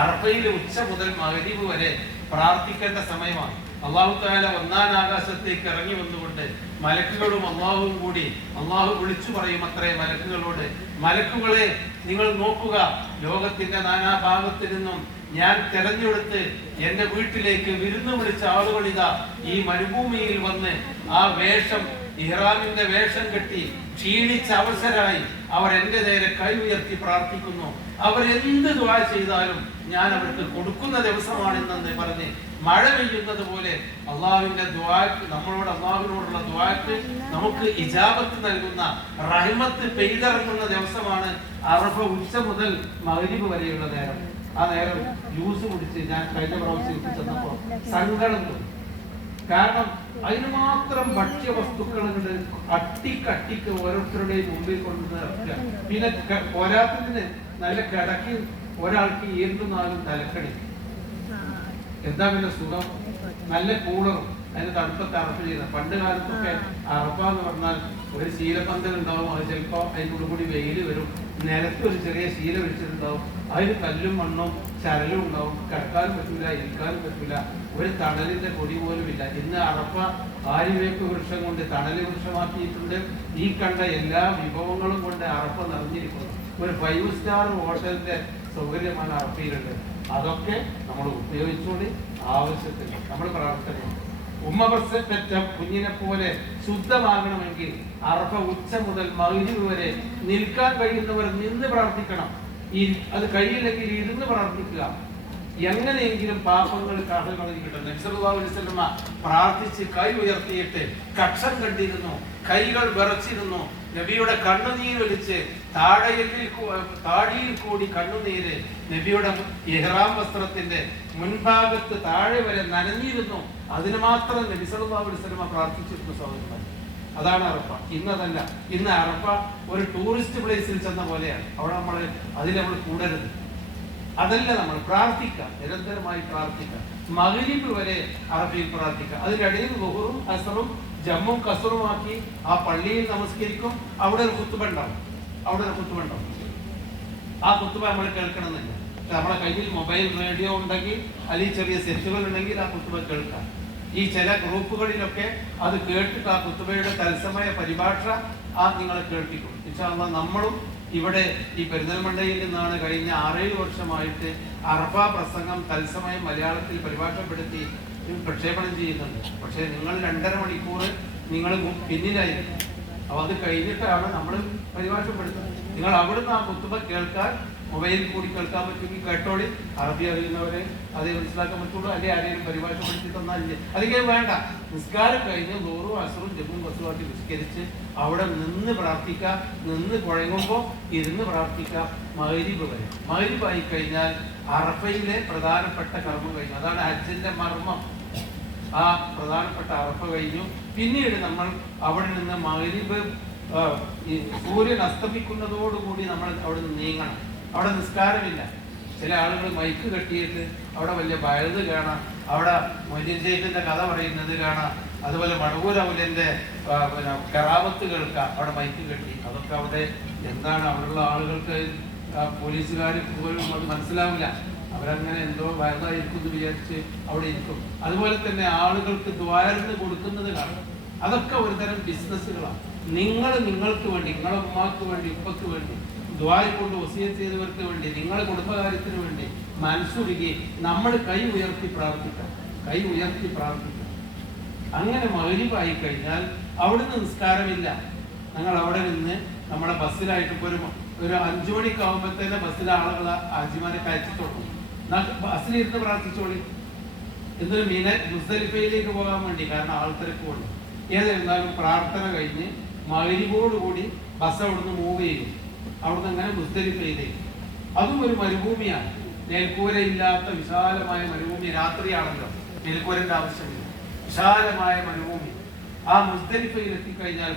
അറഫയിൽ ഉച്ച മുതൽ മഗ്‌രിബ് വരെ പ്രാർത്ഥിക്കേണ്ട സമയമാണ്. അല്ലാഹു തആല ഒന്നാം ആകാശത്തേക്ക് ഇറങ്ങി വന്നുകൊണ്ട് മലക്കുകളും അല്ലാഹുവും കൂടി അല്ലാഹു വിളിച്ചു പറയും അത്രേ മലക്കുകളോട്, മലക്കുകളെ നിങ്ങൾ നോക്കുക, ലോകത്തിന്റെ നാനാഭാഗത്തു നിന്നും ഞാൻ തെരഞ്ഞെടുത്ത് എന്റെ വീട്ടിലേക്ക് വിരുന്നു വിളിച്ച ആളുകൾ ഇതാ ഈ മരുഭൂമിയിൽ വന്ന് ആ വേഷം, ഇഹ്റാമിന്റെ വേഷം കെട്ടി ക്ഷീണിച്ച അവസരായി അവർ എന്റെ നേരെ കൈ ഉയർത്തി പ്രാർത്ഥിക്കുന്നു. അവർ എന്ത് ദുആ ചെയ്താലും ഞാൻ അവർക്ക് കൊടുക്കുന്ന ദിവസമാണെന്ന് പറഞ്ഞ് മഴ പെയ്യുന്നത് പോലെ അള്ളാഹുവിന്റെ ദുആക്ക്, നമ്മളോട് അള്ളാഹുവിനോടുള്ള ദുആക്ക് നമുക്ക് ഇജാബത്ത് നൽകുന്ന റഹ്മത്ത് പെയ്തിറങ്ങുന്ന ദിവസമാണ് അറഫ. ഉച്ച മുതൽ മഗ്‌രിബ് വരെയുള്ള നേരം. ആ നേരം ജ്യൂസ് കുടിച്ച് ഞാൻ കഴിഞ്ഞ പ്രാവശ്യം ചെന്നപ്പോ സങ്കടം തോന്നി. കാരണം അതിന് മാത്രം ഭക്ഷ്യവസ്തുക്കളുണ്ട് അട്ടിക്കട്ടിക്ക് ഓരോരുത്തരുടെയും മുമ്പിൽ കൊണ്ടുവന്ന്. പിന്നെ പോരാത്തതിന് നല്ല കിടക്കി ഒരാൾക്ക് 24 തലക്കടി. എന്താ പിന്നെ സുഖം, നല്ല കൂളറും അതിന് തണുപ്പത്ത് അറഫ ചെയ്യുന്നത്. പണ്ട് കാലത്തൊക്കെ അറഫ എന്ന് പറഞ്ഞാൽ ഒരു ശീലപ്പന്തൽ ഉണ്ടാവും, അത് ചിലപ്പോ അതിൻ്റെ കൂടി വെയിൽ വരും, നിലത്ത് ഒരു ചെറിയ ശീല വെച്ചിട്ടുണ്ടാവും, അതിന് കല്ലും മണ്ണും ചരലും ഉണ്ടാവും, കിടക്കാനും പറ്റൂല, ഇരിക്കാനും പറ്റൂല, ഒരു തണലിന്റെ പൊടി പോലും ഇല്ല. ഇന്ന് അറഫ ആര്യവേപ്പ് വൃക്ഷം കൊണ്ട് തണല് വൃക്ഷമാക്കിയിട്ടുണ്ട്. ഈ കണ്ട എല്ലാ വിഭവങ്ങളും കൊണ്ട് അറഫ നിറഞ്ഞിരിക്കുന്നു. ഒരു 5 സ്റ്റാർ ഹോട്ടലിന്റെ സൗകര്യമാണ് അറഫയിലുണ്ട്. അതൊക്കെ നമ്മൾ ഉപയോഗിച്ചുകൊണ്ട് ആവശ്യത്തിന് നമ്മൾ പ്രാർത്ഥന. ഉമ്മ പെറ്റ കുഞ്ഞിനെ പോലെ ശുദ്ധമാകണമെങ്കിൽ അറഫ ഉച്ച മുതൽ മഗ്‌രിബ് വരെ നിൽക്കാൻ കഴിയുന്നവർ നിന്ന് പ്രാർത്ഥിക്കണം. അത് കഴിയില്ലെങ്കിൽ ഇരുന്ന് പ്രാർത്ഥിക്കുക. എങ്ങനെയെങ്കിലും പാപങ്ങൾ കടങ്ങളിൽ കിട്ടും. നബി സല്ലല്ലാഹു അലൈഹി വസല്ലമ പ്രാർത്ഥിച്ച് കൈ ഉയർത്തിയിട്ട് കക്ഷം കണ്ടിരുന്നു, കൈകൾ വിറച്ചിരുന്നു. നബിയുടെ കണ്ണുനീരൊലിച്ച് താടിയിൽ കൂടി കണ്ണുനീര് നബിയുടെ ഇഹ്റാം വസ്ത്രത്തിന്റെ മുൻഭാഗത്ത് താഴെ വരെ നനഞ്ഞിരുന്നു. അതിന് മാത്രം നബി സല്ലല്ലാഹു അലൈഹി വസല്ലമ പ്രാർത്ഥിച്ചിരുന്നു. സഹോദരന്മാർ, അതാണ് അറഫ. ഇന്നതല്ല. ഇന്ന് അറഫ ഒരു ടൂറിസ്റ്റ് പ്ലേസിൽ ചെന്ന പോലെയാണ്. അവിടെ അതിൽ നമ്മൾ കൂടരുത്. അതല്ല, നമ്മൾ പ്രാർത്ഥിക്കാം, നിരന്തരമായി പ്രാർത്ഥിക്കാം. മഗ്‌രിബ് വരെ അറഫയിൽ പ്രാർത്ഥിക്കാം. അതിനിടയിൽ ളുഹറും അസ്റും ജമ്മും കസറുമാക്കി ആ പള്ളിയിൽ നമസ്കരിക്കും. അവിടെ ഒരു ഖുത്ബ ഉണ്ടാവും. ആ ഖുത്ബ നമ്മൾ കേൾക്കണമെന്നില്ല. നമ്മളെ കയ്യിൽ മൊബൈൽ റേഡിയോ ഉണ്ടെങ്കിൽ അല്ലെങ്കിൽ ചെറിയ സെറ്റുകൾ ഉണ്ടെങ്കിൽ ആ ഖുത്ബ കേൾക്കാം. ഈ ചില ഗ്രൂപ്പുകളിലൊക്കെ അത് കേട്ടിട്ട് ആ ഖുത്ബയുടെ തത്സമയ പരിഭാഷ നിങ്ങളെ കേൾപ്പിക്കും. ഇൻഷാ അല്ലാഹ് നമ്മളും ഇവിടെ ഈ പെരിന്തൽമണ്ണയിൽ നിന്നാണ് കഴിഞ്ഞ 6-7 വർഷമായിട്ട് അറഫ പ്രസംഗം തത്സമയം മലയാളത്തിൽ പരിഭാഷപ്പെടുത്തി പ്രക്ഷേപണം ചെയ്യുന്നുണ്ട്. പക്ഷേ നിങ്ങൾ 2.5 മണിക്കൂർ നിങ്ങൾ പിന്നിലായിരിക്കും. അപ്പോൾ അത് കഴിഞ്ഞിട്ടാണ് നമ്മൾ പരിഭാഷപ്പെടുത്തുന്നത്. നിങ്ങൾ അവിടുന്ന് ആ ഖുത്ബ കേൾക്കാൻ മൊബൈലിൽ കൂടി കേൾക്കാൻ പറ്റുമെങ്കിൽ കേട്ടോളി. അറബി അറിയുന്നവരെ അതേ മനസ്സിലാക്കാൻ പറ്റുള്ളൂ. അല്ലെങ്കിൽ ആരെയും പരിഭാഷപ്പെടുത്തി തന്നാലില്ലേ, അല്ലെങ്കിൽ വേണ്ട. നിസ്കാരം കഴിഞ്ഞ് ളുഹറും അസ്റും ജമ്മും കസറുമായിട്ട് നിസ്കരിച്ച് അവിടെ നിന്ന് പ്രാർത്ഥിക്കുക. നിന്ന് കുഴങ്ങുമ്പോൾ ഇരുന്ന് പ്രാർത്ഥിക്കുക മഗ്‌രിബ് വരെ. മഗ്‌രിബ് ആയി കഴിഞ്ഞാൽ അറഫയിലെ പ്രധാനപ്പെട്ട കർമ്മം കഴിഞ്ഞു. അതാണ് ഹജ്ജിന്റെ മർമ്മം. ആ പ്രധാനപ്പെട്ട അറഫ കഴിഞ്ഞു. പിന്നീട് നമ്മൾ അവിടെ നിന്ന് മഗ്‌രിബ് സൂര്യൻ അസ്തമിക്കുന്നതോടുകൂടി നമ്മൾ അവിടെ നിന്ന് നീങ്ങണം. അവിടെ നിസ്കാരമില്ല. ചില ആളുകൾ മൈക്ക് കെട്ടിയിട്ട് അവിടെ വലിയ ബയല് കാണാം, അവിടെ മൊയ്തീൻ ശൈഖിന്റെ കഥ പറയുന്നത് കാണാം, അതുപോലെ മടവൂർ ഔലിന്റെ കറാമത്ത് കേൾക്കാം. അവിടെ മൈക്ക് കെട്ടി. അതൊക്കെ അവിടെ എന്താണ്, അവിടെയുള്ള ആളുകൾക്ക് പോലീസുകാർ പോലും അത് മനസ്സിലാവില്ല. അവരങ്ങനെ എന്തോ വയതായിരിക്കും എന്ന് വിചാരിച്ച് അവിടെ ഇരിക്കും. അതുപോലെ തന്നെ ആളുകൾക്ക് ദ്വാരന്ന് കൊടുക്കുന്നത് കാണും. അതൊക്കെ ഒരുതരം ബിസിനസ്സുകളാണ്. നിങ്ങൾക്ക് വേണ്ടി, നിങ്ങളുടെ ഉമ്മാക്ക് വേണ്ടി, ഉപ്പക്ക് വേണ്ടി ദുആ കൊണ്ട് വസിയത്ത് ചെയ്തവർക്ക് വേണ്ടി, നിങ്ങളുടെ കുടുംബകാര്യത്തിന് വേണ്ടി മനസ്സുരുകി നമ്മൾ കൈ ഉയർത്തി പ്രാർത്ഥിക്കാം. അങ്ങനെ മഗ്‌രിബായി കഴിഞ്ഞാൽ അവിടുന്ന് നിസ്കാരമില്ല. ഞങ്ങൾ അവിടെ നിന്ന് നമ്മളെ ബസ്സിലായിട്ട് ഇപ്പോൾ ഒരു 5 മണിക്കാവുമ്പോൾ തന്നെ ബസ്സിലെ ആളുകൾ ഹാജിമാരെ കയറ്റി തുടങ്ങും. ബസ്സിലിരുന്ന് പ്രാർത്ഥിച്ചോളി. എന്നിട്ട് മുസ്ദലിഫയിലേക്ക് പോകാൻ വേണ്ടി, കാരണം ആൾത്തിരക്ക് കൊണ്ട്. ഏതായിരുന്നാലും പ്രാർത്ഥന കഴിഞ്ഞ് മഗ്‌രിബോടുകൂടി ബസ് അവിടുന്ന് മൂവ് ചെയ്യും. അവിടുന്ന് അങ്ങനെ മുസ്ദലിഫയിലേക്ക്. അതും ഒരു മരുഭൂമിയാണ്, മേൽക്കൂരയില്ലാത്ത വിശാലമായ മരുഭൂമി. രാത്രിയാണല്ലോ, മേൽക്കൂരന്റെ ആവശ്യമില്ല, വിശാലമായ മരുഭൂമി. ആ മുസ്ദലിഫയിൽ എത്തിക്കഴിഞ്ഞാൽ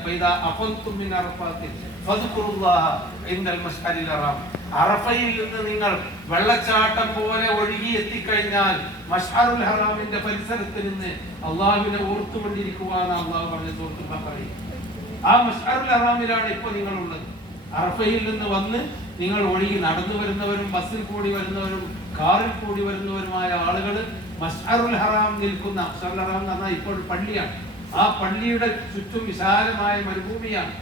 അറഫയിൽ നിന്ന് നിങ്ങൾ വെള്ളച്ചാട്ടം പോലെ ഒഴുകി എത്തിക്കഴിഞ്ഞാൽ മശ്അറുൽ ഹറാമിന്റെ പരിസരത്ത് നിന്ന് അള്ളാഹുവിനെ ഓർത്തുകൊണ്ടിരിക്കുക എന്ന് അള്ളാഹു പറഞ്ഞ സൂറത്തുൽ ബഖറയിൽ. ആ മശ്അറുൽ ഹറാമിലാണ് ഇപ്പൊ നിങ്ങളുള്ളത്. അറഫയിൽ നിന്ന് വന്ന് നിങ്ങൾ ഒഴുകി നടന്നു വരുന്നവരും ബസ്സിൽ കൂടി വരുന്നവരും കാറിൽ കൂടി വരുന്നവരുമായ ആളുകൾ മശ്അറുൽ ഹറാം നിൽക്കുന്ന, മശ്അറുൽ ഹറാം എന്ന് പറഞ്ഞാൽ ഇപ്പോൾ പള്ളിയാണ്, ആ പള്ളിയുടെ ചുറ്റും വിശാലമായ മരുഭൂമിയാണ്.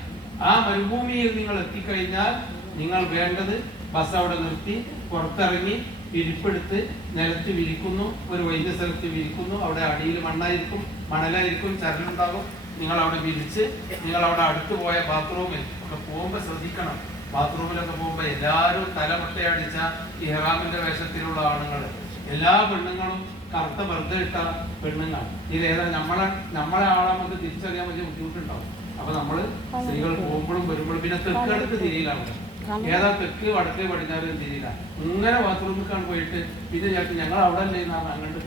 ആ മരുഭൂമിയിൽ നിങ്ങൾ എത്തിക്കഴിഞ്ഞാൽ നിങ്ങൾ വേണ്ടത് ബസ് അവിടെ നിർത്തി പുറത്തിറങ്ങി വിരിപ്പെടുത്ത് നിലത്ത് വിരിക്കുന്നു. ഒരു വൈദ്യ സ്ഥലത്ത് വിരിക്കുന്നു. അവിടെ അടിയിൽ മണ്ണായിരിക്കും, മണലായിരിക്കും, ചരലുണ്ടാകും. നിങ്ങൾ അവിടെ വിരിച്ച് നിങ്ങൾ അവിടെ അടുത്ത് പോയ ബാത്റൂമിൽ ഒക്കെ പോകുമ്പോൾ ശ്രദ്ധിക്കണം. ബാത്റൂമിലൊക്കെ പോകുമ്പോൾ എല്ലാവരും തലമുട്ടയടിച്ച ഇഹ്റാമിന്റെ വേഷത്തിലുള്ള ആണുങ്ങൾ, എല്ലാ പെണ്ണുങ്ങളും കറുത്ത വെറുതെ ഇട്ട പെണ്ണുങ്ങൾ. ഇതിലേതാ നമ്മളെ ആളെ നമുക്ക് തിരിച്ചറിയാൻ വലിയ ബുദ്ധിമുട്ടുണ്ടാവും. അപ്പൊ നമ്മള് സ്ത്രീകൾ പോകുമ്പോഴും വരുമ്പോഴും പിന്നെ തെക്കടുത്ത് തിരിയിലാണ്. ഏതാ തെക്ക് വടക്ക് പടിഞ്ഞാറ് തിരിയില്ല. ഇങ്ങനെ ബാത്റൂമിലേക്കാണ് പോയിട്ട് പിന്നെ ഞങ്ങൾ അവിടെ അല്ലേ അങ്ങോട്ട്.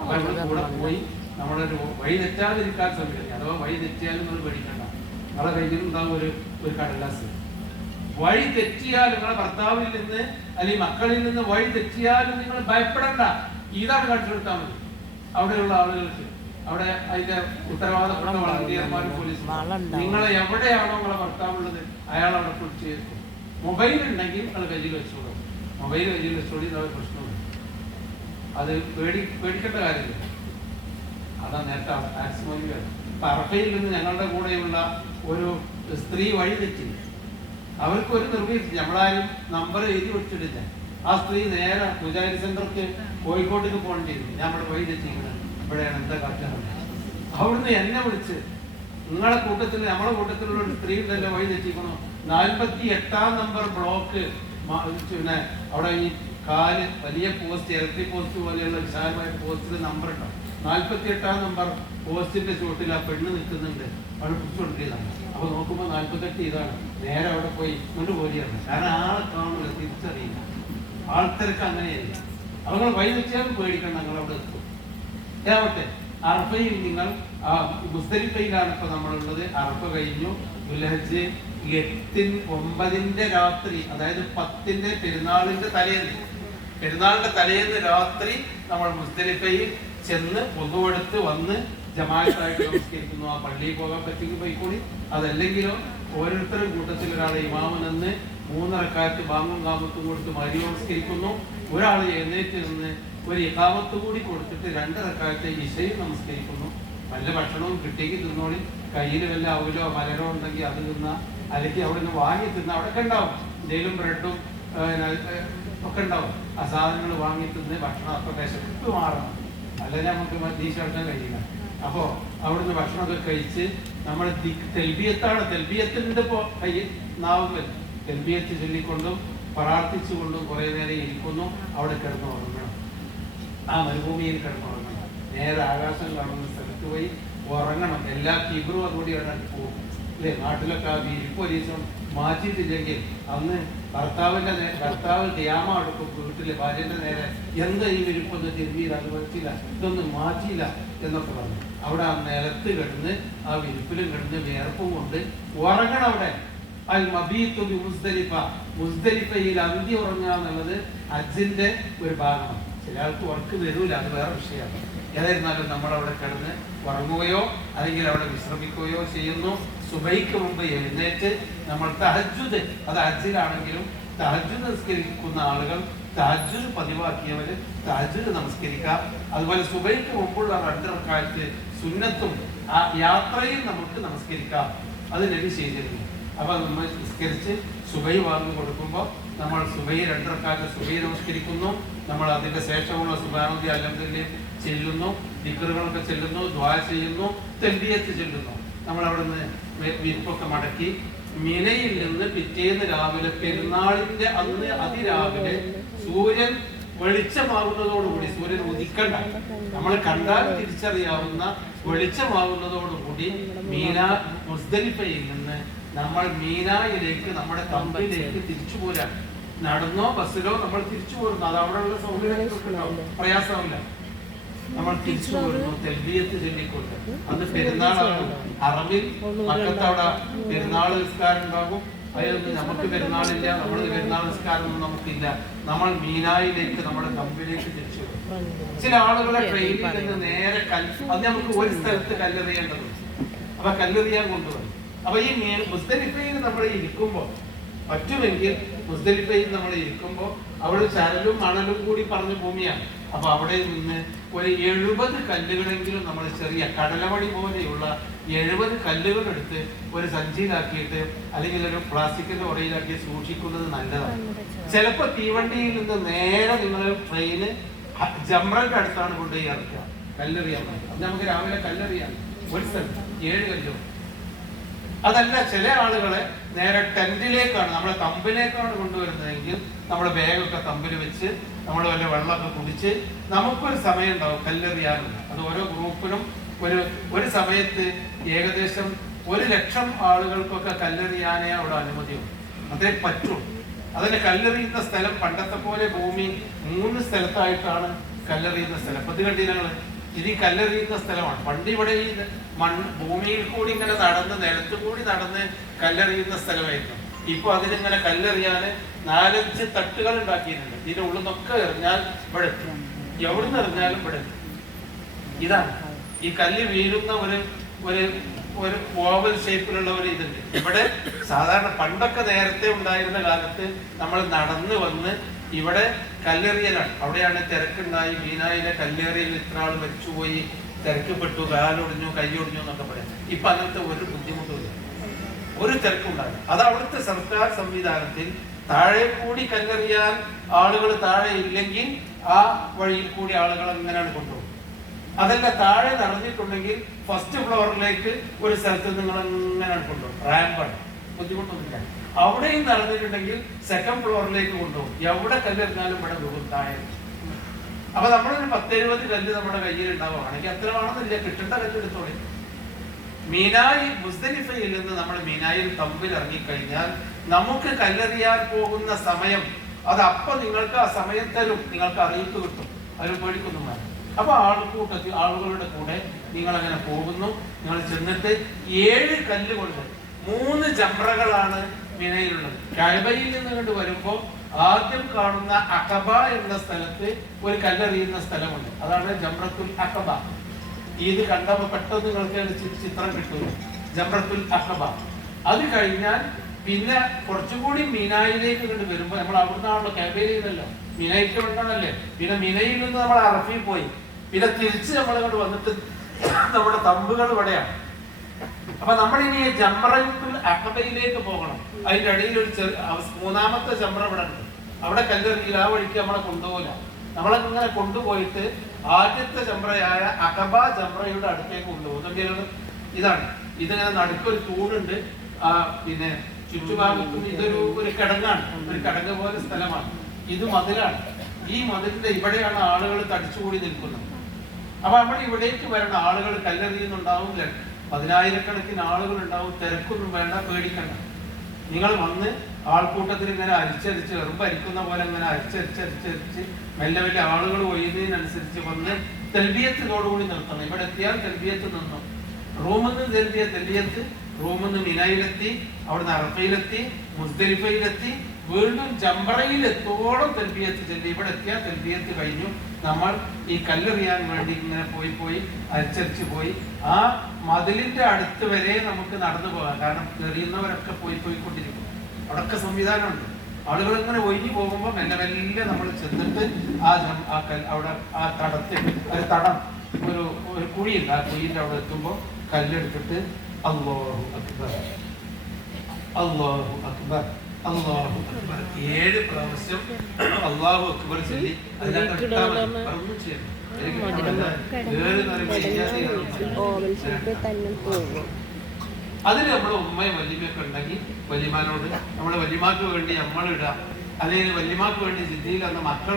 അപ്പൊ നമ്മള് കൂടെ പോയി നമ്മളൊരു വഴി തെറ്റാതിരിക്കാൻ ശ്രമിക്കുക. അഥവാ വഴി തെറ്റിയാലും നിങ്ങൾ പേടിക്കണ്ട, നിങ്ങളെ കയ്യിലുണ്ടാവും ഒരു കടലാസ്. വഴി തെറ്റിയാൽ നിങ്ങളെ ഭർത്താവിൽ നിന്ന് അല്ലെങ്കിൽ മക്കളിൽ നിന്ന് വഴി തെറ്റിയാലും നിങ്ങൾ ഭയപ്പെടണ്ട. ഇതാണ് കാണിച്ചെടുത്താൽ മതി അവിടെയുള്ള ആളുകൾക്ക്. അവിടെ അതിന്റെ ഉത്തരവാദപ്പെട്ട വളണ്ടിയർമാരും പോലീസും നിങ്ങളെ എവിടെയാണോ നിങ്ങളെ ഭർത്താവുള്ളത് അയാൾ അവിടെ പിടിച്ച് ചേർക്കും. മൊബൈൽ ഉണ്ടെങ്കിൽ നിങ്ങൾ കയ്യിൽ വെച്ചോളൂ. മൊബൈൽ കയ്യിൽ വെച്ചോളി, ഇതൊരു പ്രശ്നമില്ല. അത് പേടിക്കേണ്ട കാര്യമില്ല. അതാ നേരത്തെ മാക്സിമം. ഇപ്പൊ അറഫയിൽ നിന്ന് ഞങ്ങളുടെ കൂടെയുള്ള ഒരു സ്ത്രീ വഴി തെറ്റി. അവർക്ക് ഒരു നിർവഹിച്ചു, നമ്മളാരും നമ്പർ എഴുതി വെച്ചിട്ടില്ല. ആ സ്ത്രീ നേരെ മുജാഹിദ് സെന്റർക്ക് കോഴിക്കോട്ടേക്ക് പോകേണ്ടിയിരുന്നു. നമ്മുടെ വഴി തെറ്റിക്കുന്നത് ഇവിടെയാണ്, എന്താ കാറ്റാണ്. അവിടുന്ന് എന്നെ വിളിച്ച് നിങ്ങളെ കൂട്ടത്തിൽ നമ്മളെ കൂട്ടത്തിലുള്ള ഒരു സ്ത്രീ ഉണ്ടല്ലോ വഴി തെറ്റിക്കണോ, 48 നമ്പർ ബ്ലോക്ക്. പിന്നെ അവിടെ ഈ കാല് വലിയ പോസ്റ്റ്, ഇലക്ട്രിക് പോസ്റ്റ് പോലെയുള്ള വിശാലമായ പോസ്റ്റിൽ നമ്പർ ഉണ്ടാവും. 48 നമ്പർ പോസ്റ്റിന്റെ ചുവട്ടിൽ ആ പെണ്ണ് നിൽക്കുന്നുണ്ട്. അവിടെ പിടിച്ചുകൊണ്ടിരിക്കുന്നതാണ്. അപ്പൊ നോക്കുമ്പോ 48 ഇതാണ്. നേരെ അവിടെ പോയി കൊണ്ട് പോലെയാണ്. കാരണം ആളെ കാണില്ല, തിരിച്ചറിയില്ല. ആൾത്തിരക്ക് അങ്ങനെയല്ല. അവർ വഴി വെച്ചാലും പേടിക്കണം, ഞങ്ങൾ അവിടെ എത്തും. ഏവട്ടെ, അറഫയിൽ നിങ്ങൾ മുസ്ദലിഫയിലാണ് ഇപ്പൊ നമ്മളുള്ളത്. അറഫ കഴിഞ്ഞു. ദുൽഹജ്ജ് 8, 9 രാത്രി, അതായത് 10 പെരുന്നാളിന്റെ തലേന്ന് രാത്രി നമ്മൾ മുസ്ദലിഫയിൽ ചെന്ന് ഒന്നുകൊടുത്ത് വന്ന് ജമാഅത്തായിട്ട് നമസ്കരിക്കുന്നു. ആ പള്ളിയിൽ പോകാൻ പറ്റിയെങ്കിൽ പോയിക്കൂടി. അതല്ലെങ്കിലോ ഓരോരുത്തരും കൂട്ടത്തിൽ ഒരാളെ ഇമാമ് നിന്ന് 3 റക്അത്ത് ബാങ്കും കാമത്തും കൊടുത്ത് മഗ്‌രിബ് നമസ്കരിക്കുന്നു. ഒരാൾ എഴുന്നേറ്റ് നിന്ന് ഒരു ഇഖാമത്ത് കൂടി കൊടുത്തിട്ട് 2 റക്അത്ത് ഇശയും നമസ്കരിക്കുന്നു. നല്ല ഭക്ഷണവും കിട്ടിയെങ്കിൽ തിന്നോളി. കയ്യിൽ വല്ല അവലോ മലരോ ഉണ്ടെങ്കിൽ അത് തിന്ന, അല്ലെങ്കിൽ അവിടെ നിന്ന് വാങ്ങി തിന്ന. അവിടെയൊക്കെ ഉണ്ടാവും എന്തെങ്കിലും ബ്രെഡും ഒക്കെ ഉണ്ടാവും. ആ സാധനങ്ങൾ വാങ്ങി തിന്ന് ഭക്ഷണം അത്ര വിശപ്പ് മാറണം, അല്ലെങ്കിൽ നമുക്ക് മദ്യശാക്കാൻ കഴിയില്ല. അപ്പോ അവിടുന്ന് ഭക്ഷണമൊക്കെ കഴിച്ച് നമ്മൾ തെൽബിയത്താണ്. തെൽബിയത്തിന്റെ കൈ നാവുകൾ തെൽബിയത്ത് ചൊല്ലിക്കൊണ്ടും പ്രാർത്ഥിച്ചുകൊണ്ടും കുറെ നേരം ഇരിക്കുന്നു. അവിടെ കിടന്ന് ഉറങ്ങണം. ആ മരുഭൂമിയിൽ കിടന്ന് ഉറങ്ങണം. നേരെ ആകാശം കാണുന്ന സ്ഥലത്ത് പോയി ഉറങ്ങണം. എല്ലാ കിബറും അതുകൂടി അവിടെ പോകും അല്ലേ. നാട്ടിലൊക്കെ ആ വിരിപ്പ് ഒരീസം മാറ്റിയിട്ടില്ലെങ്കിൽ അന്ന് ഭർത്താവ് ധ്യാമ എടുക്കും വീട്ടിലെ ഭാര്യന്റെ നേരെ, എന്താ ഈ വിരിപ്പൊന്ന് തിരുമ്പിയില്ല, അത് വെച്ചില്ല, ഇതൊന്നും മാറ്റിയില്ല എന്നൊക്കെ പറഞ്ഞു. അവിടെ ആ നിലത്ത് കിടന്ന് ആ വിരിപ്പിലും കിടന്ന് വിയർപ്പും കൊണ്ട് ഉറങ്ങണം. അവിടെ അൽ മബീത്തു ബി മുസ്ദലിഫ, മുസ്ദലിഫയിൽ അന്തി ഉറങ്ങുക എന്നുള്ളത് ഹജ്ജിന്റെ ഒരു ഭാഗമാണ്. ചില ആൾക്ക് ഉറക്ക് വരൂല, അത് വേറെ വിഷയമാണ്. ഏതായിരുന്നാലും നമ്മളവിടെ കിടന്ന് ഉറങ്ങുകയോ അല്ലെങ്കിൽ അവിടെ വിശ്രമിക്കുകയോ ചെയ്യുന്നു. സുബൈക്ക് മുമ്പ് എഴുന്നേറ്റ് നമ്മൾ തഹജ്ജുദ്, അത് ഹജ്ജിലാണെങ്കിലും തഹജ്ജുദ് നമസ്കരിക്കുന്ന ആളുകൾ, തഹജ്ജുദ് പതിവാക്കിയവര് തഹജ്ജുദ് നമസ്കരിക്കാം. അതുപോലെ സുബൈക്ക് മുമ്പുള്ള 2 റക്അത്ത് സുന്നത്തും ആ യാത്രയിൽ നമുക്ക് നമസ്കരിക്കാം. അത് നബി ചെയ്തിരുന്നു. അപ്പൊ നമ്മൾ നിസ്കരിച്ച് സുബൈ വാങ്ങി കൊടുക്കുമ്പോൾ നമ്മൾ സുബൈ 2 റക്അത്ത് സുബൈ നമസ്കരിക്കുന്നു. നമ്മൾ അതിന്റെ ശേഷമുള്ള സുബ്ഹാനല്ലാഹി അൽഹംദുലില്ലാഹ് ചെല്ലുന്നു, ദിക്റുകളൊക്കെ ചെല്ലുന്നു, ദുആ ചെയ്യുന്നു, തൽബിയത്ത് ചെല്ലുന്നു. നമ്മൾ അവിടുന്ന് വിരിപ്പൊക്കെ മടക്കി മിനയിൽ നിന്ന് പിറ്റേന്ന് രാവിലെ പെരുന്നാളിന്റെ അന്ന് അതിരാവിലെ സൂര്യൻ വെളിച്ചമാകുന്നതോടുകൂടി, സൂര്യൻ ഉദിക്കണ്ട, നമ്മൾ കണ്ടാൽ തിരിച്ചറിയാവുന്ന വെളിച്ചമാകുന്നതോടുകൂടി മുസ്ദലിഫയിൽ നിന്ന് നമ്മൾ മീനായിലേക്ക്, നമ്മുടെ തമ്പിലേക്ക് തിരിച്ചു പോരാൻ. നടന്നോ ബസ്സിലോ നമ്മൾ തിരിച്ചു പോരുന്നു. അത് അവിടെയുള്ള സൗകര്യം പ്രയാസമില്ല. നമ്മൾ തിരിച്ചു പോരുന്നു തെൽബിയത്ത് ചൊല്ലിക്കൊണ്ട്. അന്ന് പെരുന്നാളാണ്. അറബിൽ മക്കത്ത് അവിടെ പെരുന്നാൾ നിസ്കാരം ഉണ്ടാകും. അതൊന്നും നമുക്ക് പെരുന്നാളില്ല, നമ്മൾ പെരുന്നാൾ നിസ്കാരമൊന്നും നമുക്കില്ല. നമ്മൾ മീനായിലേക്ക്, നമ്മുടെ തമ്പിലേക്ക് തിരിച്ചു പോകും. ചില ആളുകളെ ട്രെയിനിൽ നിന്ന് നേരെ അത് നമുക്ക് ഒരു സ്ഥലത്ത് കല്ലെറിയേണ്ടതുണ്ട്. അപ്പൊ കല്ലെറിയാൻ കൊണ്ടുവരും. അപ്പൊ ഈ മുസ്ദലിഫയിൽ നമ്മൾ ഇരിക്കുമ്പോ പറ്റുമെങ്കിൽ മുസ്ദലിഫയിൽ നമ്മൾ ഇരിക്കുമ്പോൾ അവിടെ ചരലും മണലും കൂടി പറഞ്ഞ ഭൂമിയാണ്. അപ്പൊ അവിടെ നിന്ന് ഒരു 70 കല്ലുകളെങ്കിലും നമ്മൾ ചെറിയ കടലമണി പോലെയുള്ള 70 കല്ലുകൾ എടുത്ത് ഒരു സഞ്ചിയിലാക്കിയിട്ട് അല്ലെങ്കിൽ ഒരു പ്ലാസ്റ്റിക്കിന്റെ ഉറയിലാക്കി സൂക്ഷിക്കുന്നത് നല്ലതാണ്. ചിലപ്പോൾ തീവണ്ടിയിൽ നിന്ന് നേരെ നിങ്ങൾ ട്രെയിന് ജംറന്റെ അടുത്താണ് കൊണ്ടുപോയി ഇറക്കുക കല്ലെറിയാൻ. അത് നമുക്ക് രാവിലെ കല്ലെറിയാം ഒരു സ്ഥലത്ത് 7 കല്ലോ. അതല്ല, ചില ആളുകളെ നേരെ ടെന്റിലേക്കാണ്, നമ്മളെ തമ്പിലേക്കാണ് കൊണ്ടുവരുന്നതെങ്കിൽ നമ്മുടെ ബാഗൊക്കെ തമ്പിൽ വെച്ച് നമ്മൾ വല്ല വെള്ളമൊക്കെ കുടിച്ച് നമുക്കൊരു സമയം ഉണ്ടാവും കല്ലെറിയാനുണ്ട്. അത് ഓരോ ഗ്രൂപ്പിനും ഒരു സമയത്ത് ഏകദേശം 100,000 ആളുകൾക്കൊക്കെ കല്ലെറിയാനേ അവിടെ അനുമതിയുണ്ട്. അതേ പറ്റും. അതിന് കല്ലെറിയുന്ന സ്ഥലം പണ്ടത്തെ പോലെ ഭൂമി 3 സ്ഥലത്തായിട്ടാണ് കല്ലെറിയുന്ന സ്ഥലം. അത് കണ്ടില്ല, ഇത് ഈ കല്ലെറിയുന്ന സ്ഥലമാണ്. പണ്ട് ഇവിടെ ഈ ഭൂമിയിൽ കൂടി ഇങ്ങനെ നടന്ന്, നിലത്ത് കൂടി നടന്ന് കല്ലെറിയുന്ന സ്ഥലമായിരുന്നു. ഇപ്പൊ അതിനിങ്ങനെ കല്ലെറിയാന് 4-5 തട്ടുകൾ ഉണ്ടാക്കിയിട്ടുണ്ട്. ഇതിന്റെ ഉള്ളിൽ നിന്നൊക്കെ എറിഞ്ഞാൽ ഇവിടെ എത്തും, എവിടുന്ന് എറിഞ്ഞാലും ഇവിടെ എത്തും. ഇതാണ് ഈ കല്ല് വീഴുന്ന ഒരു ഓവൽ ഷേപ്പിലുള്ള ഒരു ഇതുണ്ട് ഇവിടെ. സാധാരണ പണ്ടൊക്കെ നേരത്തെ ഉണ്ടായിരുന്ന കാലത്ത് നമ്മൾ നടന്ന് വന്ന് ഇവിടെ കല്ലെറിയലാണ്. അവിടെയാണ് തിരക്കുണ്ടായി. മീനായിലെ കല്ലേറിയിൽ ഇത്ര ആൾ മരിച്ചുപോയി, തിരക്കപ്പെട്ടു, കാലൊടിഞ്ഞു, കൈയൊടിഞ്ഞു എന്നൊക്കെ പറയാം. ഇപ്പൊ അങ്ങനത്തെ ഒരു ബുദ്ധിമുട്ടില്ല, ഒരു തിരക്കുണ്ടാകും. അത് അവിടുത്തെ സർക്കാർ സംവിധാനത്തിൽ താഴെ കൂടി കല്ലെറിയാൻ ആളുകൾ താഴെ ഇല്ലെങ്കിൽ ആ വഴിയിൽ കൂടി ആളുകൾ എങ്ങനെയാണ് കൊണ്ടുപോകും. അതല്ല, താഴെ നടന്നിട്ടുണ്ടെങ്കിൽ ഫസ്റ്റ് ഫ്ലോറിലേക്ക് ഒരു സ്ഥലത്ത് നിങ്ങൾ എങ്ങനെയാണ് കൊണ്ടുപോകും. റാമ്പാണ്, ബുദ്ധിമുട്ടൊന്നുമില്ല. അവിടെയും നടന്നിട്ടുണ്ടെങ്കിൽ സെക്കൻഡ് ഫ്ലോറിലേക്ക് കൊണ്ടുപോകും. എവിടെ കല്ലെറിഞ്ഞാലും ഇവിടെ പോകും താഴെ. അപ്പൊ നമ്മളൊരു 10-70 കല്ല് നമ്മുടെ കയ്യിൽ ഉണ്ടാവുകയാണെങ്കിൽ അത്ര വേണമെന്നില്ല, കിട്ടേണ്ട കല്ല് എടുത്തോളെ. മീനായി മുസ്ദലിഫയിൽ നിന്ന് നമ്മൾ മീനായിൽ തമ്പിൽ ഇറങ്ങിക്കഴിഞ്ഞാൽ നമുക്ക് കല്ലെറിയാൻ പോകുന്ന സമയം അത് അപ്പൊ നിങ്ങൾക്ക് ആ സമയത്തരും നിങ്ങൾക്ക് അറിയിപ്പ് കിട്ടും. അതിൽ പേടിക്കൊന്നും വേണം. അപ്പൊ ആളുകളുടെ കൂടെ നിങ്ങൾ അങ്ങനെ പോകുന്നു. നിങ്ങൾ ചെന്നിട്ട് 7 കല്ല് കൊണ്ട് 3 ജംറകളാണ് മിനയിലുള്ളത്. കഅബയിൽ നിന്ന് കൊണ്ട് വരുമ്പോ ആദ്യം കാണുന്ന അഖബ എന്ന സ്ഥലത്ത് ഒരു കല്ലെറിയുന്ന സ്ഥലമുണ്ട്. അതാണ് ജംറത്തുൽ അഖബ. ഇത് കണ്ടപ്പോ പെട്ടെന്ന് നിങ്ങൾക്ക് ചിത്രം കിട്ടും, ജംറത്തുൽ അഖബ. അത് കഴിഞ്ഞാൽ പിന്നെ കുറച്ചുകൂടി മിനായിലേക്ക് കൊണ്ട് വരുമ്പോ നമ്മൾ അവിടുന്നാണല്ലോ, കഅബയിൽ നിന്നല്ലോ മിനയിലേക്ക് വേണ്ടതല്ലേ. പിന്നെ മിനയിൽ നിന്ന് നമ്മൾ അറഫയിൽ പോയി, പിന്നെ തിരിച്ച് നമ്മൾ കൊണ്ട് വന്നിട്ട് നമ്മുടെ തമ്പുകൾ ഇവിടെയാണ്. അപ്പൊ നമ്മളിനി ജംറത്തുൽ അഖബയിലേക്ക് പോകണം. അതിന്റെ ഇടയിൽ ഒരു 3ാമത്തെ ജംറ ഇവിടെ ഉണ്ട്. അവിടെ കല്ലെറിയില്ല, ആ വഴിക്ക് നമ്മളെ കൊണ്ടുപോകില്ല. നമ്മളങ്ങനെ കൊണ്ടുപോയിട്ട് ആദ്യത്തെ ജംറയായ അഖബ ജംറയുടെ അടുത്തേക്ക് കൊണ്ടുപോകും. ഇതാണ്, ഇതിങ്ങനെ നടുക്കൊരു തൂണുണ്ട്. പിന്നെ ചുറ്റുഭാഗത്തും ഒരു കിടങ്ങാണ്, ഒരു കിടങ്ങ് പോലെ സ്ഥലമാണ്. ഇത് മതിലാണ്. ഈ മതിലിന്റെ ഇവിടെയാണ് ആളുകൾ തടിച്ചുകൂടി നിൽക്കുന്നത്. അപ്പൊ നമ്മൾ ഇവിടേക്ക് വരണ ആളുകൾ കല്ലെറിയുന്നുണ്ടാവും, 10,000-കണക്കിന് ആളുകൾ ഉണ്ടാവും. തിരക്കൊന്നും വേണ്ട, പേടിക്കണ്ട. നിങ്ങൾ വന്ന് ആൾക്കൂട്ടത്തിൽ ഇങ്ങനെ അരിച്ചരിച്ച്, എറുമ്പരിക്കുന്ന പോലെ ഇങ്ങനെ അരിച്ചരിച്ചരിച്ചരിച്ച് മെല്ലെ മെല്ലെ ആളുകൾ ഒഴിയുന്നതിനനുസരിച്ച് വന്ന് തൽബിയത്തിനോടുകൂടി നിർത്തണം. ഇവിടെ എത്തിയാൽ തൽബിയത്ത് നിന്നു. റൂമിൽ നിന്ന് തൽബിയത്ത്, റൂമിൽ നിന്ന് മിനയിലെത്തി, അവിടുന്ന് അറഫയിലെത്തി, മുസ്ദലിഫയിലെത്തി, വീണ്ടും ജംറയിലെത്തോളം തൽബിയത്ത് ചൊല്ലി. ഇവിടെ എത്തിയാൽ തൽബിയത്ത് കഴിഞ്ഞു. നമ്മൾ ഈ കല്ലെറിയാൻ വേണ്ടി ഇങ്ങനെ പോയി അരിച്ചരിച്ച് പോയി ആ മതിലിന്റെ അടുത്ത് വരെ നമുക്ക് നടന്നു പോകാം. കാരണം എറിയുന്നവരൊക്കെ പോയിക്കൊണ്ടിരിക്കും. അവിടൊക്കെ സംവിധാനമുണ്ട്. ആളുകൾ ഇങ്ങനെ ഒഴിഞ്ഞു പോകുമ്പോൾ മെല്ലെ മെല്ലെ നമ്മൾ ചെന്നിട്ട് അവിടെ ആ തടത്തിൽ ഒരു തടം, ഒരു കുഴിയുണ്ട്. ആ കുഴിന്റെ അവിടെ എത്തുമ്പോൾ കല്ലെടുത്തിട്ട് അല്ലാഹു അക്ബർ, അല്ലാഹു അക്ബർ, അല്ലാഹു അക്ബർ 7 പ്രാവശ്യം അല്ലാഹു അക്ബർ ചൊല്ലി അതിനകത്ത് ഒന്നും ചെയ്യണം. അതിന് നമ്മുടെ ഉമ്മയും വല്യമ്മയൊക്കെ ഉണ്ടെങ്കിൽ വല്യമാനോട് നമ്മുടെ വല്യമാക്ക് വേണ്ടി നമ്മളിടുക, അല്ലെങ്കിൽ വല്യമാക്ക് വേണ്ടി ജിദ്ദയിൽ അന്ന് മക്കൾ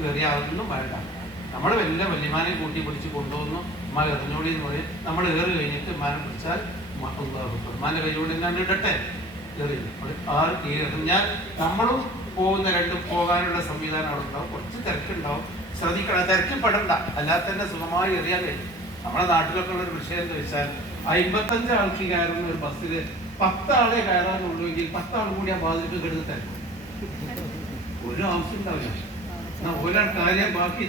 കയറിയ അതൊന്നും വേണ്ട. നമ്മൾ വല്ല വല്യമാനെ കൂട്ടി പിടിച്ച് കൊണ്ടുവന്നു ഉമ്മ എറിഞ്ഞോളി എന്ന് പറയും. നമ്മൾ ഏറ് കഴിഞ്ഞിട്ട് ഉമ്മാനെ പിടിച്ചാൽ ഉമ്മാന്റെ കൈകൊണ്ട് തന്നെ ഇടട്ടെ എറി. ആറ് എറിഞ്ഞാൽ നമ്മളും പോകാനുള്ള സംവിധാനം അവിടെ ഉണ്ടാവും. കുറച്ച് തിരക്കുണ്ടാവും, ശ്രദ്ധിക്കണം, തിരക്കിപ്പെടണ്ട, അല്ലാതെ തന്നെ സുഖമായി എറിയാൻ കഴിയും. നമ്മുടെ നാട്ടിലൊക്കെ ഉള്ള ഒരു വിഷയം എന്ന് വെച്ചാൽ 55 ആൾക്ക് കയറുന്ന ഒരു ബസ്സിൽ 10 ആളെ കയറാനുള്ളൂവെങ്കിൽ 10 ആൾ കൂടി ആ വാതിലേക്ക് കിടന്ന് തിരക്കും. ഒരു ആവശ്യം ഉണ്ടാവില്ല. എന്നാൽ ഒരാൾ കാര്യം ബാക്കി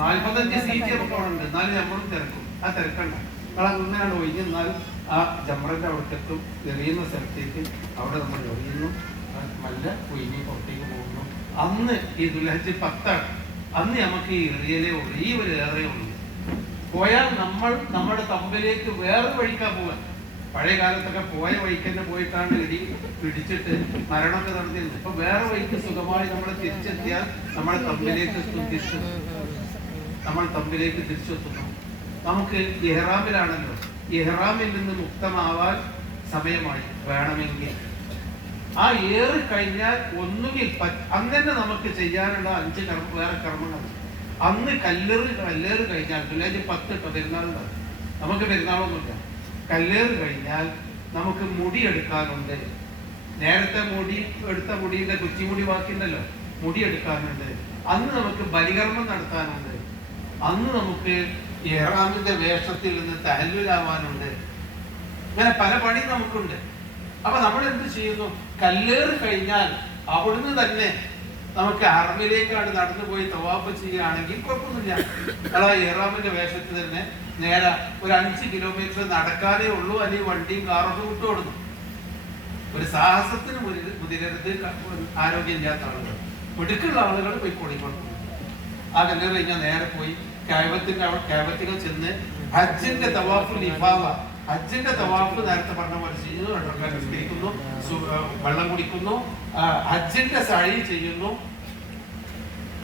45 സീറ്റ് നമുക്ക് അവിടെ ഉണ്ട്, എന്നാലും നമ്മളും തിരക്കും. ആ തിരക്കണ്ട, നിങ്ങളങ്ങനെയാണ് ഒഴിഞ്ഞ് എന്നാലും ആ ജമ്മറിന്റെ അവിടേക്കെത്തും. എറിയുന്ന സ്ഥലത്തേക്ക് അവിടെ നമ്മൾ എറിയുന്നു, നല്ല ഒഴിഞ്ഞ് പുറത്തേക്ക് പോകുന്നു. അന്ന് ഈ ദുൽഹജ്ജ് 10 അന്ന് നമുക്ക് ഈ എറിയലേ ഉള്ളൂ, ഈ ഒരു ഏറെ ഉള്ളൂ. പോയാൽ നമ്മൾ നമ്മുടെ തമ്പിലേക്ക് വേറെ വഴിക്കാ പോവാൻ. പഴയ കാലത്തൊക്കെ പോയ വഴിക്ക് തന്നെ പോയിട്ടാണ് ഇടി പിടിച്ചിട്ട് മരണമൊക്കെ നടന്നിരുന്നത്. ഇപ്പൊ വേറെ വഴിക്ക് സുഖമായി നമ്മൾ തിരിച്ചെത്തിയാൽ നമ്മുടെ തമ്പിലേക്ക് തിരിച്ചെത്തുന്നു. നമുക്ക് ഇഹ്റാമിലാണല്ലോ, ഇഹ്റാമിൽ നിന്ന് മുക്തമാവാൻ സമയമായി. വേണമെങ്കിൽ ആ ഏറ് കഴിഞ്ഞാൽ ഒന്നുകിൽ അന്ന് തന്നെ നമുക്ക് ചെയ്യാനുള്ള 5 വേറെ കർമ്മങ്ങൾ. അന്ന് കല്ലേറ് കഴിഞ്ഞാൽ ദുൽഹജ്ജ് 10 പെരുന്നാളുണ്ടാവും. നമുക്ക് പെരുന്നാളൊന്നുമില്ല. കല്ലേറ് കഴിഞ്ഞാൽ നമുക്ക് മുടി എടുക്കാനുണ്ട്. നേരത്തെ എടുത്ത മുടിയുടെ കുച്ചിമുടി ബാക്കിയുണ്ടല്ലോ, മുടി എടുക്കാനുണ്ട്. അന്ന് നമുക്ക് ബലികർമ്മം നടത്താനുണ്ട്. അന്ന് നമുക്ക് ഇഹ്റാമിന്റെ വേഷത്തിൽ നിന്ന് തഹല്ലുലാവാനുണ്ട്. ഇങ്ങനെ പല പണി നമുക്കുണ്ട്. അപ്പൊ നമ്മൾ എന്ത് ചെയ്യുന്നു? കല്ലേറ് കഴിഞ്ഞാൽ അവിടുന്ന് തന്നെ നമുക്ക് ഹറമിലേക്കാണ് നടന്നു പോയി തവാഫ് ചെയ്യുകയാണെങ്കിൽ കുഴപ്പമൊന്നുമില്ല. അതാ ഇഹ്റാമിന്റെ വേഷത്തിൽ തന്നെ നേരെ ഒരു 5 കിലോമീറ്റർ നടക്കാനേ ഉള്ളൂ, അല്ലെങ്കിൽ വണ്ടിയും കാറൊക്കെ വിട്ടുകൊടുന്നു. ഒരു സാഹസത്തിന് മുതിരരുത് ആരോഗ്യമില്ലാത്ത ആളുകൾ. മിടുക്കുള്ള ആളുകൾ പോയി കൊടുക്കുന്നു. ആ കല്ലേറ് കഴിഞ്ഞാൽ നേരെ പോയി കഅബത്തിൽ ചെന്ന് ഹജ്ജിന്റെ തവാഫുൽ ഇഫാദ, ഹജ്ജിന്റെ തവാഫ് നേരത്തെ പറഞ്ഞ പോലെ ചെയ്യുന്നു. 2 റക്അത്ത് നിസ്കരിക്കുന്നു, വെള്ളം കുടിക്കുന്നു, ഹജ്ജിന്റെ സഅയി ചെയ്യുന്നു.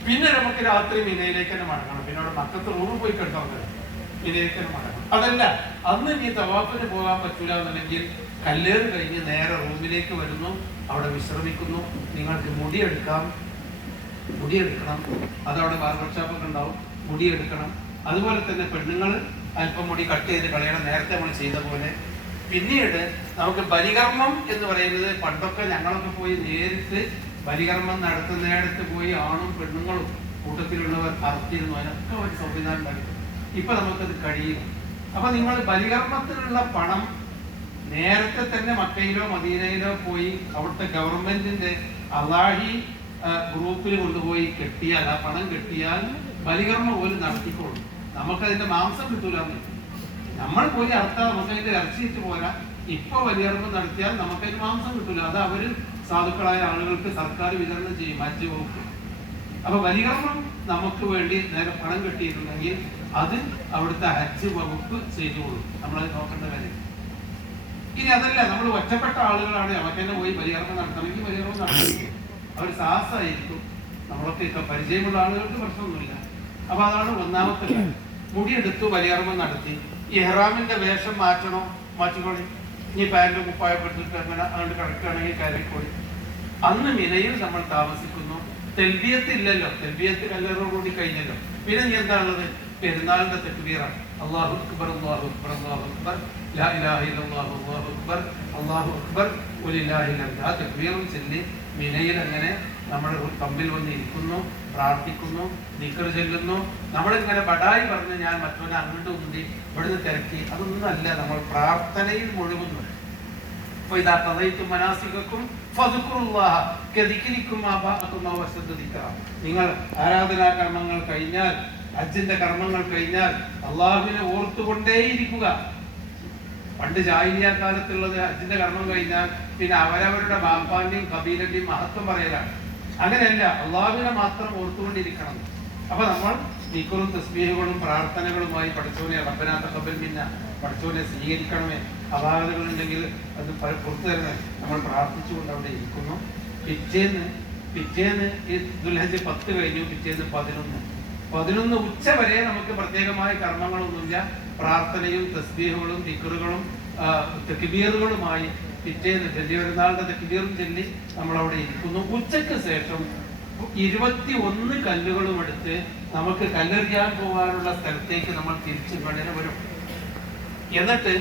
പിന്നെ നമുക്ക് രാത്രി മിനയിലേക്ക് തന്നെ മടങ്ങണം. പിന്നെ അവിടെ മക്കത്ത് റൂമിൽ പോയി കിടക്കാൻ മിനയിലേക്ക് തന്നെ മടങ്ങണം. അതല്ല, അന്ന് ഈ തവാഫിന് പോകാൻ പറ്റൂല എന്നുണ്ടെങ്കിൽ കല്ലേറ് കഴിഞ്ഞ് നേരെ റൂമിലേക്ക് വരുന്നു, അവിടെ വിശ്രമിക്കുന്നു. നിങ്ങൾക്ക് മുടിയെടുക്കണം, അതവിടെ ബാർബർ ഷോപ്പൊക്കെ ഉണ്ടാവും, മുടിയെടുക്കണം. അതുപോലെ തന്നെ പെണ്ണുങ്ങൾ അല്പം മുടി കട്ട് ചെയ്ത് കളയണം, നേരത്തെ നമ്മൾ ചെയ്ത പോലെ. പിന്നീട് നമുക്ക് ബലികർമ്മം എന്ന് പറയുന്നത്, പണ്ടൊക്കെ ഞങ്ങളൊക്കെ പോയി നേരിട്ട് ബലികർമ്മം നടത്തുന്നിടത്ത് പോയി ആണും പെണ്ണുങ്ങളും കൂട്ടത്തിലുള്ളവർ അർത്തിയിരുന്നു. അതിനൊക്കെ ഒരു സംവിധാനം ഉണ്ടായിരുന്നു. ഇപ്പൊ നമുക്കത് കഴിയില്ല. അപ്പൊ നിങ്ങൾ ബലികർമ്മത്തിനുള്ള പണം നേരത്തെ തന്നെ മക്കയിലോ മദീനയിലോ പോയി അവിടുത്തെ ഗവൺമെന്റിന്റെ അലാഹി ഗ്രൂപ്പിൽ കൊണ്ടുപോയി കെട്ടിയാൽ, ആ പണം കെട്ടിയാൽ ബലികർമ്മം പോലും നടത്തിക്കോളും. നമുക്കതിന്റെ മാംസം കിട്ടൂലെന്ന്. നമ്മൾ പോയി അർത്ഥം നമുക്കതിന്റെ ഇറച്ചിയിട്ട് പോരാ. ഇപ്പൊ ബലികർമ്മം നടത്തിയാൽ നമുക്കതിന് മാംസം കിട്ടൂല. അത് അവര് സാധുക്കളായ ആളുകൾക്ക് സർക്കാർ വിതരണം ചെയ്യും, ഹജ്ജ് വകുപ്പ്. അപ്പൊ ബലികർമ്മം നമുക്ക് വേണ്ടി നേരെ പണം കെട്ടിയിട്ടുണ്ടെങ്കിൽ അത് അവിടുത്തെ ഹജ്ജ് വകുപ്പ് ചെയ്തോളൂ. നമ്മളത് നോക്കേണ്ട കാര്യം. ഇനി അതല്ല, നമ്മൾ ഒറ്റപ്പെട്ട ആളുകളാണ്, അവർക്ക് തന്നെ പോയി ബലികർമ്മം നടത്തണമെങ്കിൽ ബലികർമ്മം നടത്തിയിരിക്കും. അവർ സാഹസമായിരിക്കും. നമ്മളൊക്കെ ഇപ്പൊ പരിചയമുള്ള ആളുകൾക്ക് പ്രശ്നമൊന്നുമില്ല. അപ്പൊ അതാണ് ഒന്നാമത്തെ കാര്യം. മുടിയെടുത്തു, ബലികർമ്മം നടത്തി. ഇഹ്റാമിന്റെ വേഷം മാറ്റണോ, മാറ്റിക്കോളി. ഇനി പാൻറ് കുപ്പായപ്പെടുത്തിട്ട് അങ്ങനെ അങ്ങോട്ട് കിടക്കുകയാണെങ്കിൽ കയറിക്കോളി. അന്ന് മിനയിൽ നമ്മൾ താമസിക്കുന്നു. തെൽബിയത്ത് ഇല്ലല്ലോ, തെൽബിയത്ത് കല്ലേറോടുകൂടി കഴിഞ്ഞല്ലോ. പിന്നെ നീ എന്താണുള്ളത്? പെരുന്നാളിന്റെ തക്ബീറാണ്. അല്ലാഹു അക്ബർ, അല്ലാഹു അക്ബർ, അല്ലാഹു അക്ബർ, ലാ ഇലാഹ ഇല്ലല്ലാഹു, അല്ലാഹു അക്ബർ, അല്ലാഹു അക്ബർ, വലില്ലാഹിൽ ഹംദ്. ആ തക്ബീറും ചൊല്ലി മിനയിൽ അങ്ങനെ നമ്മുടെ തമ്പിൽ വന്ന് ഇരിക്കുന്നു, പ്രാർത്ഥിക്കുന്നു, ദിക്ർ ചൊല്ലുന്നു. നമ്മളിങ്ങനെ ബടായി പറഞ്ഞ് ഞാൻ മറ്റവനെ അങ്ങോട്ട് ഉന്തി ഇവിടുന്ന് തിരക്കി, അതൊന്നും അല്ല. നമ്മൾ പ്രാർത്ഥനയിൽ മുഴുകുന്നു. അപ്പൊ ഇതാ തദൈത്തും മനാസികക്കും ഫദ്കുറുല്ലാഹ കദിക്രിക്കും ആബാഅക്കും ഔ അശദ്ദ ദിക്റ. നിങ്ങൾ ആരാധനാ കർമ്മങ്ങൾ കഴിഞ്ഞാൽ, ഹജ്ജിന്റെ കർമ്മങ്ങൾ കഴിഞ്ഞാൽ അള്ളാഹുവിനെ ഓർത്തുകൊണ്ടേയിരിക്കുക. പണ്ട് ജാഹിലിയ്യ കാലത്തുള്ളത് ഹജ്ജിന്റെ കർമ്മം കഴിഞ്ഞാൽ പിന്നെ അവരവരുടെ ബാപ്പാന്റെയും കബീലന്റെയും മഹത്വം പറയലാണ്. അങ്ങനെയല്ല, അള്ളാഹുവിനെ മാത്രം ഓർത്തുകൊണ്ടിരിക്കണം. അപ്പൊ നമ്മൾ ദിക്റും തസ്ബീഹുകളും പ്രാർത്ഥനകളുമായി പഠിച്ചവനെ റബ്ബനാ തഖബ്ബൽ മിന്ന, പഠിച്ചവനെ സ്വീകരിക്കണമേ, അപാകതകളുണ്ടെങ്കിൽ അത് പുറത്തു തരണേ, നമ്മൾ പ്രാർത്ഥിച്ചുകൊണ്ട് അവിടെ ഇരിക്കുന്നു. പിറ്റേന്ന് ഈ ദുൽഹജ്ജ് 10 കഴിഞ്ഞു, പിറ്റേന്ന് 11 ഉച്ച വരെ നമുക്ക് പ്രത്യേകമായ കർമ്മങ്ങളൊന്നുമില്ല. പ്രാർത്ഥനയും തസ്ബീഹുകളും ദിക്റുകളും തക്ബീറുകളുമായി പിറ്റേന്ന് വലിയ പെരുന്നാളിന്റെ തക്ബീറും ചൊല്ലി നമ്മളവിടെ ഇരിക്കുന്നു. ഉച്ചയ്ക്ക് ശേഷം 21 കല്ലുകളും എടുത്ത് നമുക്ക് കല്ലെറിയാൻ പോകാനുള്ള സ്ഥലത്തേക്ക് നമ്മൾ തിരിച്ചു വരും. എന്നിട്ട്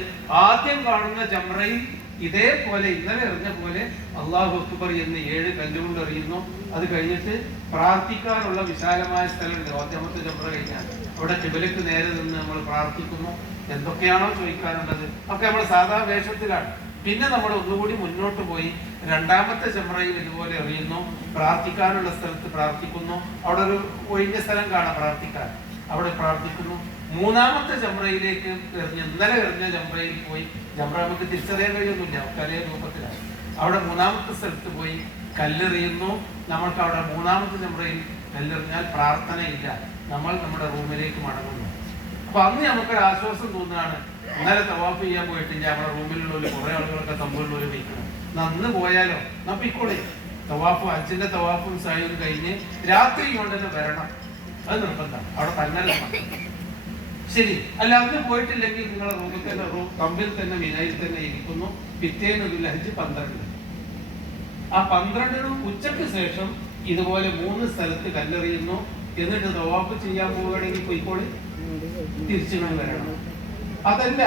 ആദ്യം കാണുന്ന ജംറയിൽ ഇതേപോലെ ഇന്നലെ എറിഞ്ഞ പോലെ അല്ലാഹു അക്ബർ എന്ന് 7 കല്ലുകൊണ്ട് എറിയുന്നു. അത് കഴിഞ്ഞിട്ട് പ്രാർത്ഥിക്കാനുള്ള വിശാലമായ സ്ഥലമുണ്ട്. ആദ്യമത്തെ ജംറ കഴിഞ്ഞാൽ അവിടെ ഖിബലക്ക് നേരെ നിന്ന് നമ്മൾ പ്രാർത്ഥിക്കുന്നു. എന്തൊക്കെയാണോ ചോദിക്കാനുള്ളത് ഒക്കെ നമ്മൾ സാധാ വേഷത്തിലാണ്. പിന്നെ നമ്മൾ ഒന്നുകൂടി മുന്നോട്ട് പോയി രണ്ടാമത്തെ ജംറയിൽ ഇതുപോലെ എറിയുന്നു. പ്രാർത്ഥിക്കാനുള്ള സ്ഥലത്ത് പ്രാർത്ഥിക്കുന്നു. അവിടെ ഒരു ഒഴിഞ്ഞ സ്ഥലം കാണാം പ്രാർത്ഥിക്കാൻ, അവിടെ പ്രാർത്ഥിക്കുന്നു. മൂന്നാമത്തെ ജംറയിലേക്ക് ഇന്നലെ എറിഞ്ഞ ജംറയിൽ പോയി, ജംറ നമുക്ക് തിരിച്ചറിയാൻ കഴിയൊന്നുമില്ല, കലയ രൂപത്തിലാണ്. അവിടെ മൂന്നാമത്തെ സ്ഥലത്ത് പോയി കല്ലെറിയുന്നു. നമ്മൾക്ക് അവിടെ മൂന്നാമത്തെ ജംറയിൽ കല്ലെറിഞ്ഞാൽ പ്രാർത്ഥനയില്ല, നമ്മൾ നമ്മുടെ റൂമിലേക്ക് മടങ്ങുന്നു. അപ്പൊ അന്ന് നമുക്കൊരു ആശ്വാസം തോന്നുകയാണ്. ഇന്നലെ തവാഫ് ചെയ്യാൻ പോയിട്ടില്ല, നമ്മുടെ റൂമിലുള്ള കുറെ ആളുകളൊക്കെ തമ്മിലുള്ള വയ്ക്കണം. അന്ന് പോയാലോ നമ്മിക്കൂടെ തവാഫ് ഹജ്ജിന്റെ തവാഫും സായും കഴിഞ്ഞ് രാത്രി കൊണ്ട് തന്നെ വരണം, അത് നിർബന്ധമാണ്. അവിടെ തന്നെ ശരി അല്ല, അന്ന് പോയിട്ടില്ലെങ്കിൽ നിങ്ങളെ റൂമിൽ തന്നെ തമ്പിൽ തന്നെ വിനയിൽ തന്നെ ഇരിക്കുന്നു. പിറ്റേന്ന് ദുൽഹജ്ജ് 12. ആ 12 ഉച്ചയ്ക്ക് ശേഷം ഇതുപോലെ 3 സ്ഥലത്ത് കല്ലെറിയുന്നു. എന്നിട്ട് തവാഫ് ചെയ്യാൻ പോവുകയാണെങ്കിൽ പോയിക്കോളി, തിരിച്ചു വരണം. അതല്ല,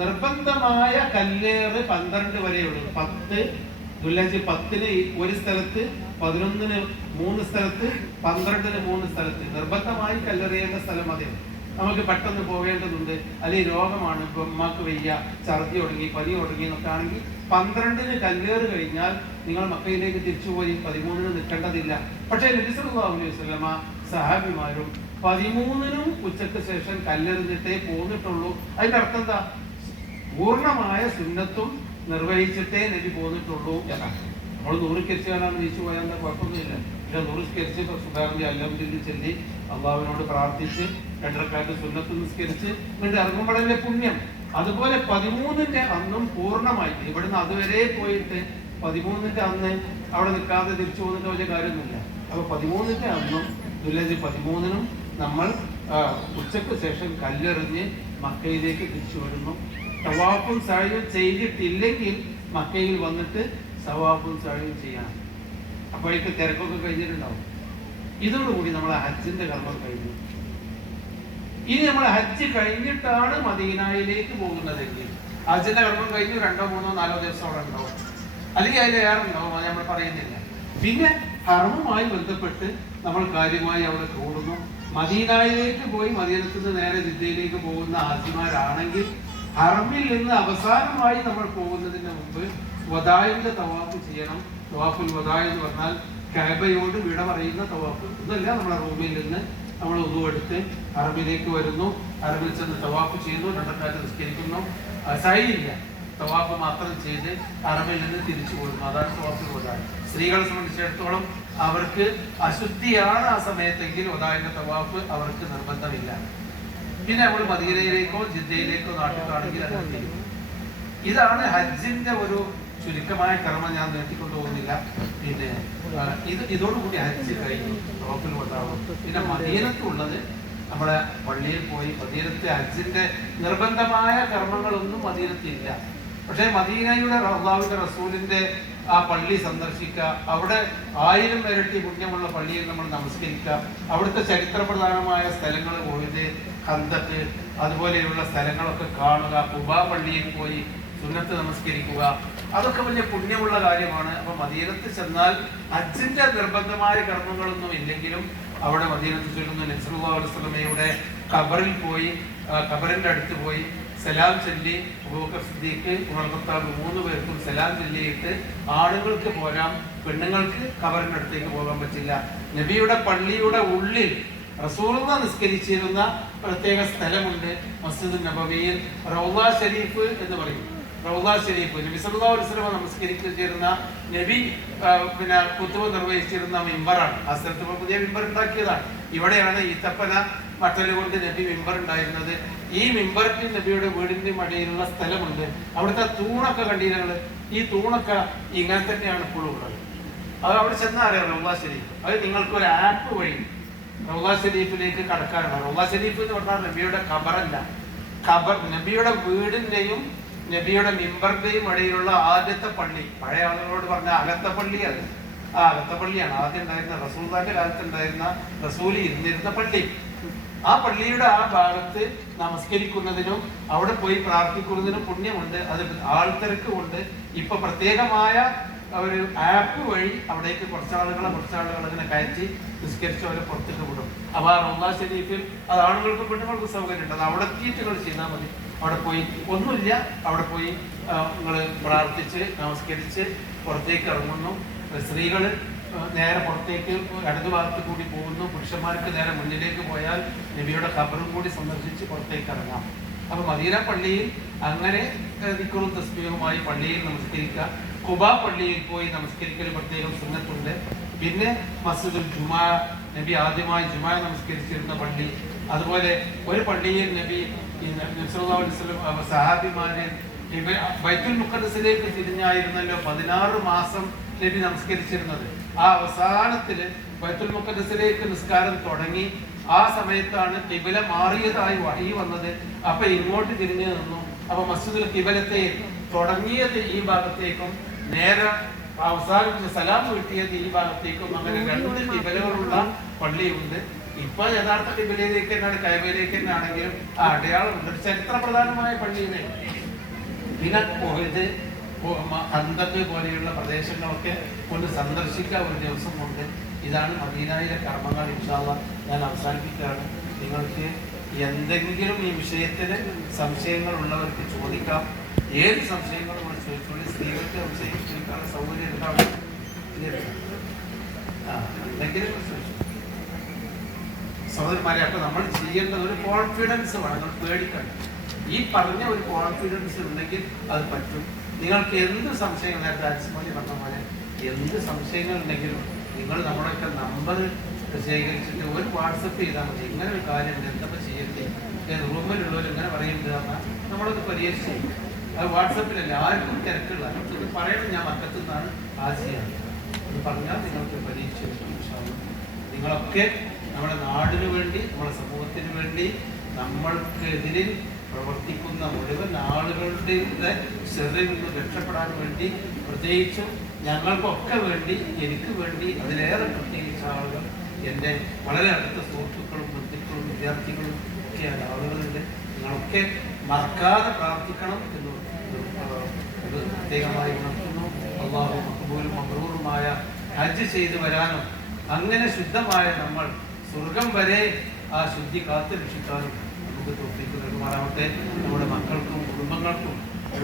നിർബന്ധമായ കല്ലേറ് 12 വരെയുള്ളൂ. 10 ദുൽഹജ്ജ് 10 ഒരു സ്ഥലത്ത്, 11 3 സ്ഥലത്ത്, 12 3 സ്ഥലത്ത് നിർബന്ധമായി കല്ലെറിയേണ്ട സ്ഥലം അതെ. നമുക്ക് പെട്ടെന്ന് പോകേണ്ടതുണ്ട്, അല്ലെങ്കിൽ രോഗമാണ്, ഇപ്പൊ ഉമ്മാക്ക് വയ്യ, ഛർദി ഒടുങ്ങി, പനി ഒടുങ്ങി എന്നൊക്കെ ആണെങ്കിൽ 12 കല്ലേറ് കഴിഞ്ഞാൽ നിങ്ങൾ മക്കയിലേക്ക് തിരിച്ചുപോയി 13 നിൽക്കേണ്ടതില്ല. പക്ഷേ നബി സല്ലല്ലാഹു അലൈഹി വസല്ലമ സഹാബിമാരും 13 ഉച്ചയ്ക്ക് ശേഷം കല്ലെറിഞ്ഞിട്ടേ പോന്നിട്ടുള്ളൂ. അതിന്റെ അർത്ഥം എന്താ? പൂർണ്ണമായ സുന്നത്തും നിർവഹിച്ചിട്ടേ നബി പോന്നിട്ടുള്ളൂ എന്നാണ്. നമ്മൾ 100 കരിച്ചാലാണ് തിരിച്ചു പോയാൽ എന്താ കുഴപ്പമൊന്നുമില്ല. പക്ഷെ 100 കരിച്ച് സുധാകരന്റെ അൽഹംദുലില്ലാഹ് ചൊല്ലി അള്ളാഹുവിനോട് പ്രാർത്ഥിച്ച് 2 റക്അത്ത് സുന്നത്ത് നിസ്കരിച്ച് എന്നിട്ട് ഇറങ്ങുമ്പോഴല്ലേ പുണ്യം. അതുപോലെ 13ന്റെ അന്നും പൂർണ്ണമായി ഇവിടുന്ന് അതുവരെ പോയിട്ട് 13ന്റെ അന്ന് അവിടെ നിൽക്കാതെ തിരിച്ചു പോകുന്നിട്ട് വലിയ കാര്യമൊന്നുമില്ല. അപ്പൊ 13ന്റെ അന്നും ദുൽഹജ്ജ് 13 നമ്മൾ ഉച്ചയ്ക്ക് ശേഷം കല്ലെറിഞ്ഞ് മക്കയിലേക്ക് തിരിച്ചു വരുന്നു. തവാഫും സഅയും ചെയ്തിട്ടില്ലെങ്കിൽ മക്കയിൽ വന്നിട്ട് തവാഫും സഅയും ചെയ്യണം. അപ്പോഴേക്ക് തിരക്കൊക്കെ കഴിഞ്ഞിട്ടുണ്ടാവും. ഇതോടുകൂടി നമ്മൾ ഹജ്ജിന്റെ കർമ്മം കഴിഞ്ഞു. ഇനി നമ്മൾ ഹജ്ജ് കഴിഞ്ഞിട്ടാണ് മദീനയിലേക്ക് പോകുന്നതെങ്കിൽ ഹജ്ജിന്റെ കർമ്മം കഴിഞ്ഞു 2 3 4 ദിവസം അവിടെ ഉണ്ടാവും, അല്ലെങ്കിൽ അതിൽ ഏറെ ഉണ്ടാവും, അത് നമ്മൾ പറയുന്നില്ല. പിന്നെ ഹറമുമായി ബന്ധപ്പെട്ട് നമ്മൾ കാര്യമായി അവിടെ കൂടുന്നു. മദീനയിലേക്ക് പോയി മദീനത്തിൽ നിന്ന് നേരെ ജിദ്ദയിലേക്ക് പോകുന്ന ഹാജിമാരാണെങ്കിൽ ഹറമിൽ നിന്ന് അവസാനമായി നമ്മൾ പോകുന്നതിന് മുമ്പ് വദായിന്റെ തവാഫ് ചെയ്യണം. തവാഫുൽ വദാ എന്ന് പറഞ്ഞാൽ കഅബയോട് വിട പറയുന്ന തവാഫ്. ഇതല്ല, നമ്മുടെ റൂമിൽ നിന്ന് നമ്മൾ ഉദു എടുത്ത് ഹറമിലേക്ക് വരുന്നു, ഹറമിൽ ചെന്ന് തവാഫ് ചെയ്യുന്നു, 2 റക്അത്ത് നിസ്കരിക്കുന്നു. സഅയില്ല, തവാഫ് മാത്രം ചെയ്ത് ഹറമിൽ നിന്ന് തിരിച്ചു പോകുന്നു. അതാണ് തവാഫുൽ വദാ. സ്ത്രീകളെ സംബന്ധിച്ചിടത്തോളം അവർക്ക് അശുദ്ധിയാണ് ആ സമയത്തെങ്കിൽ വദായിന്റെ തവാഫ് അവർക്ക് നിർബന്ധമില്ല. പിന്നെ നമ്മൾ മദീനയിലേക്കോ ജിദ്ദയിലേക്കോ നാട്ടിലാണെങ്കിൽ അത് ഇതാണ് ഹജ്ജിന്റെ ഒരു ചുരുക്കമായ കർമ്മം. ഞാൻ നീട്ടിക്കൊണ്ടു പോകുന്നില്ല. പിന്നെ ഇതോടുകൂടി ഹജ്ജ് കഴിഞ്ഞു, തവാഫുൽ വദാ. പിന്നെ മദീനത്തുള്ളത് നമ്മുടെ പള്ളിയിൽ പോയി മദീനത്തെ ഹജ്ജിന്റെ നിർബന്ധമായ കർമ്മങ്ങളൊന്നും മദീനത്തില്ല. പക്ഷേ മദീനയുടെ അല്ലാഹുവിന്റെ റസൂലിന്റെ ആ പള്ളി സന്ദർശിക്കുക, അവിടെ 1000 ഇരട്ടി പുണ്യമുള്ള പള്ളിയിൽ നമ്മൾ നമസ്കരിക്കുക, അവിടുത്തെ ചരിത്രപ്രധാനമായ സ്ഥലങ്ങൾ പോയിട്ട് ഖന്തക്ക് അതുപോലെയുള്ള സ്ഥലങ്ങളൊക്കെ കാണുക, ഖുബാ പള്ളിയിൽ പോയി സുന്നത്ത് നമസ്കരിക്കുക, അതൊക്കെ വലിയ പുണ്യമുള്ള കാര്യമാണ്. അപ്പൊ മദീനത്ത് ചെന്നാൽ ഹജ്ജിന്റെ നിർബന്ധമായ കർമ്മങ്ങളൊന്നും ഇല്ലെങ്കിലും അവിടെ മദീനത്ത് ചൊല്ലുന്ന നബി സല്ലല്ലാഹു അലൈഹി വസല്ലമയുടെ ഖബറിൽ പോയി, ഖബറിന്റെ അടുത്ത് പോയി സലാം ചൊല്ലി, അബൂബക്കർ സിദ്ദീഖ്, ഉമർ ഖത്താബ് 3 പേർക്കും സലാം ചൊല്ലിയിട്ട് ആണുങ്ങൾക്ക് പോരാം, പെണ്ണുങ്ങൾക്ക് ഖബറിന്റെ അടുത്തേക്ക് പോകാൻ പറ്റില്ല. നബിയുടെ പള്ളിയുടെ ഉള്ളിൽ റസൂലുള്ളാ നിസ്കരിച്ചിരുന്ന പ്രത്യേക സ്ഥലമുണ്ട്. മസ്ജിദ് നബവിയിൽ റൗള ഷരീഫ് എന്ന് പറയും. റൗള ഷരീഫ് നബി സല്ലല്ലാഹു അലൈഹി വസല്ലം നമസ്കരിച്ചിരുന്ന നബി പിന്നെ ഖുതുബ നിർവഹിച്ചിരുന്ന മിമ്പറാണ്. ആ സ്ഥലത്ത് പുതിയ മിമ്പർ ഉണ്ടാക്കിയതാണ്. ഇവിടെയാണ് ഈത്തപ്പന മട്ടല് കൊണ്ട് നബി മിമ്പർ ഉണ്ടായിരുന്നത്. ഈ മിമ്പറിന്റെ നബിയുടെ വീടിന്റെ മടയിലുള്ള സ്ഥലമുണ്ട്. അവിടുത്തെ തൂണൊക്കെ കണ്ടീനങ്ങള്, ഈ തൂണൊക്കെ ഇങ്ങനെ തന്നെയാണ് ഇപ്പോഴും ഉള്ളത്. അത് അവിടെ ചെന്നാൽ അറിയാം റൗള ഷരീഫ്. അത് നിങ്ങൾക്കൊരു ആപ്പ് വഴി റൗള ഷരീഫിലേക്ക് കടക്കാനാണ്. റൗള ഷരീഫ് എന്ന് പറഞ്ഞാൽ നബിയുടെ ഖബറല്ല, ഖബർ നബിയുടെ വീടിന്റെയും നബിയുടെ മിമ്പറിന്റെയും ഇടയിലുള്ള ആദ്യത്തെ പള്ളി. പഴയ ആളുകളോട് പറഞ്ഞ അകത്തെ പള്ളി അത്. ആ അകത്തെ പള്ളിയാണ് ആദ്യം ഉണ്ടായിരുന്ന റസൂലുള്ളാഹിന്റെ കാലത്ത് ഉണ്ടായിരുന്ന റസൂല് ഇരുന്നിരുന്ന പള്ളി. ആ പള്ളിയുടെ ആ ഭാഗത്ത് നമസ്കരിക്കുന്നതിനും അവിടെ പോയി പ്രാർത്ഥിക്കുന്നതിനും പുണ്യമുണ്ട്. അത് ആൾത്തിരക്ക് കൊണ്ട് ഇപ്പൊ പ്രത്യേകമായ ഒരു ആപ്പ് വഴി അവിടേക്ക് കുറച്ചാളുകൾ അങ്ങനെ കയറ്റി നിസ്കരിച്ച് അവരെ പുറത്തേക്ക് വിടും. അപ്പൊ ആ റൗള ഷരീഫിൽ അത് ആണുങ്ങൾക്കും പെണ്ണുങ്ങൾക്കും സൗകര്യമുണ്ട്. അത് അവിടെ എത്തിയിട്ട് നിങ്ങൾ ചെയ്താൽ മതി. അവിടെ പോയി ഒന്നുമില്ല, അവിടെ പോയി നിങ്ങൾ പ്രാർത്ഥിച്ച് നമസ്കരിച്ച് പുറത്തേക്ക് ഇറങ്ങുന്നു. സ്ത്രീകൾ നേരെ പുറത്തേക്ക് ഇടതു ഭാഗത്ത് കൂടി പോകുന്നു. പുരുഷന്മാർക്ക് നേരെ മുന്നിലേക്ക് പോയാൽ നബിയുടെ ഖബറും കൂടി സന്ദർശിച്ച് പുറത്തേക്ക് ഇറങ്ങാം. അപ്പൊ മദീന പള്ളിയിൽ അങ്ങനെ ദിക്റും തസ്ബീഹുമായി പള്ളിയിൽ നമസ്കരിക്കുക. ഖുബാ പള്ളിയിൽ പോയി നമസ്കരിക്കൽ പ്രത്യേകം സുന്നത്തുണ്ട്. പിന്നെ മസ്ജിദുൽ ജുമാ, നബി ആദ്യമായി ജുമാ നമസ്കരിച്ചിരുന്ന പള്ളി. അതുപോലെ ഒരു പള്ളിയിൽ നബി സല്ലല്ലാഹു അലൈഹി വസല്ലം സഹാബിമാരെ ബൈത്തുൽ മുഖദ്ദസിലേക്ക് തിരിഞ്ഞായിരുന്നല്ലോ 16 മാസം നബി നമസ്കരിച്ചിരുന്നത്. ആ അവസാനത്തില് ബൈത്തുൽ മുഖദ്ദസിലേക്ക് നിസ്കാരം തുടങ്ങി. ആ സമയത്താണ് ഖിബല മാറിയതായി വഹി വന്നത്. അപ്പൊ ഇങ്ങോട്ട് തിരിഞ്ഞു നിന്നു. അപ്പൊ മസ്ജിദുൽ ഖിബലത്തെ തുടങ്ങിയത് ഈ ഭാഗത്തേക്കും നേരെ അവസാനം സലാം വീട്ടിയത് ഈ ഭാഗത്തേക്കും, അങ്ങനെ 2 ഖിബലകളുള്ള പള്ളിയുണ്ട്. ഇപ്പൊ യഥാർത്ഥ ഖിബലയിലേക്ക് തന്നെയാണ്, കഅബയിലേക്ക് തന്നെ ആണെങ്കിലും ആ അടയാളമുണ്ട്. ചരിത്ര പ്രധാനമായ പള്ളിയാണ്. പിന്നെ ഉഹദ്, ഖന്ദഖ് പോലെയുള്ള പ്രദേശങ്ങളൊക്കെ കൊണ്ട് സന്ദർശിക്കാൻ ഒരു ദിവസം കൊണ്ട്. ഇതാണ് മദീനയിലെ കർമ്മങ്ങൾ. ഇൻഷാ അല്ലാഹ് ഞാൻ അവസാനിപ്പിക്കുകയാണ്. നിങ്ങൾക്ക് എന്തെങ്കിലും ഈ വിഷയത്തിൽ സംശയങ്ങൾ ഉള്ളവർക്ക് ചോദിക്കാം. ഏത് സംശയങ്ങളും ചോദിച്ചോളി. സ്ത്രീകൾക്ക് സംശയം ചോദിക്കാനുള്ള സൗകര്യം ഉണ്ടാവും. എന്തെങ്കിലും സഹോദരന്മാരെ, അപ്പൊ നമ്മൾ ചെയ്യേണ്ടത് ഒരു കോൺഫിഡൻസ് വേണം. നിങ്ങൾ പേടിക്കണം. ഈ പറഞ്ഞ ഒരു കോൺഫിഡൻസ് ഉണ്ടെങ്കിൽ അത് പറ്റും. നിങ്ങൾക്ക് എന്ത് സംശയങ്ങൾ, നേരത്തെ ആൻസിമോളി പറഞ്ഞ പോലെ എന്ത് സംശയങ്ങൾ ഉണ്ടെങ്കിലും നിങ്ങൾ നമ്മുടെയൊക്കെ നമ്പർ ശേഖരിച്ചിട്ട് ഒരു വാട്സപ്പ് ചെയ്താൽ മതി. ഇങ്ങനെ ഒരു കാര്യം എന്തൊക്കെ ചെയ്യണ്ടേ, റൂമിലുള്ളവർ ഇങ്ങനെ പറയുന്നത് പറഞ്ഞാൽ നമ്മളത് പരിഹരിച്ച് ചെയ്യും. അത് വാട്സപ്പിലല്ല, ആർക്കും തിരക്കുള്ള ഇത് പറയണം. ഞാൻ മക്കത്തു നിന്നാണ് ആശയാണ് ഇത് പറഞ്ഞാൽ നിങ്ങൾക്ക് പരീക്ഷ. നിങ്ങളൊക്കെ നമ്മുടെ നാടിനു വേണ്ടി, നമ്മുടെ സമൂഹത്തിന് വേണ്ടി, നമ്മൾക്കെതിരിൽ പ്രവർത്തിക്കുന്ന മുഴുവൻ ആളുകളുടെ ശരീരത്തിൽ നിന്ന് രക്ഷപ്പെടാൻ വേണ്ടി, പ്രത്യേകിച്ചും ഞങ്ങൾക്കൊക്കെ വേണ്ടി, എനിക്ക് വേണ്ടി, അതിലേറെ പ്രത്യേകിച്ച ആളുകൾ എൻ്റെ വളരെ അടുത്ത സുഹൃത്തുക്കളും ബന്ധുക്കളും വിദ്യാർത്ഥികളും ഒക്കെയാണ് ആളുകളുണ്ട്. നിങ്ങളൊക്കെ മറക്കാതെ പ്രാർത്ഥിക്കണം എന്ന് പ്രത്യേകമായി ഉണർത്തുന്നു. അല്ലാഹു മഖ്ബൂലും മബ്റൂറുമായ ഹജ്ജ് ചെയ്തു വരാനും അങ്ങനെ ശുദ്ധമായ നമ്മൾ സ്വർഗം വരെ ആ ശുദ്ധി കാത്തു രക്ഷിക്കാനും നമുക്ക് തോന്നിക്കുന്നതുമാറാവട്ടെ. നമ്മുടെ മക്കൾക്കും കുടുംബങ്ങൾക്കും